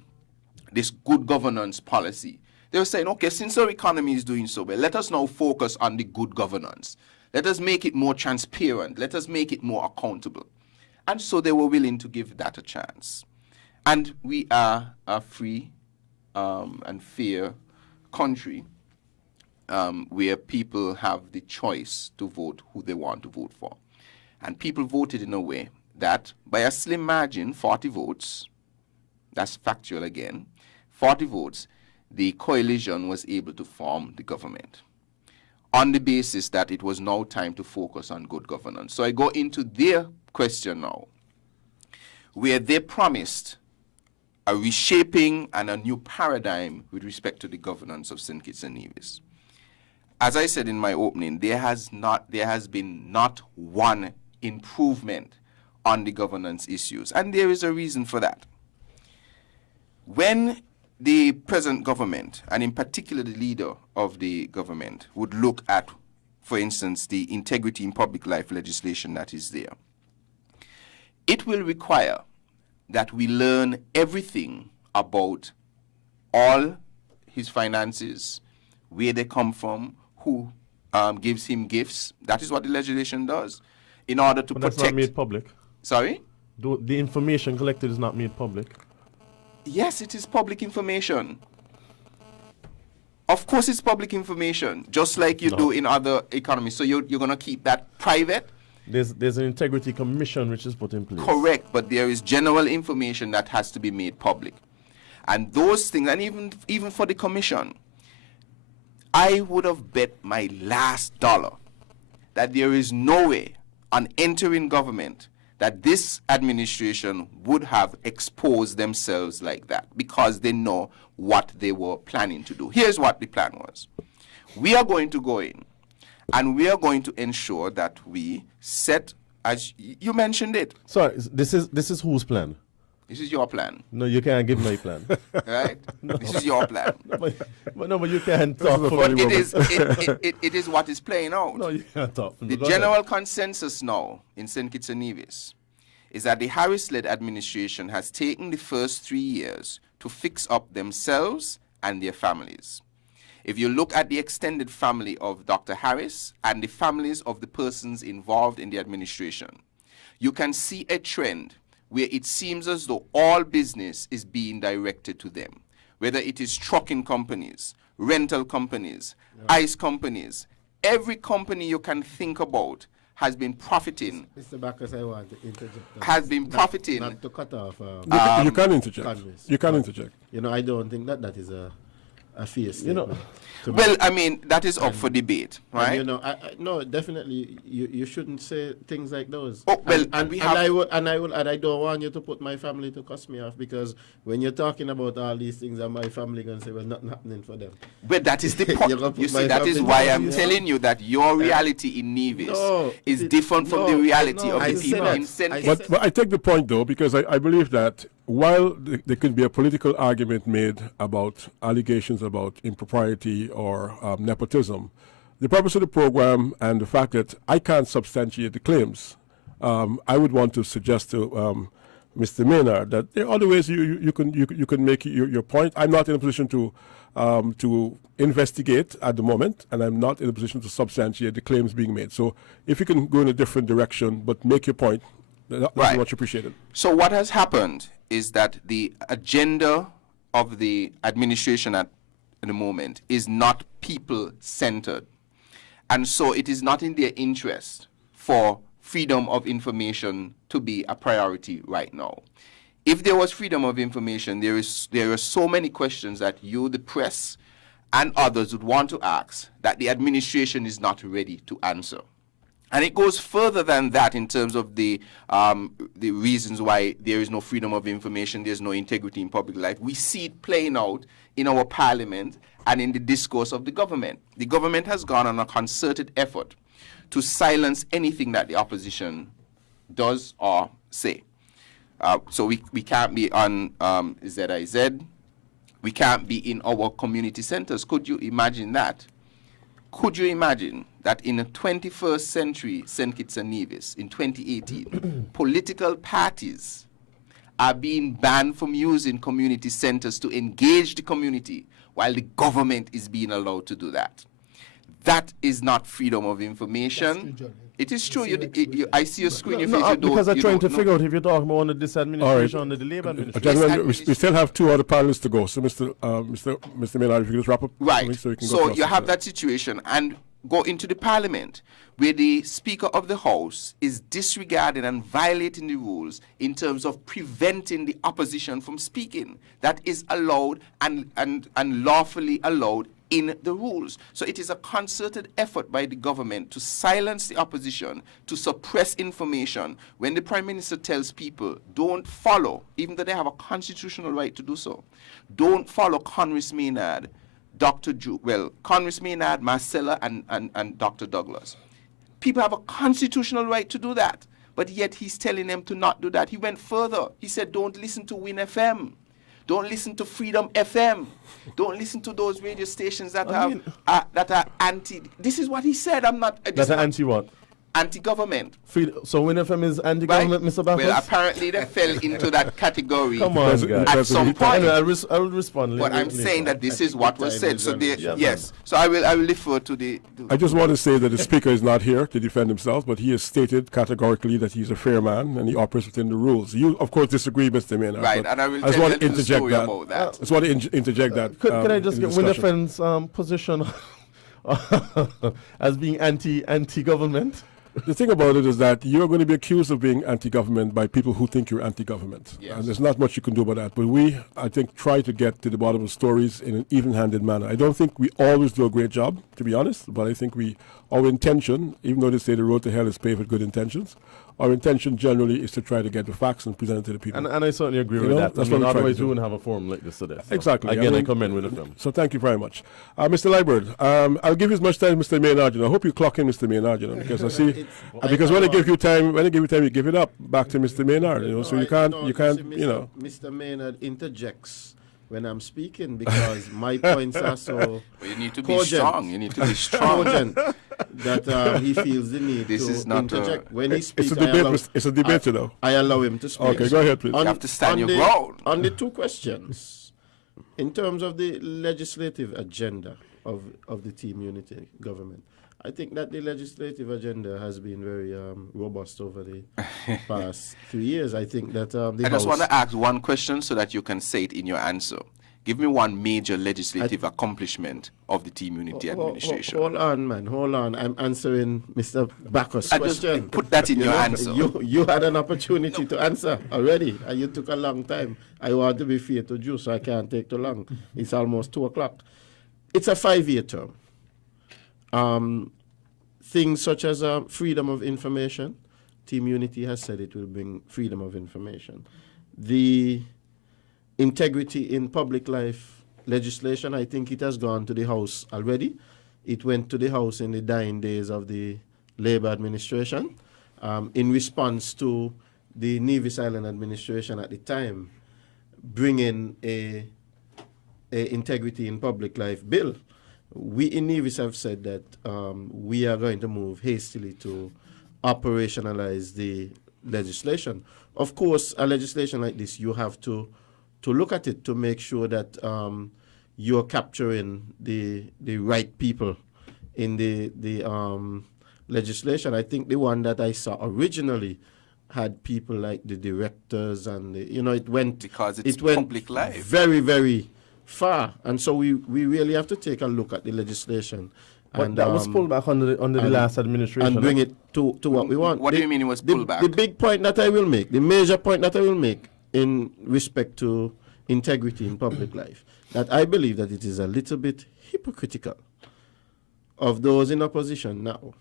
this good governance policy, they were saying, okay, since our economy is doing so well, let us now focus on the good governance. Let us make it more transparent. Let us make it more accountable. And so they were willing to give that a chance. And we are a free and fair country where people have the choice to vote who they want to vote for. And people voted in a way that by a slim margin, 40 votes, that's factual again, 40 votes, the coalition was able to form the government on the basis that it was now time to focus on good governance. So I go into their question now, where they promised a reshaping and a new paradigm with respect to the governance of St. Kitts and Nevis. As I said in my opening, there has been not one improvement on the governance issues, and there is a reason for that. When the present government, and in particular the leader of the government, would look at, for instance, the integrity in public life legislation that is there, it will require that we learn everything about all his finances, where they come from, who gives him gifts. That is what the legislation does, in order to protect. That's not made public. Sorry? The information collected is not made public. Yes, it is public information. Of course it's public information, just like you do in other economies. So you're going to keep that private? There's an integrity commission which is put in place. Correct, but there is general information that has to be made public. And those things, and even for the commission, I would have bet my last dollar that there is no way on entering government that this administration would have exposed themselves like that, because they know what they were planning to do. Here's what the plan was. We are going to go in and we are going to ensure that we set, as you mentioned it. Sorry, this is whose plan? This is your plan. No, you can't give my plan. Right? No. This is your plan. but you can't talk for But the it is what is playing out. No, you can't talk. The general consensus now in St. Kitts and Nevis is that the Harris-led administration has taken the first 3 years to fix up themselves and their families. If you look at the extended family of Dr. Harris and the families of the persons involved in the administration, you can see a trend where it seems as though all business is being directed to them, whether it is trucking companies, rental companies, ice companies. Every company you can think about has been profiting. Mr. Backus, I want to interject. Has been profiting. Not to cut off. You can interject. Congress. You can interject. You know, I don't think that is a fair statement. Well, I mean, that is up for debate, right? And, you know, no, definitely, you shouldn't say things like those. Oh, well, and I don't want you to put my family to cuss me off, because when you're talking about all these things, and my family gonna say, well, nothing happening for them. But that is the point. You see, that is why I'm telling you that your reality in Nevis is different from the reality of the people in St. Kitts. But I take the point, though, because I believe that while there could be a political argument made about allegations about impropriety or nepotism, the purpose of the program and the fact that I can't substantiate the claims, I would want to suggest to Mr. Maynard that there are other ways you can make your point. I'm not in a position to investigate at the moment, and I'm not in a position to substantiate the claims being made. So if you can go in a different direction but make your point, that's Right. much appreciated. So what has happened is that the agenda of the administration at the moment is not people-centered. And so it is not in their interest for freedom of information to be a priority right now. If there was freedom of information, there are so many questions that you, the press, and others would want to ask that the administration is not ready to answer. And it goes further than that in terms of the reasons why there is no freedom of information, there's no integrity in public life. We see it playing out in our parliament and in the discourse of the government. The government has gone on a concerted effort to silence anything that the opposition does or say. So we can't be on ZIZ. We can't be in our community centers. Could you imagine that? Could you imagine that in the 21st century, St. Kitts and Nevis, in 2018, political parties are being banned from using community centers to engage the community while the government is being allowed to do that? That is not freedom of information. It is true. I see your screen. You don't, because I'm you trying don't to know. figure out if you're talking about under this administration, under the Labour administration. Gentlemen, we still have two other panelists to go. So, Mr. Maynard, if you could just wrap up. Right. So, we can go So across you the have board. that situation and go into the parliament where the Speaker of the House is disregarding and violating the rules in terms of preventing the opposition from speaking. That is allowed and lawfully allowed in the rules. So it is a concerted effort by the government to silence the opposition, to suppress information. When the Prime Minister tells people, don't follow, even though they have a constitutional right to do so, don't follow Congress Maynard, Congress Maynard, Marcella, and Dr. Douglas. People have a constitutional right to do that, but yet he's telling them to not do that. He went further. He said, don't listen to Win FM. Don't listen to Freedom FM. Don't listen to those radio stations that are anti. This is what he said. I'm not. That are anti what? Anti-government. So Win FM is anti-government, Mr. Backus? Well, apparently they fell into that category. Come on, guys. At some point. Anyway, I will respond. But I'm saying that this is what was said. So yes. So I will refer to the. I just want to say that the Speaker is not here to defend himself, but he has stated categorically that he's a fair man and he operates within the rules. You, of course, disagree, Mr. Maynard. Right, and I will just tell want you to the interject story that. about that. I just want to interject that. Can I just in get the Win discussion. FM's position as being anti-government? The thing about it is that you're going to be accused of being anti-government by people who think you're anti-government. Yes. And there's not much you can do about that. But we, I think, try to get to the bottom of stories in an even-handed manner. I don't think we always do a great job, to be honest, but I think our intention, even though they say the road to hell is paved with good intentions, our intention generally is to try to get the facts and present it to the people. And I certainly agree You with know, that. that's I mean, what we try to otherwise do. we wouldn't have a forum like this today. So Exactly. Again, I mean, commend Win FM. So thank you very much. Mr. Liebert, I'll give you as much time, Mr. Maynard. I hope you clock in, Mr. Maynard, because I see, because when they give you time, you give it up back to Mr. Maynard. So you can't, Mr. Maynard interjects when I'm speaking because my points are so Well, you need to be cogent, strong. You need to be strong. cogent, that he feels the need This to is not interject. When he It's speaks, a debate. It's a debate, I allow him to speak. Okay, go ahead, please. You have to stand your the, ground. On the two questions, in terms of the legislative agenda of the Team Unity government, I think that the legislative agenda has been very robust over the past 3 years. I think that the I just House- want to ask one question so that you can say it in your answer. Give me one major legislative accomplishment of the Team Unity administration. Hold on, man. Hold on. I'm answering Mr. Backus' I just question. put that in You your know, answer. You had an opportunity to answer already, and you took a long time. I want to be fair to you, so I can't take too long. It's almost 2 o'clock. It's a 5-year term. Things such as freedom of information. Team Unity has said it will bring freedom of information. The integrity in public life legislation, I think it has gone to the House already. It went to the House in the dying days of the Labour administration in response to the Nevis Island administration at the time bringing a integrity in public life bill. we in Nevis have said that we are going to move hastily to operationalize the legislation. Of course, a legislation like this, you have to look at it to make sure that you're capturing the right people in the legislation. I think the one that I saw originally had people like the directors and it went because it's went public life. very, very far, and so we really have to take a look at the legislation. But And that was pulled back under the last administration. and bring it to what we want. What do you mean it was pulled back? The big point that I will make, the major point that I will make in respect to integrity in public life, that I believe that it is a little bit hypocritical of those in opposition now,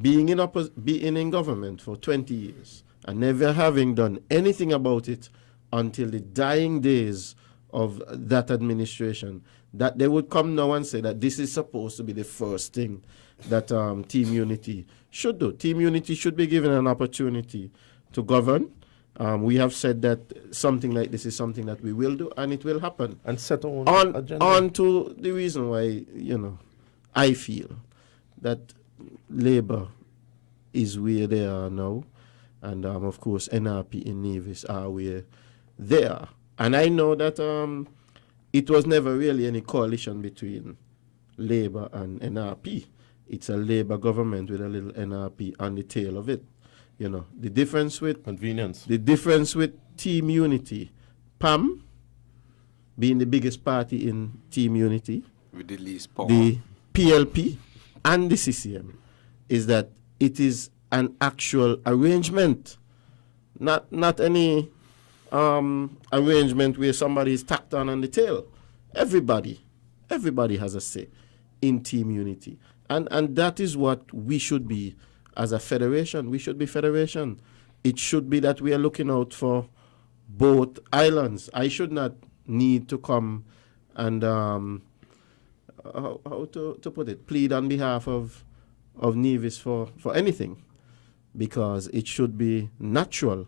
being in government for 20 years and never having done anything about it until the dying days of that administration, that they would come now and say that this is supposed to be the first thing that Team Unity should do. Team Unity should be given an opportunity to govern. We have said that something like this is something that we will do, and it will happen. And set on to the reason why, I feel that Labour is where they are now, and of course NRP in Nevis are where they are. And I know that it was never really any coalition between Labour and NRP. It's a Labour government with a little NRP on the tail of it. The difference with convenience. The difference with Team Unity, PAM being the biggest party in Team Unity, with the least power, the PLP and the CCM, is that it is an actual arrangement, not any arrangement where somebody is tacked on the tail. Everybody has a say in Team Unity, and that is what we should be as a federation. We should be federation. It should be that we are looking out for both islands. I should not need to come and how to put it, plead on behalf of Nevis for anything, because it should be natural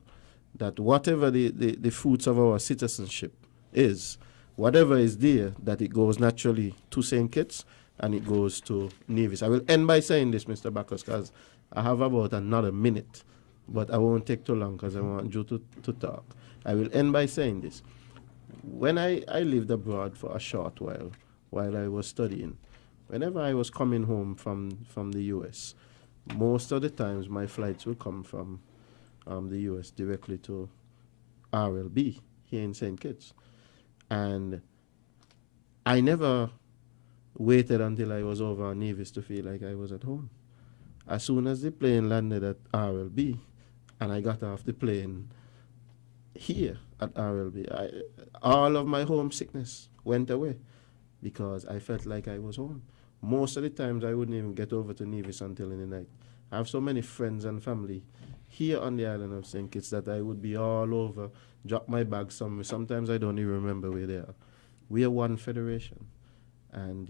that whatever the fruits of our citizenship is, whatever is there, that it goes naturally to St. Kitts and it goes to Nevis. I will end by saying this, Mr. Bacchus, because I have about another minute, but I won't take too long because I want you to talk. I will end by saying this. When I lived abroad for a short while I was studying, whenever I was coming home from the U.S., most of the times my flights would come from the U.S. directly to RLB here in St. Kitts. And I never waited until I was over on Nevis to feel like I was at home. As soon as the plane landed at RLB and I got off the plane here at RLB, all of my homesickness went away because I felt like I was home. Most of the times I wouldn't even get over to Nevis until in the night. I have so many friends and family here on the island of St. Kitts that I would be all over, drop my bag somewhere. Sometimes I don't even remember where they are. We are one federation. And,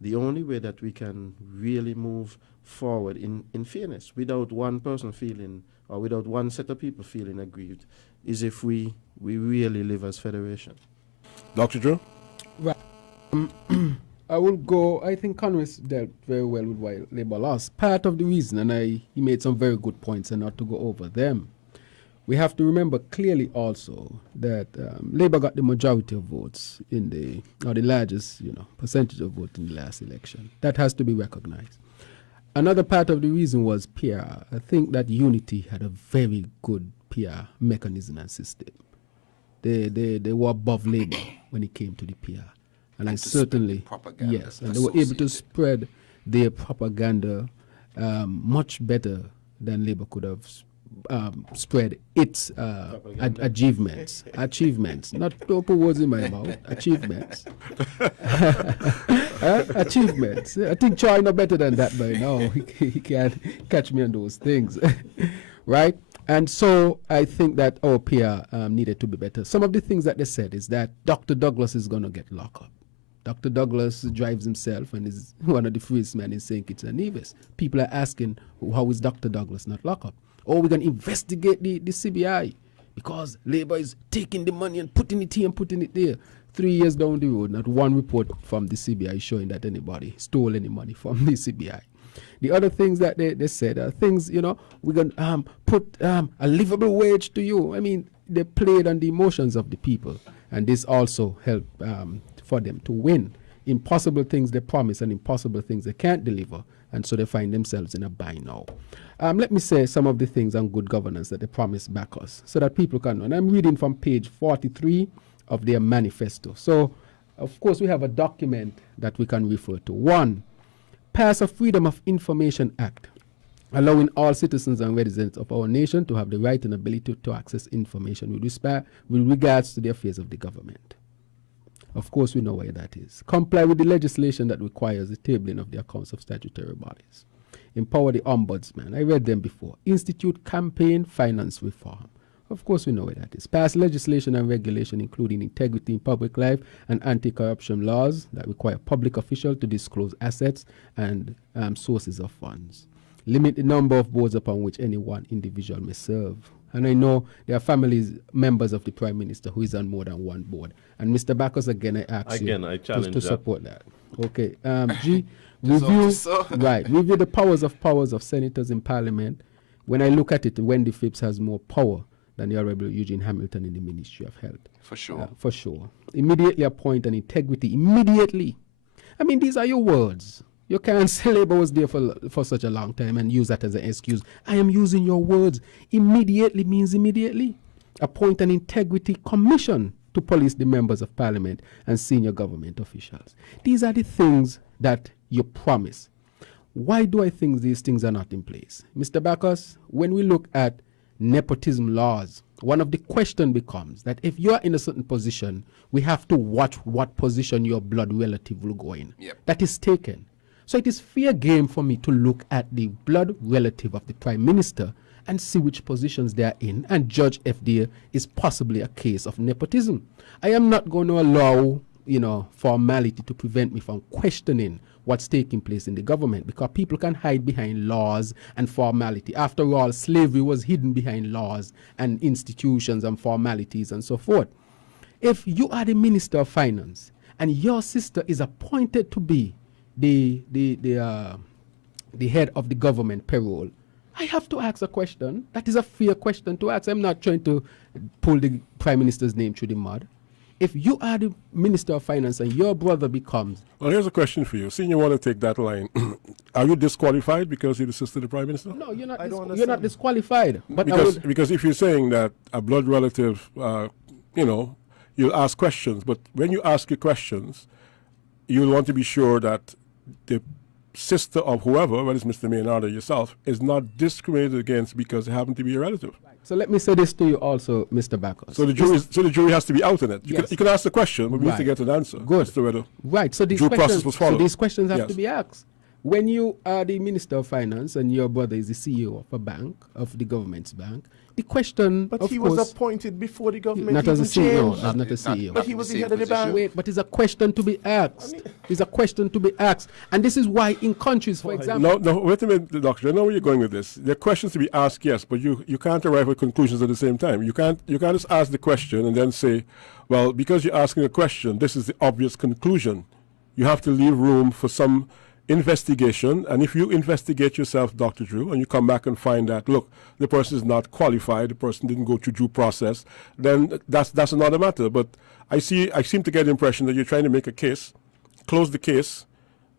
the only way that we can really move forward in fairness, without one person feeling, or without one set of people feeling aggrieved, is if we really live as federation. Dr. Drew? Right. I will go. I think Congress dealt very well with why Labour lost. Part of the reason, and he made some very good points, and not to go over them. We have to remember clearly also that Labour got the majority of votes or the largest, percentage of votes in the last election. That has to be recognized. Another part of the reason was PR. I think that Unity had a very good PR mechanism and system. They were above Labour when it came to the PR. And I certainly, yes, and they were able to spread their propaganda much better than Labour could have spread its achievements. Not don't put words in my mouth. Achievements. Achievements. I think Troy know better than that by now. He can't catch me on those things, right? And so I think that our PR needed to be better. Some of the things that they said is that Dr. Douglas is going to get locked up. Dr. Douglas drives himself and is one of the freest men in St. Kitts and Nevis. People are asking, how is Dr. Douglas not locked up? Or we're going to investigate the CBI because Labour is taking the money and putting it here and putting it there. 3 years down the road, not one report from the CBI showing that anybody stole any money from the CBI. The other things that they said are things, we're going to put a livable wage to you. I mean, they played on the emotions of the people. And this also helped for them to win. Impossible things they promise and impossible things they can't deliver. And so they find themselves in a bind now. Let me say some of the things on good governance that they promised back us so that people can know. And I'm reading from page 43 of their manifesto. So, of course, we have a document that we can refer to. 1, pass a Freedom of Information Act, allowing all citizens and residents of our nation to have the right and ability to access information with regards to the affairs of the government. Of course, we know where that is. Comply with the legislation that requires the tabling of the accounts of statutory bodies. Empower the ombudsman. I read them before. Institute campaign finance reform. Of course, we know where that is. Pass legislation and regulation, including integrity in public life and anti-corruption laws that require public officials to disclose assets and sources of funds. Limit the number of boards upon which any one individual may serve. And I know there are families, members of the Prime Minister who is on more than one board. And Mr. Bacchus, again, I ask you to support that. Okay. G, review the powers of senators in Parliament. When I look at it, Wendy Phipps has more power than the Honorable Eugene Hamilton in the Ministry of Health. For sure. For sure. Immediately appoint an integrity. Immediately. I mean, these are your words. You can't say Labour was there for such a long time and use that as an excuse. I am using your words. Immediately means immediately. Appoint an integrity commission to police the members of Parliament and senior government officials. These are the things that you promise. Why do I think these things are not in place? Mr. Bacchus, when we look at nepotism laws, one of the questions becomes that if you are in a certain position, we have to watch what position your blood relative will go in. Yep. That is taken. So it is fair game for me to look at the blood relative of the Prime Minister and see which positions they are in and judge if there is possibly a case of nepotism. I am not going to allow, formality to prevent me from questioning what's taking place in the government, because people can hide behind laws and formality. After all, slavery was hidden behind laws and institutions and formalities and so forth. If you are the Minister of Finance and your sister is appointed to be the head of the government payroll, I have to ask a question. That is a fair question to ask. I'm not trying to pull the Prime Minister's name through the mud. If you are the Minister of Finance and your brother becomes... Well, here's a question for you. Seeing you want to take that line, are you disqualified because you're the sister of the Prime Minister? No, you're not disqualified. But because if you're saying that a blood relative, you'll ask questions, but when you ask your questions, you'll want to be sure that the sister of whoever, whether it's Mr. Maynard or yourself, is not discriminated against because they happen to be a relative. So let me say this to you also, Mr. Bacchus. So the jury has to be out in it. You can ask the question, but we need to get an answer. Good. Right. So these questions have to be asked. When you are the Minister of Finance and your brother is the CEO of a bank, of the government's bank, the question, but of he course, was appointed before the government not as a CEO, changed. not a CEO. But he was the head of the bank. Wait, but it's a question to be asked. It's a question to be asked. And this is why in countries, for example... No, wait a minute, Doctor. I know where you're going with this. There are questions to be asked, yes, but you can't arrive at conclusions at the same time. You can't just ask the question and then say, well, because you're asking a question, this is the obvious conclusion. You have to leave room for some investigation, and if you investigate yourself, Dr. Drew, and you come back and find that, look, the person is not qualified, the person didn't go through due process, then that's another matter. But I seem to get the impression that you're trying to make a case, close the case,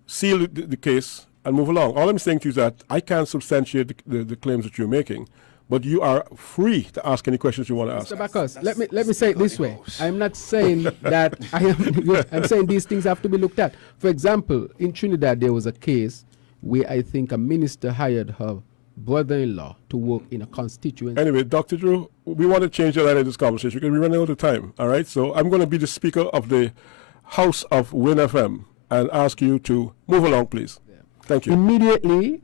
seal the case, and move along. All I'm saying to you is that I can't substantiate the claims that you're making, but you are free to ask any questions you want to ask. Mr. Bacchus, let me say it this way. I'm not saying that I'm saying these things have to be looked at. For example, in Trinidad, there was a case where I think a minister hired her brother-in-law to work in a constituency. Anyway, Dr. Drew, we want to change the line of this conversation because we're running out of time, all right? So I'm going to be the speaker of the House of Win FM and ask you to move along, please. Thank you. Immediately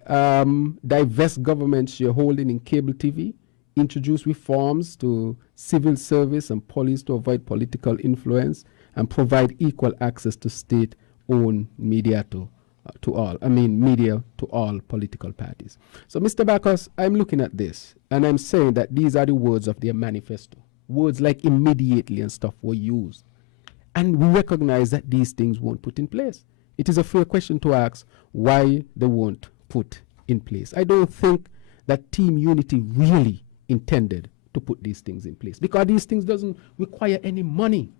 divest government shareholding in cable TV, introduce reforms to civil service and police to avoid political influence, and provide equal access to state-owned media to all political parties. So, Mr. Bacchus, I'm looking at this, and I'm saying that these are the words of their manifesto. Words like immediately and stuff were used. And we recognize that these things won't put in place. It is a fair question to ask why they won't put in place. I don't think that Team Unity really intended to put these things in place, because these things doesn't require any money.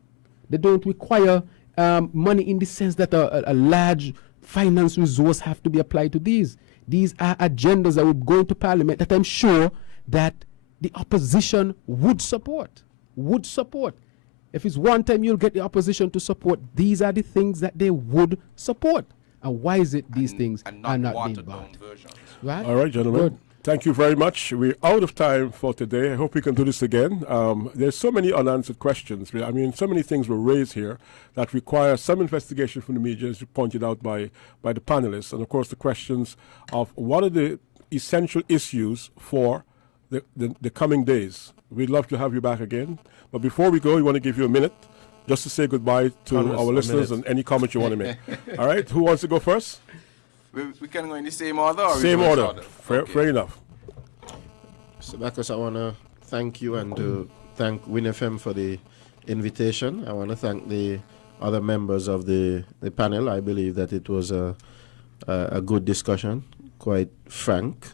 They don't require money in the sense that a large finance resource have to be applied to these. These are agendas that will go into Parliament that I'm sure that the opposition would support. If it's one time you'll get the opposition to support, these are the things that they would support. And why is it these things are not being bought? Right? All right, gentlemen. Good. Thank you very much. We're out of time for today. I hope we can do this again. There's so many unanswered questions. I mean, so many things were raised here that require some investigation from the media, as you pointed out by the panelists. And, of course, the questions of what are the essential issues for the coming days. We'd love to have you back again. But before we go, we want to give you a minute just to say goodbye to our listeners and any comments you want to make. All right? Who wants to go first? We can go in the same order? Or Same we order. Fair enough. So, Bacchus, I want to thank you and thank WinFM for the invitation. I want to thank the other members of the panel. I believe that it was a good discussion, quite frank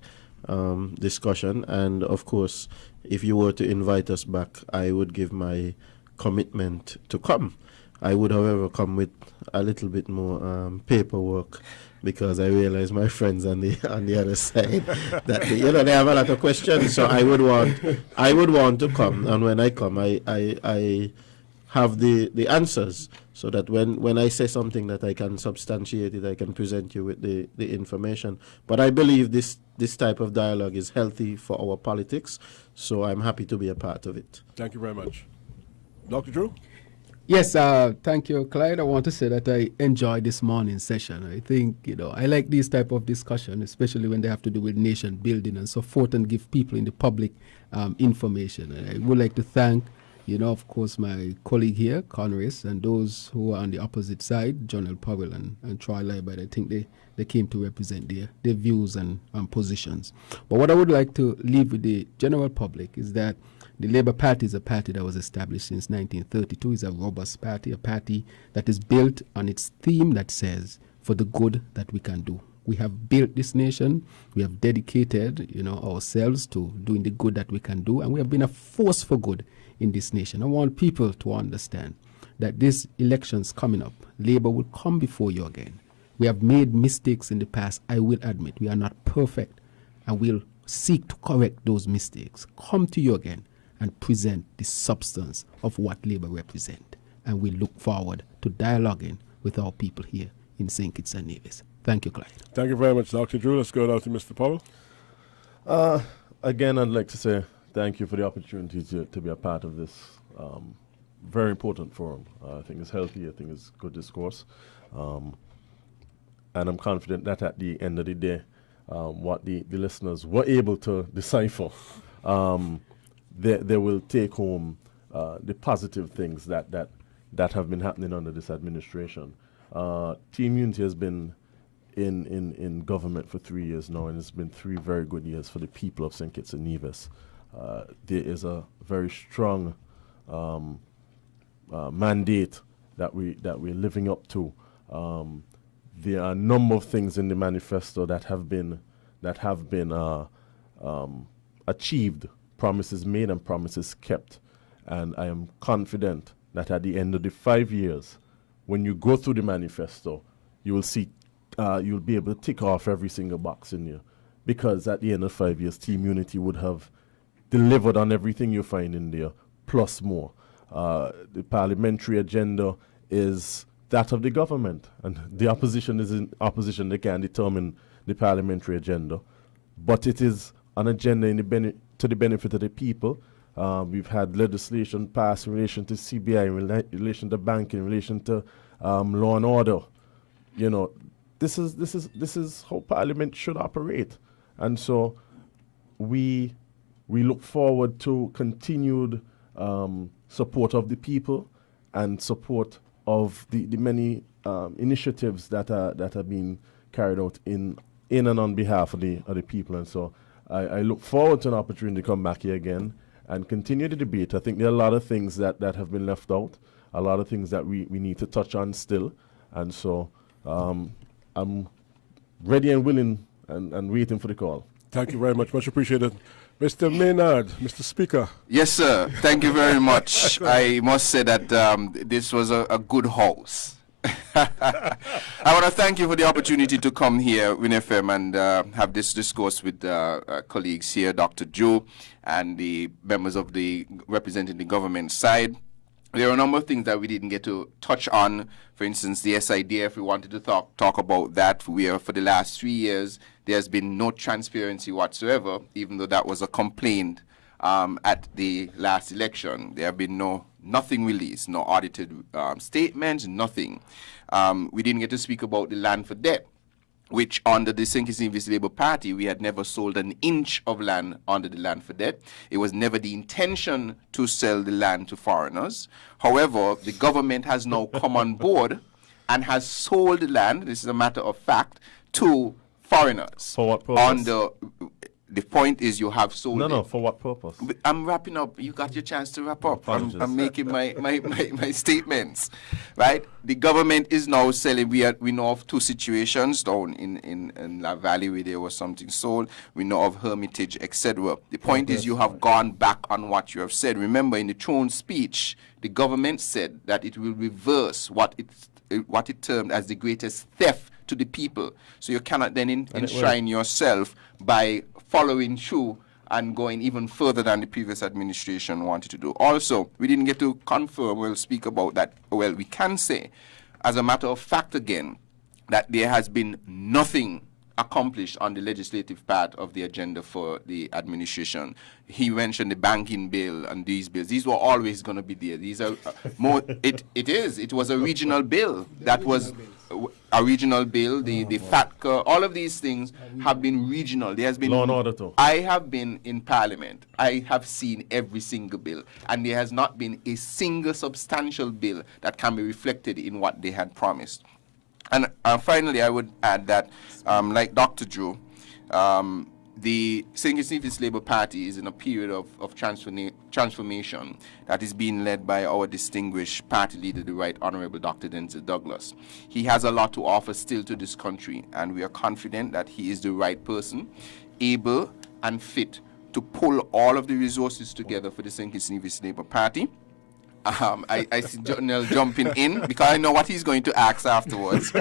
discussion. And, of course, if you were to invite us back, I would give my commitment to come. I would, however, come with a little bit more paperwork, because I realize my friends on the other side that they have a lot of questions. So I would want to come, and when I come, I have the answers, so that when I say something that I can substantiate it, I can present you with the information. But I believe this type of dialogue is healthy for our politics, so I'm happy to be a part of it. Thank you very much. Dr. Drew? Yes, thank you, Clyde. I want to say that I enjoyed this morning's session. I think, I like these type of discussion, especially when they have to do with nation building and so forth, and give people in the public information. And I would like to thank, of course, my colleague here, Conrace, and those who are on the opposite side, Jonel Powell and Troy Liebert. I think they came to represent their views and positions. But what I would like to leave with the general public is that the Labour Party is a party that was established since 1932. It's a robust party, a party that is built on its theme that says, for the good that we can do. We have built this nation. We have dedicated, ourselves to doing the good that we can do, and we have been a force for good in this nation. I want people to understand that these elections coming up, Labour will come before you again. We have made mistakes in the past, I will admit. We are not perfect, and we'll seek to correct those mistakes. Come to you again and present the substance of what Labour represent. And we look forward to dialoguing with our people here in St. Kitts and Nevis. Thank you, Clyde. Thank you very much, Dr. Drew. Let's go now to Mr. Powell. Again, I'd like to say thank you for the opportunity to be a part of this very important forum. I think it's healthy. I think it's good discourse. And I'm confident that at the end of the day, what the listeners were able to decipher, they will take home the positive things that have been happening under this administration. Team Unity has been in government for 3 years now, and it's been 3 very good years for the people of St. Kitts and Nevis. There is a very strong mandate that we're living up to. There are a number of things in the manifesto that have been achieved. Promises made and promises kept. And I am confident that at the end of the 5 years, when you go through the manifesto, you will see, you'll be able to tick off every single box in there. Because at the end of 5 years, Team Unity would have delivered on everything you find in there, plus more. The parliamentary agenda is that of the government, and the opposition is in opposition. They can determine the parliamentary agenda. But it is an agenda to the benefit of the people. We've had legislation passed in relation to CBI, in relation to banking, in relation to law and order. This is how Parliament should operate, and so we look forward to continued support of the people and support of the many initiatives that are being carried out in and on behalf of the people, and so. I look forward to an opportunity to come back here again and continue the debate. I think there are a lot of things that have been left out, a lot of things that we need to touch on still. And so I'm ready and willing and waiting for the call. Thank you very much. Much appreciated. Mr. Maynard, Mr. Speaker. Yes, sir. Thank you very much. I must say that this was a good house. I want to thank you for the opportunity to come here, Win FM, and have this discourse with colleagues here, Dr. Joe, and the members of the representing the government side. There are a number of things that we didn't get to touch on. For instance, the SIDF, we wanted to talk about that. For the last 3 years, there's been no transparency whatsoever, even though that was a complaint at the last election. There have been nothing released, no audited statements, nothing. We didn't get to speak about the land for debt, which under the St. Kitts Nevis Labour Party, we had never sold an inch of land under the land for debt. It was never the intention to sell the land to foreigners. However, the government has now come on board and has sold the land, this is a matter of fact, to foreigners. For what purpose? The point is you have sold it. No, for what purpose? I'm wrapping up. You got your chance to wrap up. I'm making my statements, right? The government is now selling. We know of two situations down in La Valley where there was something sold. We know of Hermitage, etc. The point is you have gone back on what you have said. Remember, in the throne speech, the government said that it will reverse what it termed as the greatest theft to the people. So you cannot then enshrine yourself by following through and going even further than the previous administration wanted to do. Also, we didn't get to confirm, we'll speak about that. Well, we can say, as a matter of fact again, that there has been nothing accomplished on the legislative part of the agenda for the administration. He mentioned the banking bill and these bills. These were always going to be there. These are more, it was a regional bill that was a regional bill, the FATCA, all of these things have been regional. There has been law and order too. I have been in Parliament. I have seen every single bill, and there has not been a single substantial bill that can be reflected in what they had promised. And finally, I would add that, like Dr. Joe, the St. Kitts Nevis Labour Party is in a period of transformation that is being led by our distinguished party leader, the Right Honourable Dr. Denzel Douglas. He has a lot to offer still to this country, and we are confident that he is the right person, able and fit to pull all of the resources together for the St. Kitts Nevis Labour Party. I see Jonel jumping in because I know what he's going to ask afterwards.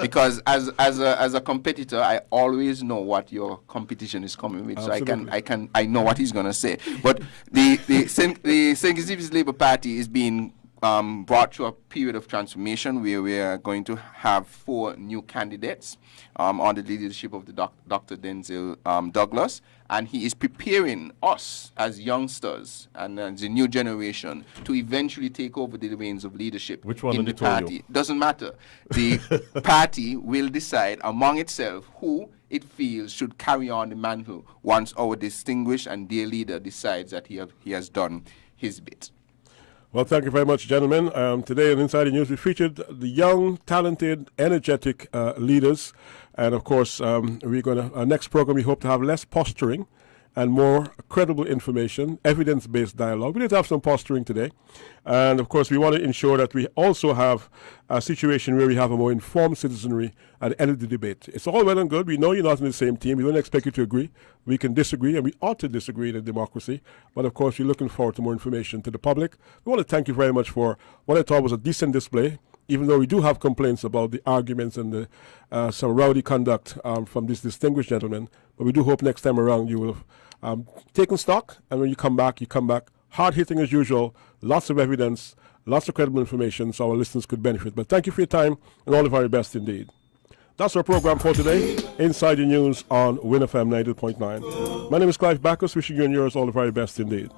Because as a competitor, I always know what your competition is coming with. Absolutely. So I know what he's going to say. But the St. Kitts Nevis Labour Party is being brought through a period of transformation where we are going to have 4 new candidates under the leadership of the Dr. Denzel Douglas, and he is preparing us as youngsters and the new generation to eventually take over the reins of leadership in the party. Doesn't matter. The party will decide among itself who it feels should carry on the mantle once our distinguished and dear leader decides that he has done his bit. Well, thank you very much, gentlemen. Today on Inside the News, we featured the young, talented, energetic leaders. And, of course, we're going to, our next program, we hope to have less posturing and more credible information, evidence-based dialogue. We did have some posturing today. And, of course, we want to ensure that we also have a situation where we have a more informed citizenry at the end of the debate. It's all well and good. We know you're not in the same team. We don't expect you to agree. We can disagree, and we ought to disagree in a democracy. But, of course, we're looking forward to more information to the public. We want to thank you very much for what I thought was a decent display, even though we do have complaints about the arguments and some rowdy conduct from this distinguished gentleman. But we do hope next time around you will have taken stock, and when you come back hard-hitting as usual, lots of evidence, lots of credible information so our listeners could benefit. But thank you for your time, and all the very best indeed. That's our program for today, Inside the News on Win FM 90.9. My name is Clive Backus, wishing you and yours all the very best indeed.